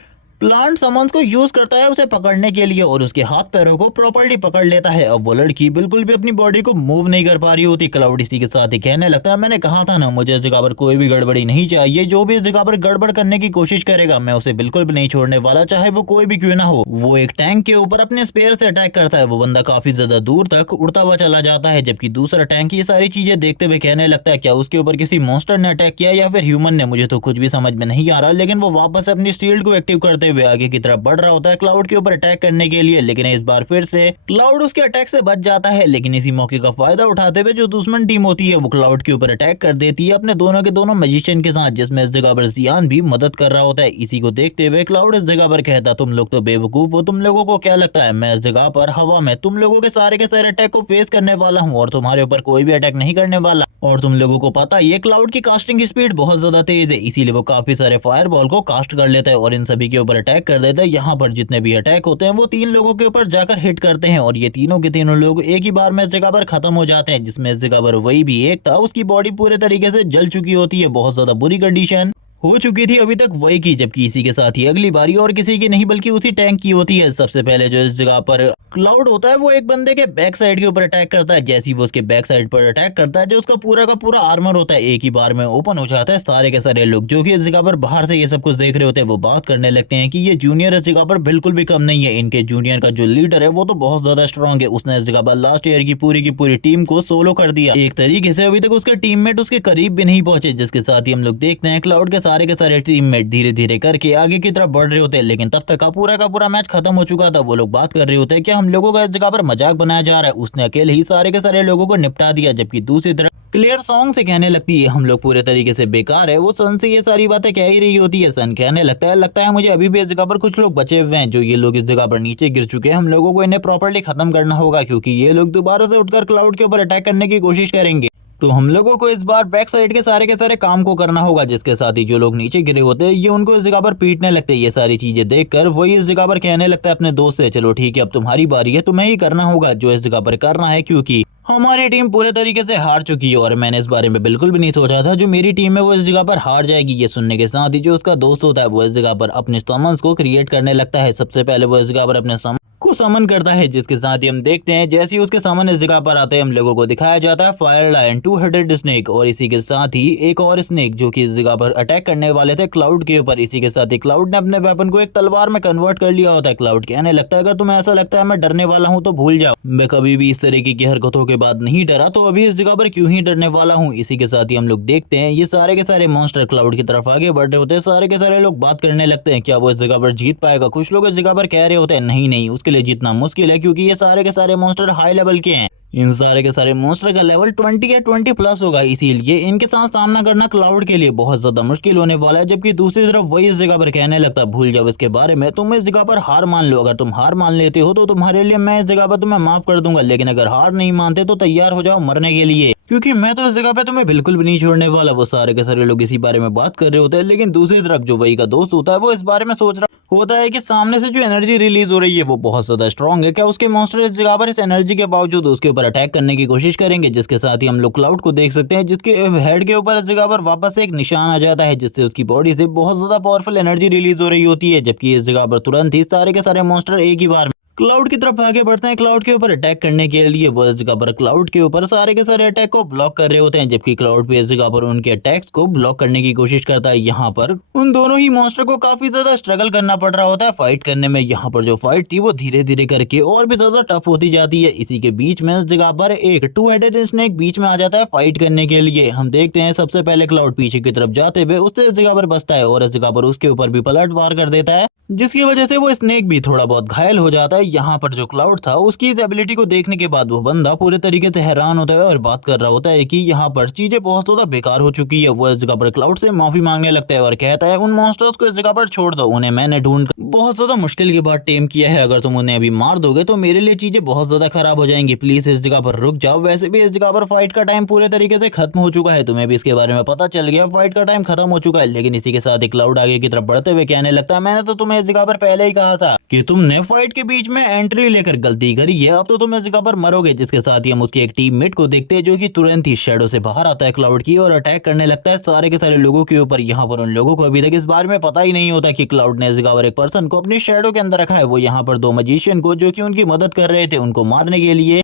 प्लांट समन्स को यूज करता है उसे पकड़ने के लिए और उसके हाथ पैरों को प्रॉपर्ली पकड़ लेता है। अब वो लड़की बिल्कुल भी अपनी बॉडी को मूव नहीं कर पा रही होती। क्लाउड इसी के साथ ही कहने लगता है, मैंने कहा था ना, मुझे इस जगह पर कोई भी गड़बड़ी नहीं चाहिए। जो भी इस जगह पर गड़बड़ करने की कोशिश करेगा मैं उसे बिल्कुल भी नहीं छोड़ने वाला, चाहे वो कोई भी क्यों ना हो। वो एक टैंक के ऊपर अपने स्पेयर से अटैक करता है। वो बंदा काफी ज्यादा दूर तक उड़ता हुआ चला जाता है, जबकि दूसरा टैंक ये सारी चीजें देखते हुए कहने लगता है, क्या उसके ऊपर किसी मॉन्स्टर ने अटैक किया या फिर ह्यूमन ने, मुझे तो कुछ भी समझ में नहीं आ रहा। लेकिन वो वापस अपनी शील्ड को एक्टिव करते हुए आगे की तरफ बढ़ रहा होता है क्लाउड के ऊपर अटैक करने के लिए। लेकिन इस बार फिर से क्लाउड उसके अटैक से बच जाता है। लेकिन इसी मौके का फायदा उठाते हुए जो दुश्मन टीम होती है वो क्लाउड के ऊपर अटैक कर देती है अपने दोनों के दोनों मैजिशियन के साथ, जिसमें इस जगह पर जियान भी मदद कर रहा होता है। इसी को देखते हुए क्लाउड इस जगह पर कहता, तुम लोग तो बेवकूफ हो, तुम लोगों को क्या लगता है मैं इस जगह पर हवा में तुम लोगों के सारे अटैक को फेस करने वाला हूँ और तुम्हारे ऊपर कोई भी अटैक नहीं करने वाला। और तुम लोगों को पता है ये क्लाउड की कास्टिंग स्पीड बहुत ज्यादा तेज है, इसीलिए वो काफी सारे फायरबॉल को कास्ट कर लेता है और इन सभी के ऊपर अटैक कर देता है। यहाँ पर जितने भी अटैक होते हैं वो 3 लोगों के ऊपर जाकर हिट करते हैं और ये तीनों के तीनों लोग एक ही बार में इस जगह पर खत्म हो जाते हैं। जिसमें इस जगह पर वही भी एक था, उसकी बॉडी पूरे तरीके से जल चुकी होती है, बहुत ज्यादा बुरी कंडीशन हो चुकी थी अभी तक वही की। जबकि इसी के साथ ही अगली बारी और किसी की नहीं बल्कि उसी टैंक की होती है। सबसे पहले जो इस जगह पर क्लाउड होता है वो एक बंदे के बैक साइड के ऊपर अटैक करता है। जैसे ही वो उसके बैक साइड पर अटैक करता है, जो उसका पूरा का पूरा आर्मर होता है एक ही बार में ओपन हो जाता है। सारे के सारे लोग जो कि इस जगह पर बाहर से ये सब कुछ देख रहे होते हैं वो बात करने लगते हैं कि ये जूनियर इस जगह पर बिल्कुल भी कम नहीं है। इनके जूनियर का जो लीडर है वो तो बहुत ज्यादा स्ट्रॉन्ग है, उसने इस जगह पर लास्ट ईयर की पूरी टीम को सोलो कर दिया एक तरीके से। अभी तक उसका टीममेट उसके करीब भी नहीं पहुंचे, जिसके साथ ही हम लोग देखते हैं क्लाउड के सारे टीममेट धीरे धीरे करके आगे की तरफ बढ़ रहे होते हैं। लेकिन तब तक का पूरा मैच खत्म हो चुका था। वो लोग बात कर रहे होते हैं कि हम लोगों का इस जगह पर मजाक बनाया जा रहा है, उसने अकेले ही सारे के सारे लोगों को निपटा दिया। जबकि दूसरी तरफ क्लियर सॉन्ग से कहने लगती है, हम लोग पूरे तरीके से बेकार है। वो सन से ये सारी बातें कह ही रही होती है। सन कहने लगता है मुझे अभी भी इस जगह पर कुछ लोग बचे हुए हैं, जो ये लोग इस जगह पर नीचे गिर चुके हैं। हम लोगों को इन्हें प्रॉपर्ली खत्म करना होगा, क्योंकि ये लोग दोबारा से उठकर क्लाउड के ऊपर अटैक करने की कोशिश करेंगे। तो हम लोगों को इस बार बैक साइड के सारे काम को करना होगा। जिसके साथ ही जो लोग नीचे गिरे होते हैं ये उनको इस जगह पर पीटने लगते हैं। ये सारी चीजें देखकर वही इस जगह पर कहने लगता है अपने दोस्त से, चलो ठीक है अब तुम्हारी बारी है, तुम्हें ही करना होगा जो इस जगह पर करना है, क्योंकि हमारी टीम पूरे तरीके से हार चुकी है। और मैंने इस बारे में बिल्कुल भी नहीं सोचा था जो मेरी टीम है वो इस जगह पर हार जाएगी। ये सुनने के साथ ही जो उसका दोस्त होता है वो इस जगह पर अपने समन्स को क्रिएट करने लगता है। सबसे पहले वो इस जगह पर अपने को समन करता है, जिसके साथ ही हम देखते हैं जैसे ही उसके समन इस जगह पर आते हैं हम लोगों को दिखाया जाता है फायर लायन 2 हेडेड स्नेक और इसी के साथ ही एक और स्नेक जो कि इस जगह पर अटैक करने वाले थे क्लाउड के ऊपर। इसी के साथ ही क्लाउड ने अपने वेपन को एक तलवार में कन्वर्ट कर लिया होता है। क्लाउड कहने लगता है अगर तुम्हें ऐसा लगता है मैं डरने वाला हूँ तो भूल जाओ, मैं कभी भी इस तरीके की हरकतों के बाद नहीं डरा, तो अभी इस जगह पर क्यों ही डरने वाला हूँ। इसी के साथ ही हम लोग देखते हैं ये सारे के सारे मॉन्स्टर क्लाउड की तरफ आगे बढ़ रहे होते हैं। सारे के सारे लोग बात करने लगते हैं क्या वो इस जगह पर जीत पाएगा। कुछ लोग इस जगह पर कह रहे होते हैं नहीं उसके लिए जीतना मुश्किल है, क्योंकि ये सारे के सारे मॉन्स्टर हाई लेवल के हैं। इन सारे के सारे मॉन्स्टर का लेवल 20 या 20 प्लस होगा, इसीलिए इनके साथ सामना करना क्लाउड के लिए बहुत ज्यादा मुश्किल होने वाला है। जबकि दूसरी तरफ वही इस जगह पर कहने लगता भूल जाओ इसके बारे में, तुम इस जगह पर हार मान लो। अगर तुम हार मान लेते हो तो तुम्हारे लिए मैं इस जगह पर तुम्हें माफ कर दूंगा, लेकिन अगर हार नहीं मानते तो तैयार हो जाओ मरने के लिए, क्योंकि मैं तो इस जगह पे तुम्हें बिल्कुल भी नहीं छोड़ने वाला। वो सारे के सारे लोग इसी बारे में बात कर रहे होते हैं। लेकिन दूसरी तरफ जो वही का दोस्त होता है वो इस बारे में सोच रहा होता है कि सामने से जो एनर्जी रिलीज हो रही है वो बहुत ज्यादा स्ट्रांग है। क्या उसके मॉन्स्टर इस जगह पर इस एनर्जी के बावजूद उसके ऊपर अटैक करने की कोशिश करेंगे। जिसके साथ ही हम लोग क्लाउड को देख सकते हैं जिसके हेड के ऊपर इस जगह पर वापस से एक निशान आ जाता है, जिससे उसकी बॉडी से बहुत ज्यादा पावरफुल एनर्जी रिलीज हो रही होती है। जबकि इस जगह पर तुरंत ही सारे के सारे मॉन्स्टर एक ही बार क्लाउड की तरफ आगे बढ़ते हैं क्लाउड के ऊपर अटैक करने के लिए। वो इस जगह पर क्लाउड के ऊपर सारे के सारे अटैक को ब्लॉक कर रहे होते हैं, जबकि क्लाउड भी इस जगह पर उनके अटैक्स को ब्लॉक करने की कोशिश करता है। यहाँ पर उन दोनों ही मॉन्स्टर को काफी ज्यादा स्ट्रगल करना पड़ रहा होता है फाइट करने में। यहाँ पर जो फाइट थी वो धीरे धीरे करके और भी ज्यादा टफ होती जाती है। इसी के बीच में इस जगह पर एक 2 हेडेड स्नेक बीच में आ जाता है फाइट करने के लिए। हम देखते हैं सबसे पहले क्लाउड पीछे की तरफ जाते हुए उससे इस जगह पर बचता है और इस जगह पर उसके ऊपर भी पलट वार कर देता है, जिसकी वजह से वो स्नेक भी थोड़ा बहुत घायल हो जाता है। यहाँ पर जो क्लाउड था उसकी इस एबिलिटी को देखने के बाद वो बंदा पूरे तरीके से हैरान होता है और बात कर रहा होता है कि यहाँ पर चीजें बहुत ज्यादा बेकार हो चुकी है। वो इस जगह पर क्लाउड से माफी मांगने लगता है और कहता है उन मॉन्स्टर्स को इस जगह पर छोड़ दो, उन्हें मैंने ढूंढ बहुत ज्यादा मुश्किल के बाद टेम किया है। अगर तुम उन्हें अभी मार दोगे तो मेरे लिए चीजें बहुत ज्यादा खराब हो जाएंगी, प्लीज इस जगह पर रुक जाओ। वैसे भी इस जगह पर फाइट का टाइम पूरे तरीके से खत्म हो चुका है, तुम्हें भी इसके बारे में पता चल गया, फाइट का टाइम खत्म हो चुका है। लेकिन इसी के साथ ही क्लाउड आगे की तरफ बढ़ते हुए कहने लगता है मैंने तो तुम्हें तुम्हें इस जगह पर पहले ही कहा था कि तुमने फाइट के बीच में एंट्री लेकर गलती करी है, अब तो तुम इस जगह पर मरोगे। जिसके साथ ही हम उसके एक टीममेट को देखते हैं जो कि तुरंत ही शैडो से बाहर आता है क्लाउड की और अटैक करने लगता है सारे के सारे लोगों के ऊपर। यहाँ पर उन लोगों को अभी तक इस बारे में पता ही नहीं होता कि क्लाउड ने इस जगह पर एक पर्सन को अपनी शैडो के अंदर रखा है। वो यहाँ पर दो मजिशियन को जो कि उनकी मदद कर रहे थे उनको मारने के लिए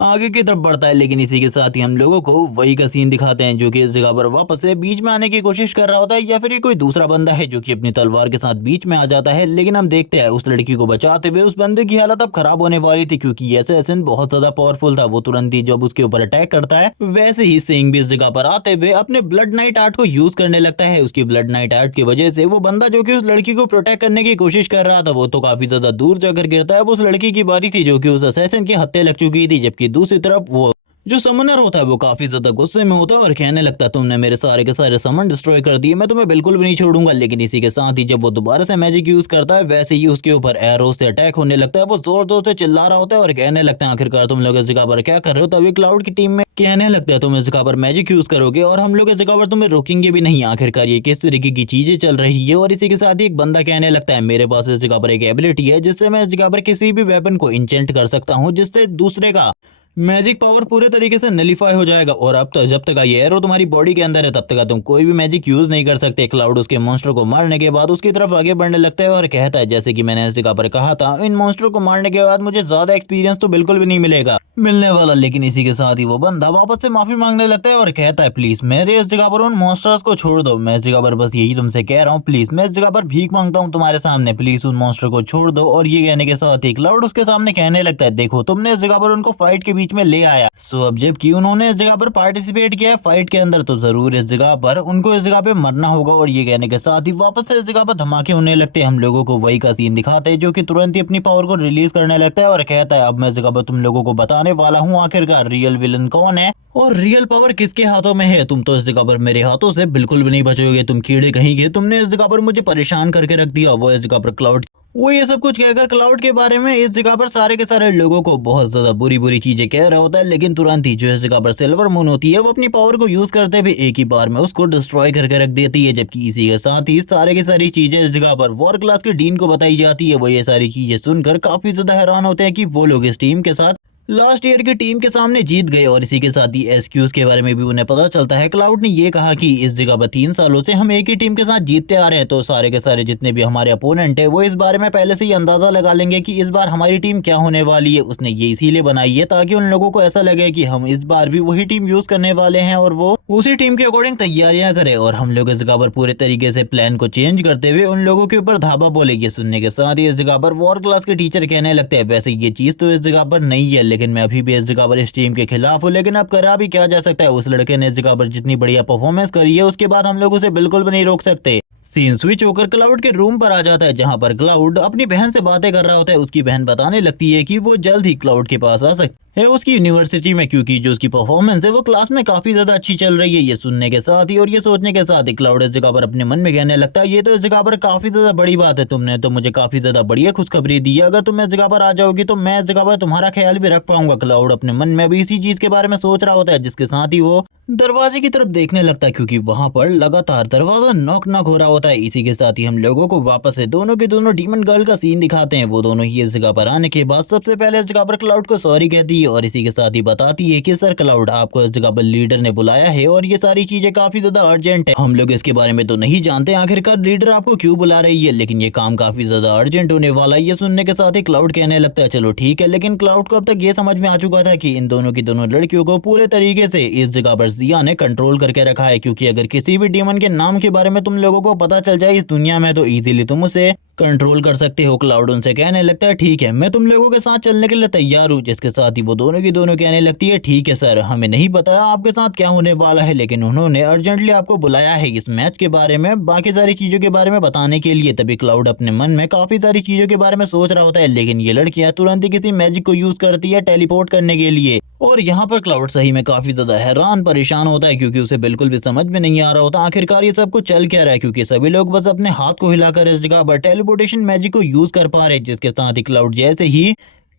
आगे की तरफ बढ़ता है, लेकिन इसी के साथ ही हम लोगों को वही का सीन दिखाते हैं जो कि इस जगह पर वापस से बीच में आने की कोशिश कर रहा होता है, या फिर ये कोई दूसरा बंदा है जो कि अपनी तलवार के साथ बीच में आ जाता है। लेकिन हम देखते हैं उस लड़की को बचाते हुए उस बंदे की हालत अब खराब होने वाली थी, क्योंकि ये असैसिन बहुत ज्यादा पावरफुल था। वो तुरंत ही जब उसके ऊपर अटैक करता है वैसे ही सिंह भी इस जगह पर आते हुए अपने ब्लड नाइट आर्ट को यूज करने लगता है। उसकी ब्लड नाइट आर्ट की वजह से वो बंदा जो कि उस लड़की को प्रोटेक्ट करने की कोशिश कर रहा था वो तो काफी ज्यादा दूर जाकर गिरता है। अब उस लड़की की बारी थी जो कि उस असैसिन की हत्या लग चुकी थी, जबकि दूसरी तरफ वो जो समनर होता है वो काफी ज्यादा गुस्से में होता है और कहने लगता है तुमने मेरे सारे के सारे समन डिस्ट्रॉय कर दिए, मैं तुम्हें बिल्कुल भी नहीं छोड़ूंगा। लेकिन इसी के साथ ही जब वो दोबारा से मैजिक यूज करता है वैसे ही उसके ऊपर एरो से अटैक होने लगता है। वो जोर जोर से चिल्ला रहा होता है और कहने लगता है आखिरकार तुम लोग इस जगह पर क्या कर रहे हो। तभी क्लाउड की टीम में कहने लगता है तुम इस जगह पर मैजिक यूज करोगे और हम लोग इस जगह पर तुम्हें रोकेंगे भी नहीं। आखिरकार ये किस तरीके की चीजें चल रही है। और इसी के साथ ही एक बंदा कहने लगता है मेरे पास इस जगह पर एक एबिलिटी है जिससे मैं इस जगह पर किसी भी वेपन को इंचेंट कर सकता हूँ, जिससे दूसरे का मैजिक पावर पूरे तरीके से नलीफाई हो जाएगा। और अब तक जब तक ये एरो तुम्हारी बॉडी के अंदर है तब तक तुम कोई भी मैजिक यूज नहीं कर सकते। क्लाउड उसके मॉन्स्टर को मारने के बाद उसकी तरफ आगे बढ़ने लगता है और कहता है जैसे कि मैंने इस जगह पर कहा था इन मॉन्स्टर को मारने के बाद मुझे ज्यादा एक्सपीरियंस तो बिल्कुल भी नहीं मिलेगा मिलने वाला। लेकिन इसी के साथ ही वो बंदा वापस से माफी मांगने लगता है और कहता है प्लीज मेरे इस जगह पर उन मॉन्स्टर्स को छोड़ दो, मैं इस जगह पर बस यही तुमसे कह रहा हूँ, प्लीज मैं इस जगह पर भीख मांगता हूँ तुम्हारे सामने, प्लीज उन मॉन्स्टर को छोड़ दो। और ये कहने के साथ ही क्लाउड उसके सामने कहने लगता है देखो तुमने इस जगह पर उनको फाइट के बीच में ले आया, सो अब जबकि उन्होंने इस जगह पर पार्टिसिपेट किया है फाइट के अंदर तो जरूर इस जगह पर उनको इस जगह पे मरना होगा। और ये कहने के साथ ही वापस से इस जगह पर धमाके होने लगते हैं। हम लोगों को वही का सीन दिखाते हैं जो कि तुरंत ही अपनी पावर को रिलीज करने लगता है और कहता है अब मैं इस जगह पर तुम लोगों को बताने वाला हूँ आखिरकार रियल विलन कौन है और रियल पावर किसके हाथों में है। तुम तो इस जगह पर मेरे हाथों से बिल्कुल भी नहीं बचोगे, तुम कीड़े कहीं के, तुमने इस जगह पर मुझे परेशान करके रख दिया। वो इस जगह पर क्लाउड वो ये सब कुछ कहकर क्लाउड के बारे में इस जगह पर सारे के सारे लोगों को बहुत ज्यादा बुरी बुरी चीजें कह रहा होता है। लेकिन तुरंत ही जो इस जगह पर सिल्वर मून होती है वो अपनी पावर को यूज करते हुए एक ही बार में उसको डिस्ट्रॉय करके रख देती है। जबकि इसी के साथ ही सारे की सारी चीजें इस जगह पर वॉर क्लास के डीन को बताई जाती है। वो ये सारी चीजें सुनकर काफी ज्यादा हैरान होते हैं कि वो लोग इस टीम के साथ लास्ट ईयर की टीम के सामने जीत गए। और इसी के साथ ही एसक्यूज के बारे में भी उन्हें पता चलता है। क्लाउड ने ये कहा कि इस जगह पर 3 सालों से हम एक ही टीम के साथ जीतते आ रहे हैं, तो सारे के सारे जितने भी हमारे अपोनेंट है वो इस बारे में पहले से ही अंदाजा लगा लेंगे कि इस बार हमारी टीम क्या होने वाली है। उसने ये इसीलिए बनाई है ताकि उन लोगों को ऐसा लगे कि हम इस बार भी वही टीम यूज करने वाले हैं और वो उसी टीम के अकॉर्डिंग तैयारियां करें। और हम लोग इस जगह पर पूरे तरीके से प्लान को चेंज करते हुए उन लोगों के ऊपर धावा बोलेगी। सुनने के साथ ही इस जगह पर वॉर क्लास के टीचर कहने लगते हैं वैसे ये चीज तो इस जगह पर नहीं है, लेकिन मैं अभी भी इस जगह पर इस टीम के खिलाफ हूँ, लेकिन अब करा भी क्या जा सकता है। उस लड़के ने इस जगह पर जितनी बढ़िया परफॉर्मेंस करी है उसके बाद हम लोग उसे बिल्कुल भी नहीं रोक सकते। सीन स्विच होकर क्लाउड के रूम पर आ जाता है जहां पर क्लाउड अपनी बहन से बातें कर रहा होता है। उसकी बहन बताने लगती है कि वो जल्द ही क्लाउड के पास आ सकती है उसकी यूनिवर्सिटी में, क्योंकि जो उसकी परफॉर्मेंस है वो क्लास में काफी ज्यादा अच्छी चल रही है। ये सुनने के साथ ही और ये सोचने के साथ ही क्लाउड इस जगह पर अपने मन में कहने लगता है ये तो इस जगह पर काफी ज्यादा बड़ी बात है, तुमने तो मुझे काफी ज्यादा बढ़िया खुशखबरी दी है, अगर तुम इस जगह पर आ जाओगी तो मैं इस जगह पर तुम्हारा ख्याल भी रख पाऊंगा। क्लाउड अपने मन में भी इसी चीज के बारे में सोच रहा होता है, जिसके साथ ही वो दरवाजे की तरफ देखने लगता है क्योंकि वहां पर लगातार दरवाजा नॉक नॉक हो रहा होता है। इसी के साथ ही हम लोगों को वापस से दोनों के दोनों डीमन गर्ल का सीन दिखाते हैं। वो दोनों ही इस जगह पर आने के बाद सबसे पहले इस जगह पर क्लाउड को सॉरी कहती है और इसी के साथ ही बताती है कि सर क्लाउड आपको इस जगह पर लीडर ने बुलाया है और ये सारी चीजें काफी ज्यादा अर्जेंट है, हम लोग इसके बारे में तो नहीं जानते आखिरकार लीडर आपको क्यों बुला रही है, लेकिन ये काम काफी ज्यादा अर्जेंट होने वाला है। ये सुनने के साथ ही क्लाउड कहने लगता है चलो ठीक है। लेकिन क्लाउड को अब तक ये समझ में आ चुका था कि इन दोनों की दोनों लड़कियों को पूरे तरीके से इस जगह पर जिया ने कंट्रोल करके रखा है, क्योंकि अगर किसी भी डीमन के नाम के बारे में तुम लोगों को पता चल जाए इस दुनिया में तो इजीली तुम उसे कंट्रोल कर सकते हो। क्लाउड उनसे कहने लगता है ठीक है मैं तुम लोगों के साथ चलने के लिए तैयार हूँ, जिसके साथ ही वो दोनों की दोनों कहने लगती है ठीक है सर, हमें नहीं पता आपके साथ क्या होने वाला है, लेकिन उन्होंने अर्जेंटली आपको बुलाया है इस मैच के बारे में बाकी सारी चीजों के बारे में बताने के लिए। तभी क्लाउड अपने मन में काफी सारी चीजों के बारे में सोच रहा होता है, लेकिन ये लड़कियां तुरंत ही किसी मैजिक को यूज करती है टेलीपोर्ट करने के लिए। और यहाँ पर क्लाउड सही में काफी ज्यादा हैरान परेशान होता है क्योंकि उसे बिल्कुल भी समझ में नहीं आ रहा होता आखिरकार ये सब कुछ चल क्या रहा है, क्योंकि सभी लोग बस अपने हाथ को हिलाकर इस जगह पर टेलीपोर्टेशन मैजिक को यूज कर पा रहे, जिसके साथ ही क्लाउड जैसे ही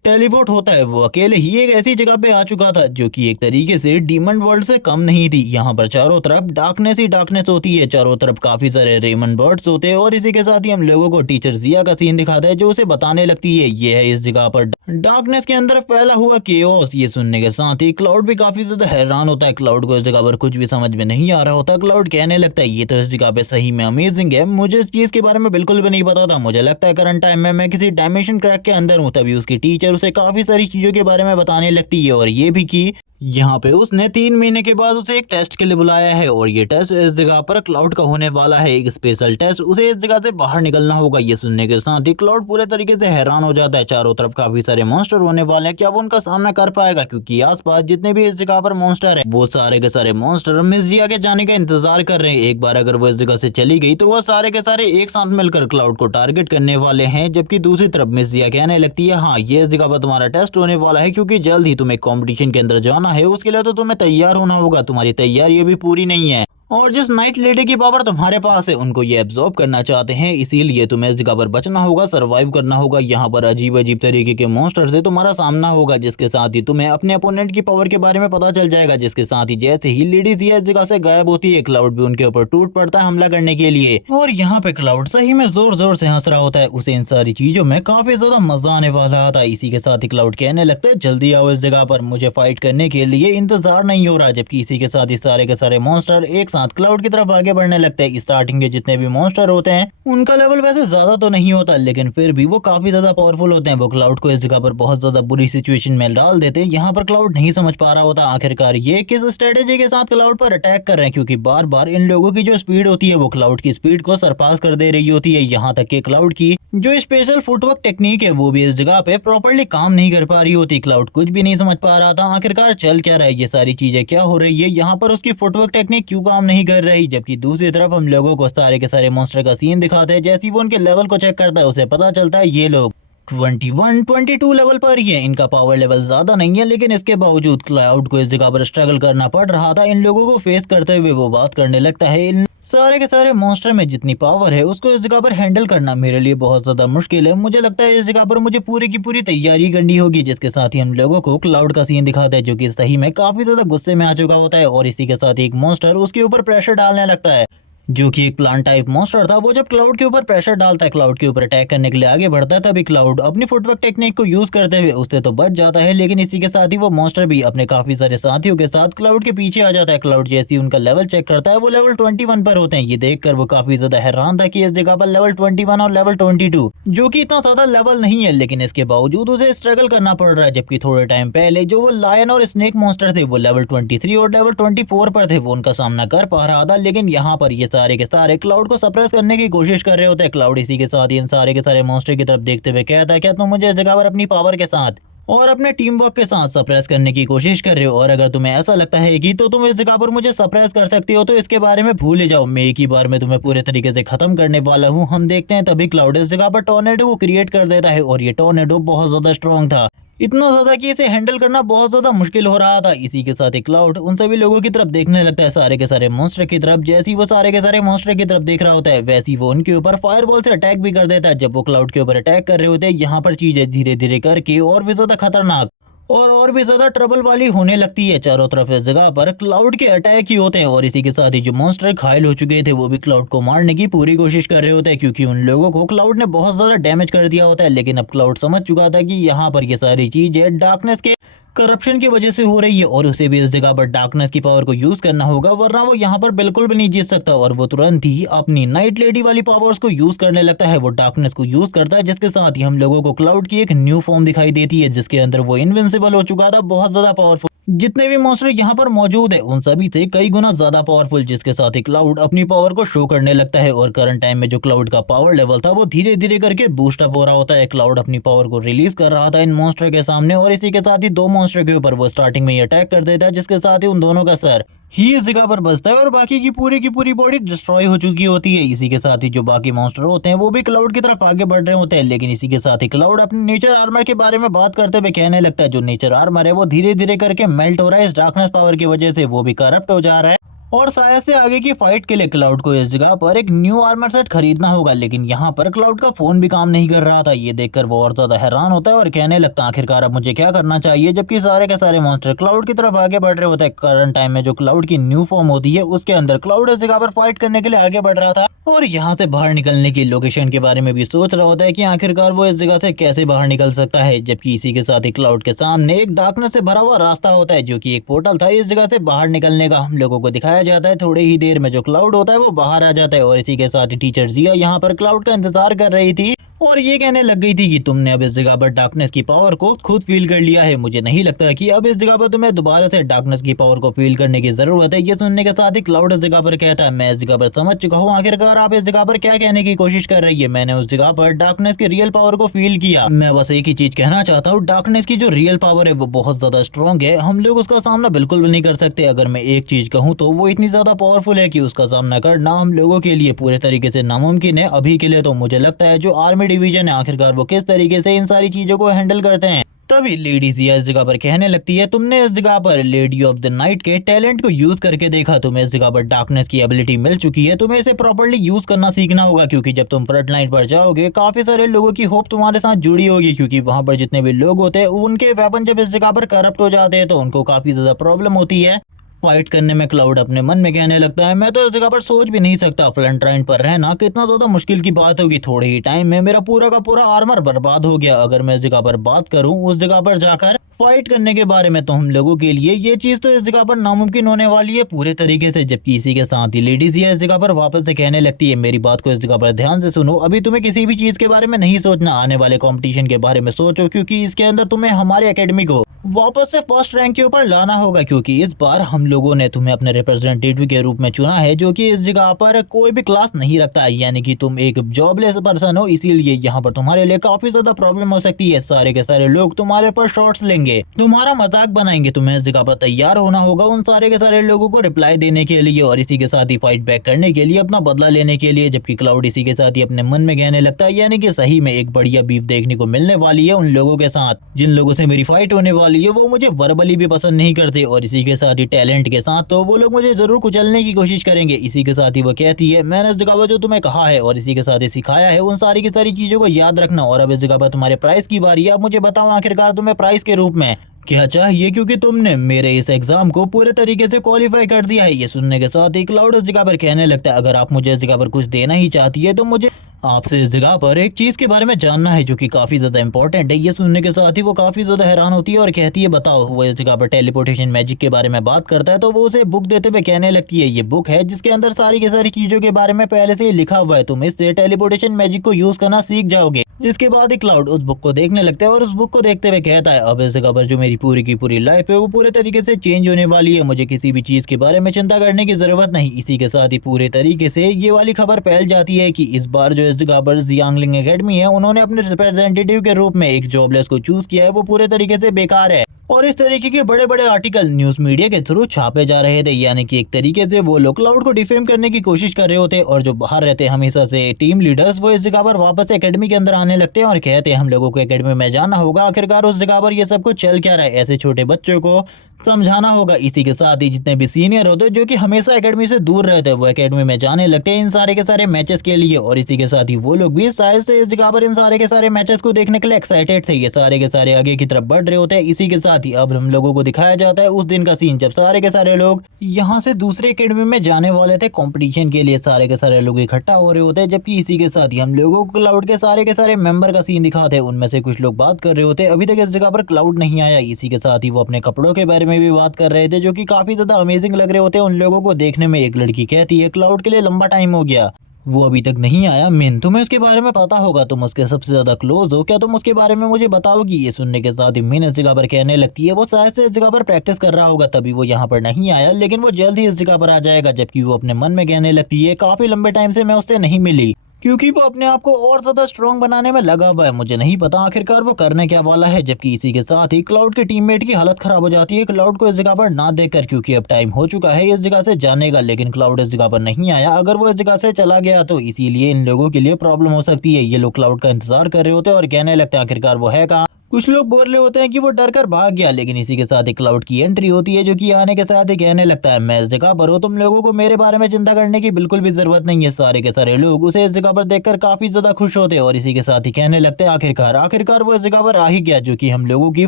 टेलीपोर्ट होता है वो अकेले ही एक ऐसी जगह पे आ चुका था जो कि एक तरीके से डीमन वर्ल्ड से कम नहीं थी। यहाँ पर चारों तरफ डार्कनेस ही डार्कनेस होती है, चारों तरफ काफी सारे रेमन बर्ड्स होते हैं और इसी के साथ ही हम लोगों को टीचर जिया का सीन दिखाता है जो उसे बताने लगती है ये है इस जगह पर डार्कनेस के अंदर फैला हुआ केओस। ये सुनने के साथ ही क्लाउड भी काफी ज्यादा हैरान होता है। क्लाउड को इस जगह पर कुछ भी समझ में नहीं आ रहा होता। क्लाउड कहने लगता है ये तो इस जगह पे सही में अमेजिंग है, मुझे इस चीज के बारे में बिल्कुल भी नहीं पता था। मुझे लगता है करंट टाइम में मैं किसी डायमेंशन क्रैक के अंदर हूँ। तभी उसकी टीचर उसे काफी सारी चीजों के बारे में बताने लगती है और ये भी कि यहाँ पे उसने 3 महीने के बाद उसे एक टेस्ट के लिए बुलाया है और ये टेस्ट इस जगह पर क्लाउड का होने वाला है, एक स्पेशल टेस्ट। उसे इस जगह से बाहर निकलना होगा। ये सुनने के साथ ही क्लाउड पूरे तरीके से हैरान हो जाता है। चारों तरफ काफी सारे मॉन्स्टर होने वाले हैं, क्या वो उनका सामना कर पाएगा? क्योंकि आसपास जितने भी इस जगह पर मॉन्स्टर है वो सारे के सारे मॉन्स्टर मिस जिया के जाने का इंतजार कर रहे हैं। एक बार अगर वो इस जगह से चली गई तो वो सारे के सारे एक साथ मिलकर क्लाउड को टारगेट करने वाले हैं। जबकि दूसरी तरफ मिस जिया कहने लगती है हाँ ये इस जगह पर तुम्हारा टेस्ट होने वाला है क्योंकि जल्द ही तुम्हें कॉम्पिटिशन के अंदर जाना है, उसके लिए तो तुम्हें तैयार होना होगा। तुम्हारी तैयारी अभी पूरी नहीं है और जिस नाइट लेडी की पावर तुम्हारे पास है उनको ये एब्जॉर्ब करना चाहते हैं, इसीलिए तुम्हें इस जगह पर बचना होगा, सरवाइव करना होगा। यहाँ पर अजीब अजीब तरीके के मॉन्स्टर से तुम्हारा सामना होगा जिसके साथ ही तुम्हें अपने अपोनेंट की पावर के बारे में पता चल जाएगा। जिसके साथ ही जैसे ही लेडीज इस जगह से गायब होती है क्लाउड भी उनके ऊपर टूट पड़ता है हमला करने के लिए और यहाँ पे क्लाउड सही में जोर जोर से हंस रहा होता है। उसे इन सारी चीजों में काफी ज्यादा मजा आने वाला था। इसी के साथ ही क्लाउड कहने लगता है जल्दी आओ इस जगह पर, मुझे फाइट करने के लिए इंतजार नहीं हो रहा। जबकि इसी के साथ ही सारे के सारे मॉन्स्टर एक साथ क्लाउड की तरफ आगे बढ़ने लगते हैं। स्टार्टिंग के जितने भी मॉन्स्टर होते हैं उनका लेवल वैसे ज्यादा तो नहीं होता लेकिन फिर भी वो काफी ज्यादा पावरफुल होते हैं। वो क्लाउड को इस जगह पर बहुत ज्यादा बुरी सिचुएशन में डाल देते हैं। यहाँ पर क्लाउड नहीं समझ पा रहा होता आखिरकार ये किस स्ट्रेटेजी के साथ क्लाउड पर अटैक कर रहे हैं, क्योंकि बार बार इन लोगों की जो स्पीड होती है वो क्लाउड की स्पीड को सरपास कर दे रही होती है। यहाँ तक कि क्लाउड की जो स्पेशल फुटवर्क टेक्निक है वो भी इस जगह पे प्रॉपर्ली काम नहीं कर पा रही होती। क्लाउड कुछ भी नहीं समझ पा रहा था आखिरकार चल क्या रहा है, ये सारी चीजें क्या हो रही है, यहाँ पर उसकी फुटवर्क टेक्निक क्यों काम नहीं कर रही। जबकि दूसरी तरफ हम लोगों को सारे के सारे मॉन्स्टर का सीन दिखाते हैं। जैसे ही वो उनके लेवल को चेक करता है उसे पता चलता है ये लोग 21, 22 लेवल पर ही है, इनका पावर लेवल ज्यादा नहीं है। लेकिन इसके बावजूद क्लाउड को इस जगह पर स्ट्रगल करना पड़ रहा था। इन लोगों को फेस करते हुए वो बात करने लगता है इन सारे के सारे मॉन्स्टर में जितनी पावर है उसको इस जगह पर हैंडल करना मेरे लिए बहुत ज्यादा मुश्किल है। मुझे लगता है इस जगह पर मुझे पूरी की पूरी तैयारी करनी होगी। जिसके साथ ही हम लोगों को क्लाउड का सीन दिखाता है जो कि सही में काफी ज्यादा गुस्से में आ चुका होता है और इसी के साथ एक मॉन्स्टर उसके ऊपर प्रेशर डालने लगता है जो कि एक प्लांट टाइप मॉन्स्टर था। वो जब क्लाउड के ऊपर प्रेशर डालता है, क्लाउड के ऊपर अटैक करने के लिए आगे बढ़ता है, तभी क्लाउड अपनी फुटवर्क टेक्निक को यूज करते हुए उससे तो बच जाता है। लेकिन इसी के साथ ही वो मॉन्स्टर भी अपने काफी सारे साथियों के साथ क्लाउड के पीछे आ जाता है। क्लाउड जैसे ही उनका लेवल चेक करता है वो लेवल 21 पर होते हैं। ये देखकर वो काफी ज्यादा हैरान था कि इस जगह पर लेवल 21 और लेवल 22 जो कि इतना ज्यादा लेवल नहीं है, लेकिन इसके बावजूद उसे स्ट्रगल करना पड़ रहा है। जबकि थोड़े टाइम पहले जो वो लायन और स्नेक मॉन्स्टर थे वो लेवल 23 और लेवल 24 पर थे, वो उनका सामना कर पा रहा था। लेकिन यहाँ पर ये सारे के सारे क्लाउड को सप्रेस करने की कोशिश कर रहे होते हैं। क्लाउड इसी के साथ ही इन सारे के सारे मॉन्स्टर की तरफ देखते हुए कहता है क्या तुम मुझे इस जगह पर अपनी पावर के साथ और अपने टीम वर्क के साथ सप्रेस करने की कोशिश कर रहे हो, और अगर तुम्हें ऐसा लगता है कि तो तुम इस जगह पर मुझे सप्रेस कर सकती हो तो इसके बारे में भूल ही जाओ, मैं एक ही बार में तुम्हें पूरे तरीके से खत्म करने वाला हूँ। हम देखते हैं तभी क्लाउड इस जगह पर टॉर्नेडो को क्रिएट कर देता है और ये टॉर्नेडो बहुत ज्यादा स्ट्रॉन्ग था, इतना ज्यादा कि इसे हैंडल करना बहुत ज्यादा मुश्किल हो रहा था। इसी के साथ ही क्लाउड उन सभी लोगों की तरफ देखने लगता है, सारे के सारे मॉन्स्टर की तरफ। जैसे ही वो सारे के सारे मॉन्स्टर की तरफ देख रहा होता है वैसे ही वो उनके ऊपर फायरबॉल से अटैक भी कर देता है। जब वो क्लाउड के ऊपर अटैक कर रहे होते हैं यहाँ पर चीजें धीरे धीरे करके और भी ज्यादा खतरनाक और भी ज्यादा ट्रबल वाली होने लगती है। चारों तरफ इस जगह पर क्लाउड के अटैक ही होते हैं और इसी के साथ ही जो मॉन्स्टर घायल हो चुके थे वो भी क्लाउड को मारने की पूरी कोशिश कर रहे होते हैं, क्योंकि उन लोगों को क्लाउड ने बहुत ज्यादा डैमेज कर दिया होता है। लेकिन अब क्लाउड समझ चुका था कि यहाँ पर ये सारी चीजें डार्कनेस के करप्शन की वजह से हो रही है और उसे भी इस जगह पर डार्कनेस की पावर को यूज करना होगा, वरना वो यहाँ पर बिल्कुल भी नहीं जीत सकता। और वो तुरंत ही अपनी नाइट लेडी वाली पावर्स को यूज करने लगता है, वो डार्कनेस को यूज करता है। जिसके साथ ही हम लोगों को क्लाउड की एक न्यू फॉर्म दिखाई देती है जिसके अंदर वो इनविंसिबल हो चुका था, बहुत ज्यादा पावरफुल। जितने भी मॉन्स्टर यहाँ पर मौजूद है उन सभी से कई गुना ज्यादा पावरफुल। जिसके साथ ही क्लाउड अपनी पावर को शो करने लगता है और करंट टाइम में जो क्लाउड का पावर लेवल था वो धीरे धीरे करके बूस्ट अप हो रहा होता है। क्लाउड अपनी पावर को रिलीज कर रहा था इन मॉन्स्टर के सामने और इसी के साथ ही दो मॉन्स्टर के ऊपर वो स्टार्टिंग में ही अटैक कर देता है, जिसके साथ ही उन दोनों का सर ही इस जगह पर बचता है और बाकी की पूरी बॉडी डिस्ट्रॉय हो चुकी होती है। इसी के साथ ही जो बाकी मॉन्स्टर होते हैं वो भी क्लाउड की तरफ आगे बढ़ रहे होते हैं। लेकिन इसी के साथ ही क्लाउड अपने नेचर आर्मर के बारे में बात करते हुए कहने लगता है जो नेचर आर्मर है वो धीरे धीरे करके मेल्ट हो रहा है इस डार्कनेस पावर की वजह से, वो भी करप्ट हो जा रहा है और शायद से आगे की फाइट के लिए क्लाउड को इस जगह पर एक न्यू आर्मर सेट खरीदना होगा, लेकिन यहाँ पर क्लाउड का फोन भी काम नहीं कर रहा था। ये देखकर वो और ज्यादा हैरान होता है और कहने लगता है आखिरकार अब मुझे क्या करना चाहिए, जबकि सारे के सारे मॉन्स्टर क्लाउड की तरफ आगे बढ़ रहे होते हैं। करंट टाइम में जो क्लाउड की न्यू फॉर्म होती है उसके अंदर क्लाउड इस जगह पर फाइट करने के लिए आगे बढ़ रहा था और यहाँ से बाहर निकलने की लोकेशन के बारे में भी सोच रहा होता है कि आखिरकार वो इस जगह से कैसे बाहर निकल सकता है, जबकि इसी के साथ ही क्लाउड के सामने एक डार्कनेस से भरा हुआ रास्ता होता है जो कि एक पोर्टल था। इस जगह से बाहर निकलने का हम लोगों को दिखाया जाता है। थोड़ी ही देर में जो क्लाउड होता है वो बाहर आ जाता है और इसी के साथ ही टीचर जिया यहाँ पर क्लाउड का इंतजार कर रही थी और ये कहने लग गई थी कि तुमने अब इस जगह पर डार्कनेस की पावर को खुद फील कर लिया है। मुझे नहीं लगता कि अब इस जगह पर तुम्हें दोबारा से डार्कनेस की पावर को फील करने की जरूरत है। ये सुनने के साथ ही क्लाउड इस जगह पर कहता है मैं इस जगह पर समझ चुका हूँ, आखिरकार आप इस जगह पर क्या कहने की कोशिश कर रही है। मैंने उस जगह पर डार्कनेस की रियल पावर को फील किया। मैं बस एक ही चीज कहना चाहता हूँ, डार्कनेस की जो रियल पावर है वो बहुत ज्यादा स्ट्रॉन्ग है। हम लोग उसका सामना बिल्कुल भी नहीं कर सकते। अगर मैं एक चीज कहूँ तो वो इतनी ज्यादा पावरफुल है कि उसका सामना करना हम लोगों के लिए पूरे तरीके से नामुमकिन है। अभी के लिए तो मुझे लगता है जो आर्मी डिवीजन है आखिरकार वो किस तरीके से इन सारी चीजों को हैंडल करते हैं। तभी लेडी जिया इस जगह पर कहने लगती है तुमने इस जगह पर लेडी ऑफ द नाइट के टैलेंट को यूज करके देखा, तुम्हें इस जगह पर डार्कनेस की एबिलिटी मिल चुकी है, तुम्हें इसे प्रॉपर्ली यूज करना सीखना होगा, क्योंकि जब तुम फ्रंट लाइन पर जाओगे काफी सारे लोगों की होप तुम्हारे साथ जुड़ी होगी, क्योंकि वहां पर जितने भी लोग होते हैं उनके वेपन जब इस जगह पर करप्ट हो जाते हैं तो उनको काफी ज्यादा प्रॉब्लम होती है फाइट करने में। क्लाउड अपने मन में कहने लगता है मैं तो इस जगह पर सोच भी नहीं सकता, फ्रंट लाइन पर रहना कितना ज्यादा मुश्किल की बात होगी। थोड़े ही टाइम में मेरा पूरा का पूरा आर्मर बर्बाद हो गया। अगर मैं इस जगह पर बात करूं उस जगह पर जाकर फाइट करने के बारे में तो हम लोगों के लिए ये चीज तो इस जगह पर नामुमकिन होने वाली है पूरे तरीके से। जबकि इसी के साथ ही लेडीज ये इस जगह पर वापस से कहने लगती है मेरी बात को इस जगह पर ध्यान से सुनो, अभी तुम्हें किसी भी चीज के बारे में नहीं सोचना, आने वाले कंपटीशन के बारे में सोचो, क्योंकि इसके अंदर तुम्हें हमारे एकेडमी को वापस से फर्स्ट रैंक के ऊपर लाना होगा, क्योंकि इस बार हम लोगों ने तुम्हें अपने रिप्रेजेंटेटिव के रूप में चुना है जो कि इस जगह पर कोई भी क्लास नहीं रखता है, यानी कि तुम एक जॉबलेस पर्सन हो, इसीलिए यहाँ पर तुम्हारे लिए काफी ज्यादा प्रॉब्लम हो सकती है। सारे के सारे लोग तुम्हारे ऊपर शॉट्स लेंगे, तुम्हारा मजाक बनाएंगे, तुम्हें इस जगह पर तैयार होना होगा उन सारे के सारे लोगों को रिप्लाई देने के लिए और इसी के साथ ही फाइट बैक करने के लिए, अपना बदला लेने के लिए। जबकि क्लाउड इसी के साथ ही अपने मन में कहने लगता है यानी कि सही में एक बढ़िया बीफ देखने को मिलने वाली है उन लोगों के साथ जिन लोगों से मेरी फाइट होने वाली है। वो मुझे वर्बली भी पसंद नहीं करते और इसी के साथ ही टैलेंट के साथ तो वो लोग मुझे जरूर कुचलने की कोशिश करेंगे। इसी के साथ ही वो कहती है मैंने इस जगह पर जो तुम्हें कहा है और इसी के साथ ही सिखाया है उन सारी की सारी चीजों को याद रखना। और अब इस जगह पर तुम्हारे प्राइस की बारी है। अब मुझे बताओ आखिरकार तुम्हें प्राइस के रूप में क्या चाहिए, क्योंकि तुमने मेरे इस एग्जाम को पूरे तरीके से क्वालिफाई कर दिया है। ये सुनने के साथ ही क्लाउड इस जगह पर कहने लगता है अगर आप मुझे इस जगह पर कुछ देना ही चाहती है तो मुझे आपसे इस जगह पर एक चीज के बारे में जानना है जो कि काफी ज्यादा इंपॉर्टेंट है। ये सुनने के साथ ही वो काफी ज्यादा हैरान होती है और कहती है बताओ। वो इस जगह पर टेलीपोर्टेशन मैजिक के बारे में बात करता है तो वो उसे बुक देते हुए कहने लगती है ये बुक है जिसके अंदर सारी की सारी चीजों के बारे में पहले से ही लिखा हुआ है, तुम इससे टेलीपोर्टेशन मैजिक को यूज करना सीख जाओगे। जिसके बाद ही क्लाउड उस बुक को देखने लगता है और उस बुक को देखते हुए कहता है अब इस जगह पर जो मेरी पूरी की पूरी लाइफ है वो पूरे तरीके से चेंज होने वाली है, मुझे किसी भी चीज के बारे में चिंता करने की जरूरत नहीं। इसी के साथ ही पूरे तरीके से ये वाली खबर फैल जाती है कि इस बार जो इस जगह पर जियांगलिंग एकेडमी है उन्होंने अपने रिप्रेजेंटेटिव के रूप में एक जॉबलेस को चूज किया है, वो पूरे तरीके से बेकार है। और इस तरीके के बड़े बड़े आर्टिकल न्यूज मीडिया के थ्रू छापे जा रहे थे, यानी कि एक तरीके से वो लोग क्लाउड को डिफेम करने की कोशिश कर रहे होते और जो बाहर रहते हमेशा से टीम लीडर्स वो इस जगह पर वापस एकेडमी के अंदर आने लगते हैं और कहते हैं हम लोगों को एकेडमी में जाना होगा, आखिरकार उस जगह पर ये सब कुछ चल क्या रहा है, ऐसे छोटे बच्चों को समझाना होगा। इसी के साथ ही जितने भी सीनियर होते जो कि हमेशा एकेडमी से दूर रहते हैं वो एकेडमी में जाने लगते हैं इन सारे के सारे मैचेस के लिए और इसी के साथ ही वो लोग भी शायद से इस जगह पर इन सारे के सारे मैचेस को देखने के लिए एक्साइटेड थे। ये सारे के सारे आगे की तरफ बढ़ रहे होते हैं। इसी के साथ ही अब हम लोगों को दिखाया जाता है उस दिन का सीन जब सारे के सारे लोग यहाँ से दूसरे एकेडमी में जाने वाले थे कंपटीशन के लिए। सारे के सारे लोग इकट्ठा हो रहे होते हैं, जबकि इसी के साथ ही हम लोगों को क्लाउड के सारे मेंबर का सीन दिखाते हैं। उनमें से कुछ लोग बात कर रहे होते अभी तक इस जगह पर क्लाउड नहीं आया। इसी के साथ ही वो अपने कपड़ों के बारे में भी बात कर रहे थे जो कि काफी ज्यादा अमेजिंग लग रहे होते हैं उन लोगों को देखने में। एक लड़की कहती है क्लाउड के लिए लंबा टाइम हो गया, वो अभी तक नहीं आया। मिन तुम्हें उसके बारे में पता होगा, तुम उसके सबसे ज्यादा क्लोज हो, क्या तुम उसके बारे में मुझे बताओगी। ये सुनने के साथ ही मिन इस जगह पर कहने लगती है वो शायद से इस जगह पर प्रैक्टिस कर रहा होगा तभी वो यहाँ पर नहीं आया, लेकिन वो जल्द ही इस जगह पर आ जाएगा। जबकि वो अपने मन में कहने लगती है काफी लंबे टाइम से मैं उससे नहीं मिली क्योंकि वो अपने आप को और ज्यादा स्ट्रॉन्ग बनाने में लगा हुआ है, मुझे नहीं पता आखिरकार वो करने क्या वाला है। जबकि इसी के साथ ही क्लाउड के टीममेट की हालत खराब हो जाती है क्लाउड को इस जगह पर ना देखकर, क्योंकि अब टाइम हो चुका है इस जगह से जाने का, लेकिन क्लाउड इस जगह पर नहीं आया। अगर वो इस जगह से चला गया तो इसीलिए इन लोगों के लिए प्रॉब्लम हो सकती है। ये लोग क्लाउड का इंतजार कर रहे होते हैं और कहने लगते हैं आखिरकार वो है कहाँ। कुछ लोग बोल रहे होते हैं कि वो डर कर भाग गया, लेकिन इसी के साथ ही क्लाउड की एंट्री होती है, जो कि आने के साथ ही कहने लगता है मैं इस जगह पर हूँ, तुम लोगों को मेरे बारे में चिंता करने की बिल्कुल भी जरूरत नहीं है। सारे के सारे लोग उसे इस जगह पर देखकर काफी ज्यादा खुश होते हैं और इसी के साथ ही कहने लगते हैं आखिरकार आखिरकार वो इस जगह पर आ ही गया, जो कि हम लोगों की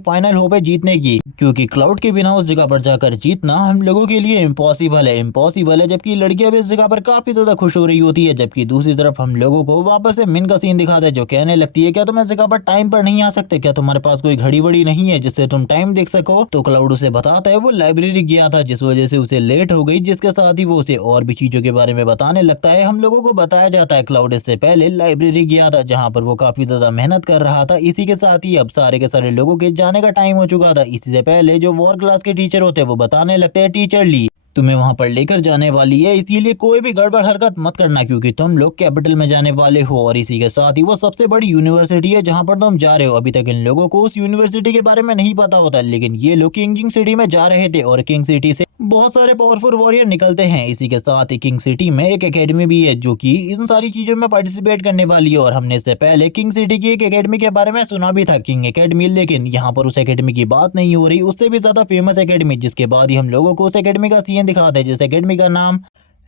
फाइनल होप है जीतने की, क्योंकि क्लाउड के बिना उस जगह पर जाकर जीतना हम लोगों के लिए इम्पॉसिबल है। जबकि लड़कियां भी इस जगह पर काफी ज्यादा खुश हो रही होती है, जबकि दूसरी तरफ हम लोगों को वापस से मिन का सीन दिखाता है, जो कहने लगती है क्या तुम इस जगह पर टाइम पर नहीं आ सकते, क्या तुम्हारे पास कोई घड़ी बड़ी नहीं है जिससे तुम टाइम देख सको। तो क्लाउड उसे बताता है वो लाइब्रेरी गया था, जिस वजह से उसे लेट हो गई, जिसके साथ ही वो उसे और भी चीजों के बारे में बताने लगता है। हम लोगों को बताया जाता है क्लाउड इससे पहले लाइब्रेरी गया था, जहाँ पर वो काफी ज्यादा मेहनत कर रहा था। इसी के साथ ही अब सारे के सारे लोगों के जाने का टाइम हो चुका था। इसी से पहले जो वॉर क्लास के टीचर होते हैं वो बताने लगते हैं टीचर ली तुम्हें वहां पर लेकर जाने वाली है, इसीलिए कोई भी गड़बड़ हरकत मत करना, क्योंकि तुम लोग कैपिटल में जाने वाले हो और इसी के साथ ही वो सबसे बड़ी यूनिवर्सिटी है जहां पर तुम जा रहे हो। अभी तक इन लोगों को उस यूनिवर्सिटी के बारे में नहीं पता होता, लेकिन ये लोग किंग सिटी में जा रहे थे और किंग सिटी से बहुत सारे पावरफुल वॉरियर निकलते हैं। इसी के साथ ही किंग सिटी में एक एकेडमी भी है, जो कि इन सारी चीजों में पार्टिसिपेट करने वाली है। और हमने इससे पहले किंग सिटी की एक एकेडमी के बारे में सुना भी था, किंग एकेडमी, लेकिन यहाँ पर उस एकेडमी की बात नहीं हो रही, उससे भी ज्यादा फेमस एकेडमी, जिसके बाद ही हम लोगों को उस एकेडमी का सीन दिखाते हैं, जिस एकेडमी का नाम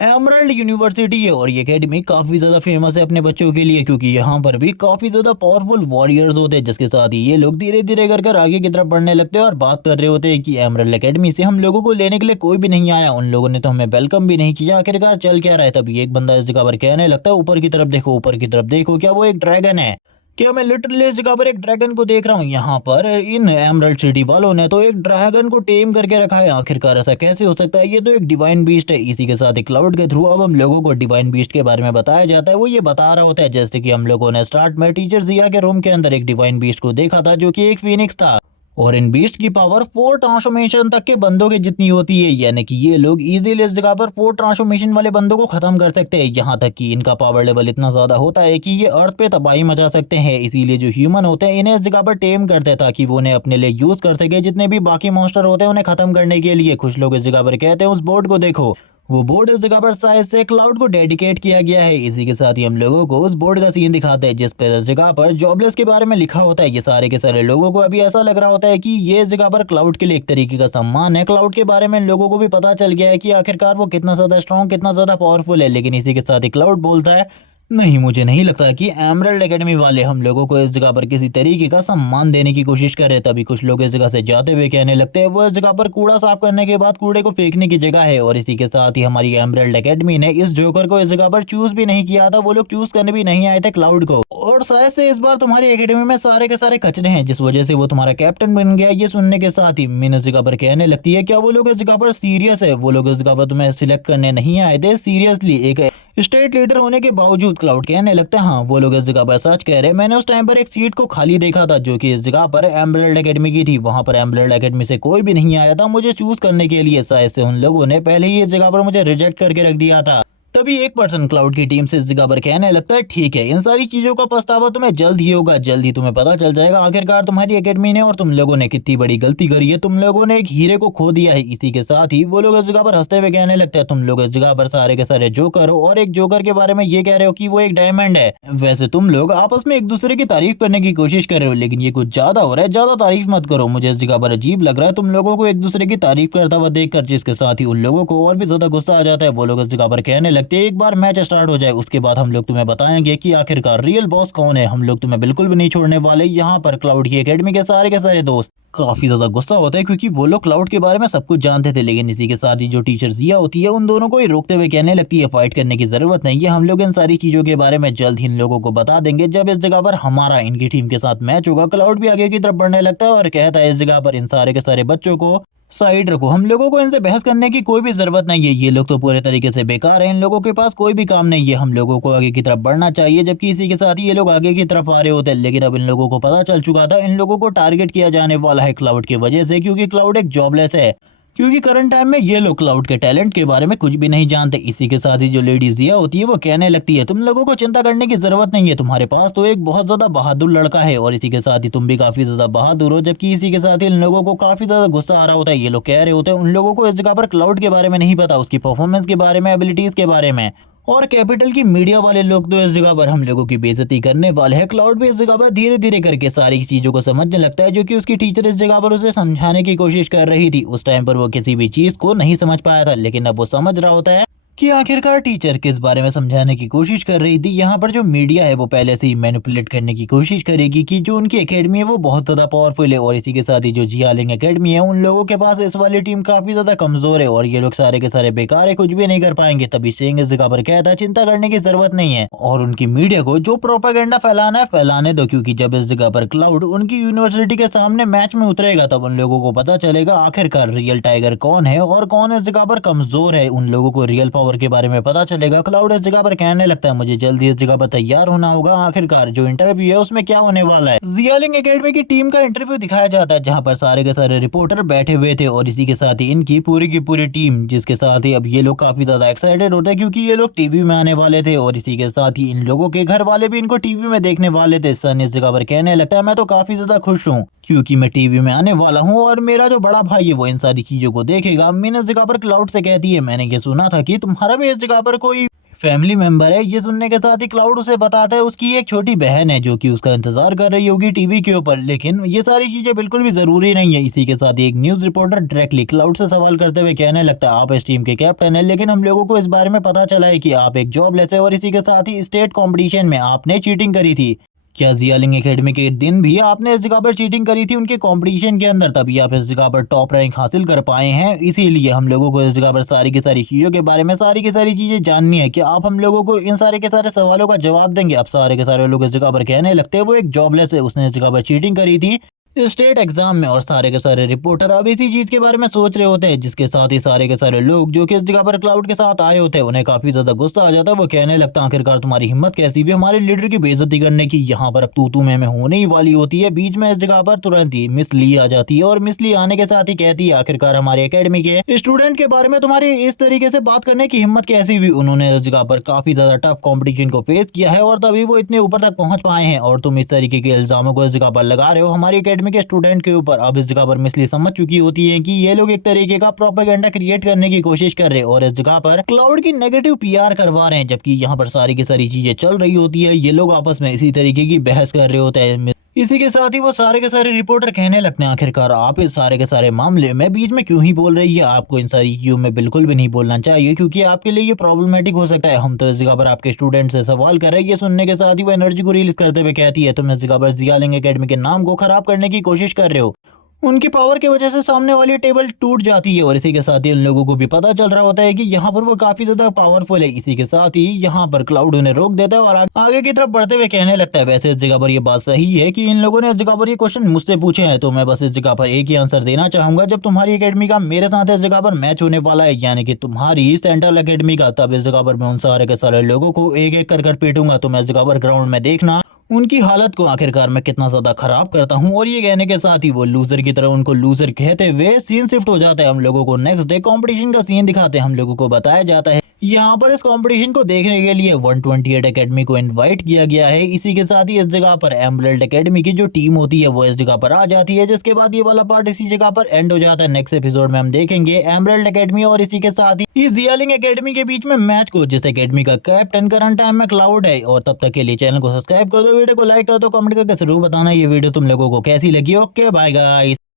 एमरल्ड यूनिवर्सिटी है। और ये एकेडमी काफी ज्यादा फेमस है अपने बच्चों के लिए, क्योंकि यहाँ पर भी काफी ज्यादा पावरफुल वॉरियर्स होते हैं, जिसके साथ ही ये लोग धीरे धीरे कर आगे की तरफ बढ़ने लगते हैं और बात कर रहे होते हैं कि एमरल्ड एकेडमी से हम लोगों को लेने के लिए कोई भी नहीं आया, उन लोगों ने तो हमें वेलकम भी नहीं किया, आखिरकार चल क्या रहा है। तभी एक बंदा इस जगह पर कहने लगता है ऊपर की तरफ देखो, ऊपर की तरफ देखो, क्या वो एक ड्रैगन है? क्या मैं लिटरली इस जगह पर एक ड्रैगन को देख रहा हूँ? यहाँ पर इन एमरल्ड सिटी वालों ने तो एक ड्रैगन को टेम करके रखा है, आखिरकार ऐसा कैसे हो सकता है? ये तो एक डिवाइन बीस्ट है। इसी के साथ ही क्लाउड के थ्रू अब हम लोगों को डिवाइन बीस्ट के बारे में बताया जाता है। वो ये बता रहा होता है जैसे कि हम लोगों ने स्टार्ट में टीचर जिया के रूम के अंदर एक डिवाइन बीस्ट को देखा था, जो कि एक फीनिक्स था, और इन बीस्ट की पावर 4 ट्रांसफॉर्मेशन तक के बंदों के जितनी होती है, यानी कि ये लोग इजीली इस जगह पर 4 ट्रांसफॉर्मेशन वाले बंदों को खत्म कर सकते हैं। यहाँ तक कि इनका पावर लेवल इतना ज्यादा होता है कि ये अर्थ पे तबाही मचा सकते हैं। इसीलिए जो ह्यूमन होते हैं इन्हें इस जगह पर टेम करते हैं, ताकि वो उन्हें अपने लिए यूज कर सके। जितने भी बाकी मॉन्स्टर होते हैं उन्हें खत्म करने के लिए कुछ लोग इस जगह पर कहते हैं उस बोर्ड को देखो, वो बोर्ड इस जगह पर शायद से क्लाउड को डेडिकेट किया गया है। इसी के साथ ही हम लोगों को उस बोर्ड का सीन दिखाते हैं, जिस पर इस जगह पर जॉबलेस के बारे में लिखा होता है। ये सारे के सारे लोगों को अभी ऐसा लग रहा होता है कि ये इस जगह पर क्लाउड के लिए एक तरीके का सम्मान है। क्लाउड के बारे में इन लोगों को भी पता चल गया है कि आखिरकार वो कितना ज्यादा स्ट्रॉन्ग, कितना ज्यादा पावरफुल है। लेकिन इसी के साथ ही क्लाउड बोलता है नहीं, मुझे नहीं लगता कि एमरल्ड एकेडमी वाले हम लोगों को इस जगह पर किसी तरीके का सम्मान देने की कोशिश कर रहे। तभी कुछ लोग इस जगह से जाते हुए कहने लगते हैं वो इस जगह पर कूड़ा साफ करने के बाद कूड़े को फेंकने की जगह है। और इसी के साथ ही हमारी एमरल्ड एकेडमी ने इस जोकर को इस जगह पर चूज भी नहीं किया था, वो लोग चूज करने भी नहीं आए थे क्लाउड को। और शायद से इस बार तुम्हारी एकेडमी में सारे के सारे कचरे हैं, जिस वजह से वो तुम्हारा कैप्टन बन गया। ये सुनने के साथ ही मीन इस जगह पर कहने लगती है क्या वो लोग इस जगह पर सीरियस है? वो लोग इस जगह पर तुम्हें सिलेक्ट करने नहीं आए थे सीरियसली, एक स्टेट लीडर होने के बावजूद। क्लाउड कहने लगता है हाँ, वो लोग इस जगह पर सच कह रहे हैं, मैंने उस टाइम पर एक सीट को खाली देखा था, जो कि इस जगह पर एमरल्ड एकेडमी की थी। वहां पर एमरल्ड एकेडमी से कोई भी नहीं आया था मुझे चूज करने के लिए। शायद से उन लोगों ने पहले ही इस जगह पर मुझे रिजेक्ट करके रख दिया था। तभी एक पर्सन क्लाउड की टीम से इस जगह पर कहने लगता है ठीक है, इन सारी चीजों का पछतावा तुम्हें जल्द ही होगा, जल्द ही तुम्हें पता चल जाएगा आखिरकार तुम्हारी एकेडमी ने और तुम लोगों ने कितनी बड़ी गलती करी है। तुम लोगों ने एक हीरे को खो दिया है। इसी के साथ ही वो लोग इस जगह पर हंसते हुए कहने लगते हैं तुम लोग इस जगह पर सारे के सारे जोकर हो, और एक जोकर के बारे में ये कह रहे हो कि वो एक डायमंड है। वैसे तुम लोग आपस में एक दूसरे की तारीफ करने की कोशिश कर रहे हो, लेकिन ये कुछ ज्यादा हो रहा है, ज्यादा तारीफ मत करो। मुझे इस जगह पर अजीब लग रहा है तुम लोगों को एक दूसरे की तारीफ करता हुआ देखकर, जिसके साथ ही उन लोगों को और भी ज्यादा गुस्सा आ जाता है। वो लोग इस जगह पर कहने लगते हैं एक बार मैच स्टार्ट हो जाए उसके बाद हम लोग तुम्हें बताएंगे कि आखिरकार रियल बॉस कौन है। हम लोग तुम्हें बिल्कुल भी नहीं छोड़ने वाले। यहाँ पर क्लाउड की एकेडमी के सारे दोस्त काफी ज्यादा गुस्सा होता है, क्योंकि वो लोग क्लाउड के बारे में सब कुछ जानते थे। लेकिन इसी के साथ ही जो टीचर जिया होती है उन दोनों को ही रोकते हुए कहने लगती है फाइट करने की जरूरत नहीं है, हम लोग इन सारी चीजों के बारे में जल्द ही इन लोगों को बता देंगे जब इस जगह पर हमारा इनकी टीम के साथ मैच होगा। क्लाउड भी आगे की तरफ बढ़ने लगता है और कहता है इस जगह पर इन सारे के सारे बच्चों को साइड रखो, हम लोगों को इनसे बहस करने की कोई भी जरूरत नहीं है। ये लोग तो पूरे तरीके से बेकार हैं, इन लोगों के पास कोई भी काम नहीं है। हम लोगों को आगे की तरफ बढ़ना चाहिए। जबकि इसी के साथ ही ये लोग आगे की तरफ आ रहे होते हैं, लेकिन अब इन लोगों को पता चल चुका था इन लोगों को टारगेट किया जाने वाला है क्लाउड की वजह से, क्योंकि क्लाउड एक जॉबलेस है। क्योंकि करंट टाइम में ये लोग क्लाउड के टैलेंट के बारे में कुछ भी नहीं जानते। इसी के साथ ही जो लेडी जिया होती है वो कहने लगती है तुम लोगों को चिंता करने की जरूरत नहीं है, तुम्हारे पास तो एक बहुत ज्यादा बहादुर लड़का है, और इसी के साथ ही तुम भी काफी ज्यादा बहादुर हो। जबकि इसी के साथ ही इन लोगों को काफी ज्यादा गुस्सा आ रहा होता है। ये लोग कह रहे होते हैं उन लोगों को इस जगह पर क्लाउड के बारे में नहीं पता, उसकी परफॉर्मेंस के बारे में, एबिलिटीज के बारे में। और कैपिटल की मीडिया वाले लोग तो इस जगह पर हम लोगों की बेइज्जती करने वाले हैं। क्लाउड भी इस जगह पर धीरे धीरे करके सारी चीजों को समझने लगता है, जो कि उसकी टीचर इस जगह पर उसे समझाने की कोशिश कर रही थी। उस टाइम पर वो किसी भी चीज को नहीं समझ पाया था, लेकिन अब वो समझ रहा होता है कि आखिरकार टीचर किस बारे में समझाने की कोशिश कर रही थी। यहाँ पर जो मीडिया है वो पहले से ही मैनिपुलेट करने की कोशिश करेगी कि जो उनकी एकेडमी है वो बहुत ज़्यादा पावरफुल है, और इसी के साथ ही जो जियालिंग एकेडमी है उन लोगों के पास इस वाली टीम काफ़ी ज़्यादा कमज़ोर है और ये लोग सारे के सारे बेकार है, कुछ भी नहीं कर पाएंगे। तभी सिंह इस जगह पर कहता है चिंता करने की ज़रूरत नहीं है और उनकी मीडिया को जो प्रोपागेंडा फैलाना है फैलाने दो, क्योंकि जब इस जगह पर क्लाउड उनकी यूनिवर्सिटी के सामने मैच में उतरेगा तब उन लोगों को पता चलेगा आखिरकार रियल टाइगर कौन है और कौन इस जगह पर कमज़ोर है। उन लोगों को रियल पावर के बारे में पता चलेगा। क्लाउड इस जगह पर कहने लगता है मुझे जल्दी इस जगह पर तैयार होना होगा, आखिरकार जो इंटरव्यू है उसमें क्या होने वाला है। जियालिंग एकेडमी की टीम का इंटरव्यू दिखाया जाता है जहां पर सारे के सारे रिपोर्टर बैठे हुए थे और इसी के साथ ही इनकी पूरी की पूरी टीम, जिसके साथ ही अब ये लोग काफी ज्यादा एक्साइटेड होते हैं क्योंकि ये लोग टीवी में आने वाले थे और इसी के साथ ही इन लोगों के घर वाले भी इनको टीवी में देखने वाले थे। सन इस जगह पर कहने लगता है मैं तो काफी ज्यादा खुश हूँ क्योंकि मैं टीवी में आने वाला हूँ और मेरा जो बड़ा भाई है वो इन सारी चीजों को देखेगा। मीन इस जगह पर क्लाउड से कहती है मैंने ये सुना था कि तुम्हारा भी इस जगह पर कोई फैमिली मेंबर है। ये सुनने के साथ ही क्लाउड उसे बताता है उसकी एक छोटी बहन है जो कि उसका इंतजार कर रही होगी टीवी के ऊपर, लेकिन ये सारी चीजें बिल्कुल भी जरूरी नहीं है। इसी के साथ ही एक न्यूज रिपोर्टर डायरेक्टली क्लाउड से सवाल करते हुए कहने लगता है आप इस टीम के कैप्टन है, लेकिन हम लोगों को इस बारे में पता चला है कि आप एक जॉबलेस है और इसी के साथ ही स्टेट कॉम्पिटिशन में आपने चीटिंग करी थी। क्या जियालिंग एकेडमी के दिन भी आपने इस जगह पर चीटिंग करी थी उनके कंपटीशन के अंदर, तभी आप इस जगह पर टॉप रैंक हासिल कर पाए हैं। इसीलिए हम लोगों को इस जगह पर सारी की सारी चीज़ों के बारे में सारी की सारी चीज़ें जाननी है। कि आप हम लोगों को इन सारे के सारे सवालों का जवाब देंगे। अब सारे के सारे लोग इस जगह पर कहने लगते हैं वो एक जॉबलेस है, उसने इस जगह पर चीटिंग करी थी स्टेट एग्जाम में। और सारे के सारे रिपोर्टर अब इसी चीज के बारे में सोच रहे होते हैं, जिसके साथ ही सारे के सारे लोग जो कि इस जगह पर क्लाउड के साथ आए होते हैं उन्हें काफी ज्यादा गुस्सा आ जाता है। वो कहने लगता है आखिरकार तुम्हारी हिम्मत कैसी भी हमारे लीडर की बेइज्जती करने की। यहाँ पर अब तू में होने ही वाली होती है। बीच में इस जगह पर तुरंत ही मिस ली आ जाती है और मिस ली आने के साथ ही कहती है आखिरकार हमारे एकेडमी के स्टूडेंट के बारे में तुम्हारी इस तरीके से बात करने की हिम्मत कैसी हुई। उन्होंने इस जगह पर काफी ज्यादा टफ कॉम्पिटिशन को फेस किया है और तभी वो इतने ऊपर तक पहुंच पाए हैं और तुम इस तरीके के इल्जामों को इस जगह पर लगा रहे हो हमारी एकेडमी के स्टूडेंट के ऊपर। अब इस जगह पर मिसली समझ चुकी होती है कि ये लोग एक तरीके का प्रोपेगेंडा क्रिएट करने की कोशिश कर रहे हैं और इस जगह पर क्लाउड की नेगेटिव पीआर करवा रहे हैं, जबकि यहाँ पर सारी की सारी चीजें चल रही होती है। ये लोग आपस में इसी तरीके की बहस कर रहे होते हैं। इसी के साथ ही वो सारे के सारे रिपोर्टर कहने लगते हैं आखिरकार आप इस सारे के सारे मामले में बीच में क्यों ही बोल रही है। आपको इन सारी चीजों में बिल्कुल भी नहीं बोलना चाहिए क्योंकि आपके लिए ये प्रॉब्लमेटिक हो सकता है। हम तो इस जगह पर आपके स्टूडेंट से सवाल कर रहे हैं। ये सुनने के साथ ही वो एनर्जी को रिलीज करते हुए कहती है तुम इस जगह पर जियालिंग एकेडमी के नाम को खराब करने की कोशिश कर रहे हो। उनकी पावर की वजह से सामने वाली टेबल टूट जाती है और इसी के साथ ही उन लोगों को भी पता चल रहा होता है कि यहाँ पर वो काफी ज्यादा पावरफुल है। इसी के साथ ही यहाँ पर क्लाउड उन्हें रोक देता है और आगे की तरफ बढ़ते हुए कहने लगता है वैसे इस जगह पर ये बात सही है कि इन लोगों ने इस जगह पर ये क्वेश्चन मुझसे पूछे हैं, तो मैं बस इस जगह पर एक ही आंसर देना चाहूंगा। जब तुम्हारी एकेडमी का मेरे साथ इस जगह पर मैच होने वाला है, यानी कि तुम्हारी सेंट्रल एकेडमी का, तब इस जगह पर मैं उन सारे के सारे लोगों को एक एक कर पीटूंगा। तो मैं इस जगह पर ग्राउंड में देखना उनकी हालत को आखिरकार मैं कितना ज्यादा खराब करता हूँ। और ये कहने के साथ ही वो लूजर की तरह उनको लूजर कहते हुए सीन शिफ्ट हो जाता है। हम लोगों को नेक्स्ट डे कंपटीशन का सीन दिखाते हैं। हम लोगों को बताया जाता है यहाँ पर इस कंपटीशन को देखने के लिए 128 एकेडमी को इनवाइट किया गया है। इसी के साथ ही इस जगह पर एम्बरल्ड एकेडमी की जो टीम होती है वो इस जगह पर आ जाती है, जिसके बाद ये वाला पार्ट इसी जगह पर एंड हो जाता है। नेक्स्ट एपिसोड में हम देखेंगे एम्बरल्ड एकेडमी और इसी के साथ ही जियालिंग एकेडमी के बीच में मैच को, जिस एकेडमी का कैप्टन करंट टाइम में क्लाउड है। और तब तक के लिए चैनल को सब्सक्राइब कर दो, वीडियो को लाइक कर दो, कमेंट करके जरूर बताना ये वीडियो तुम लोगों को कैसी लगी। Okay bye guys.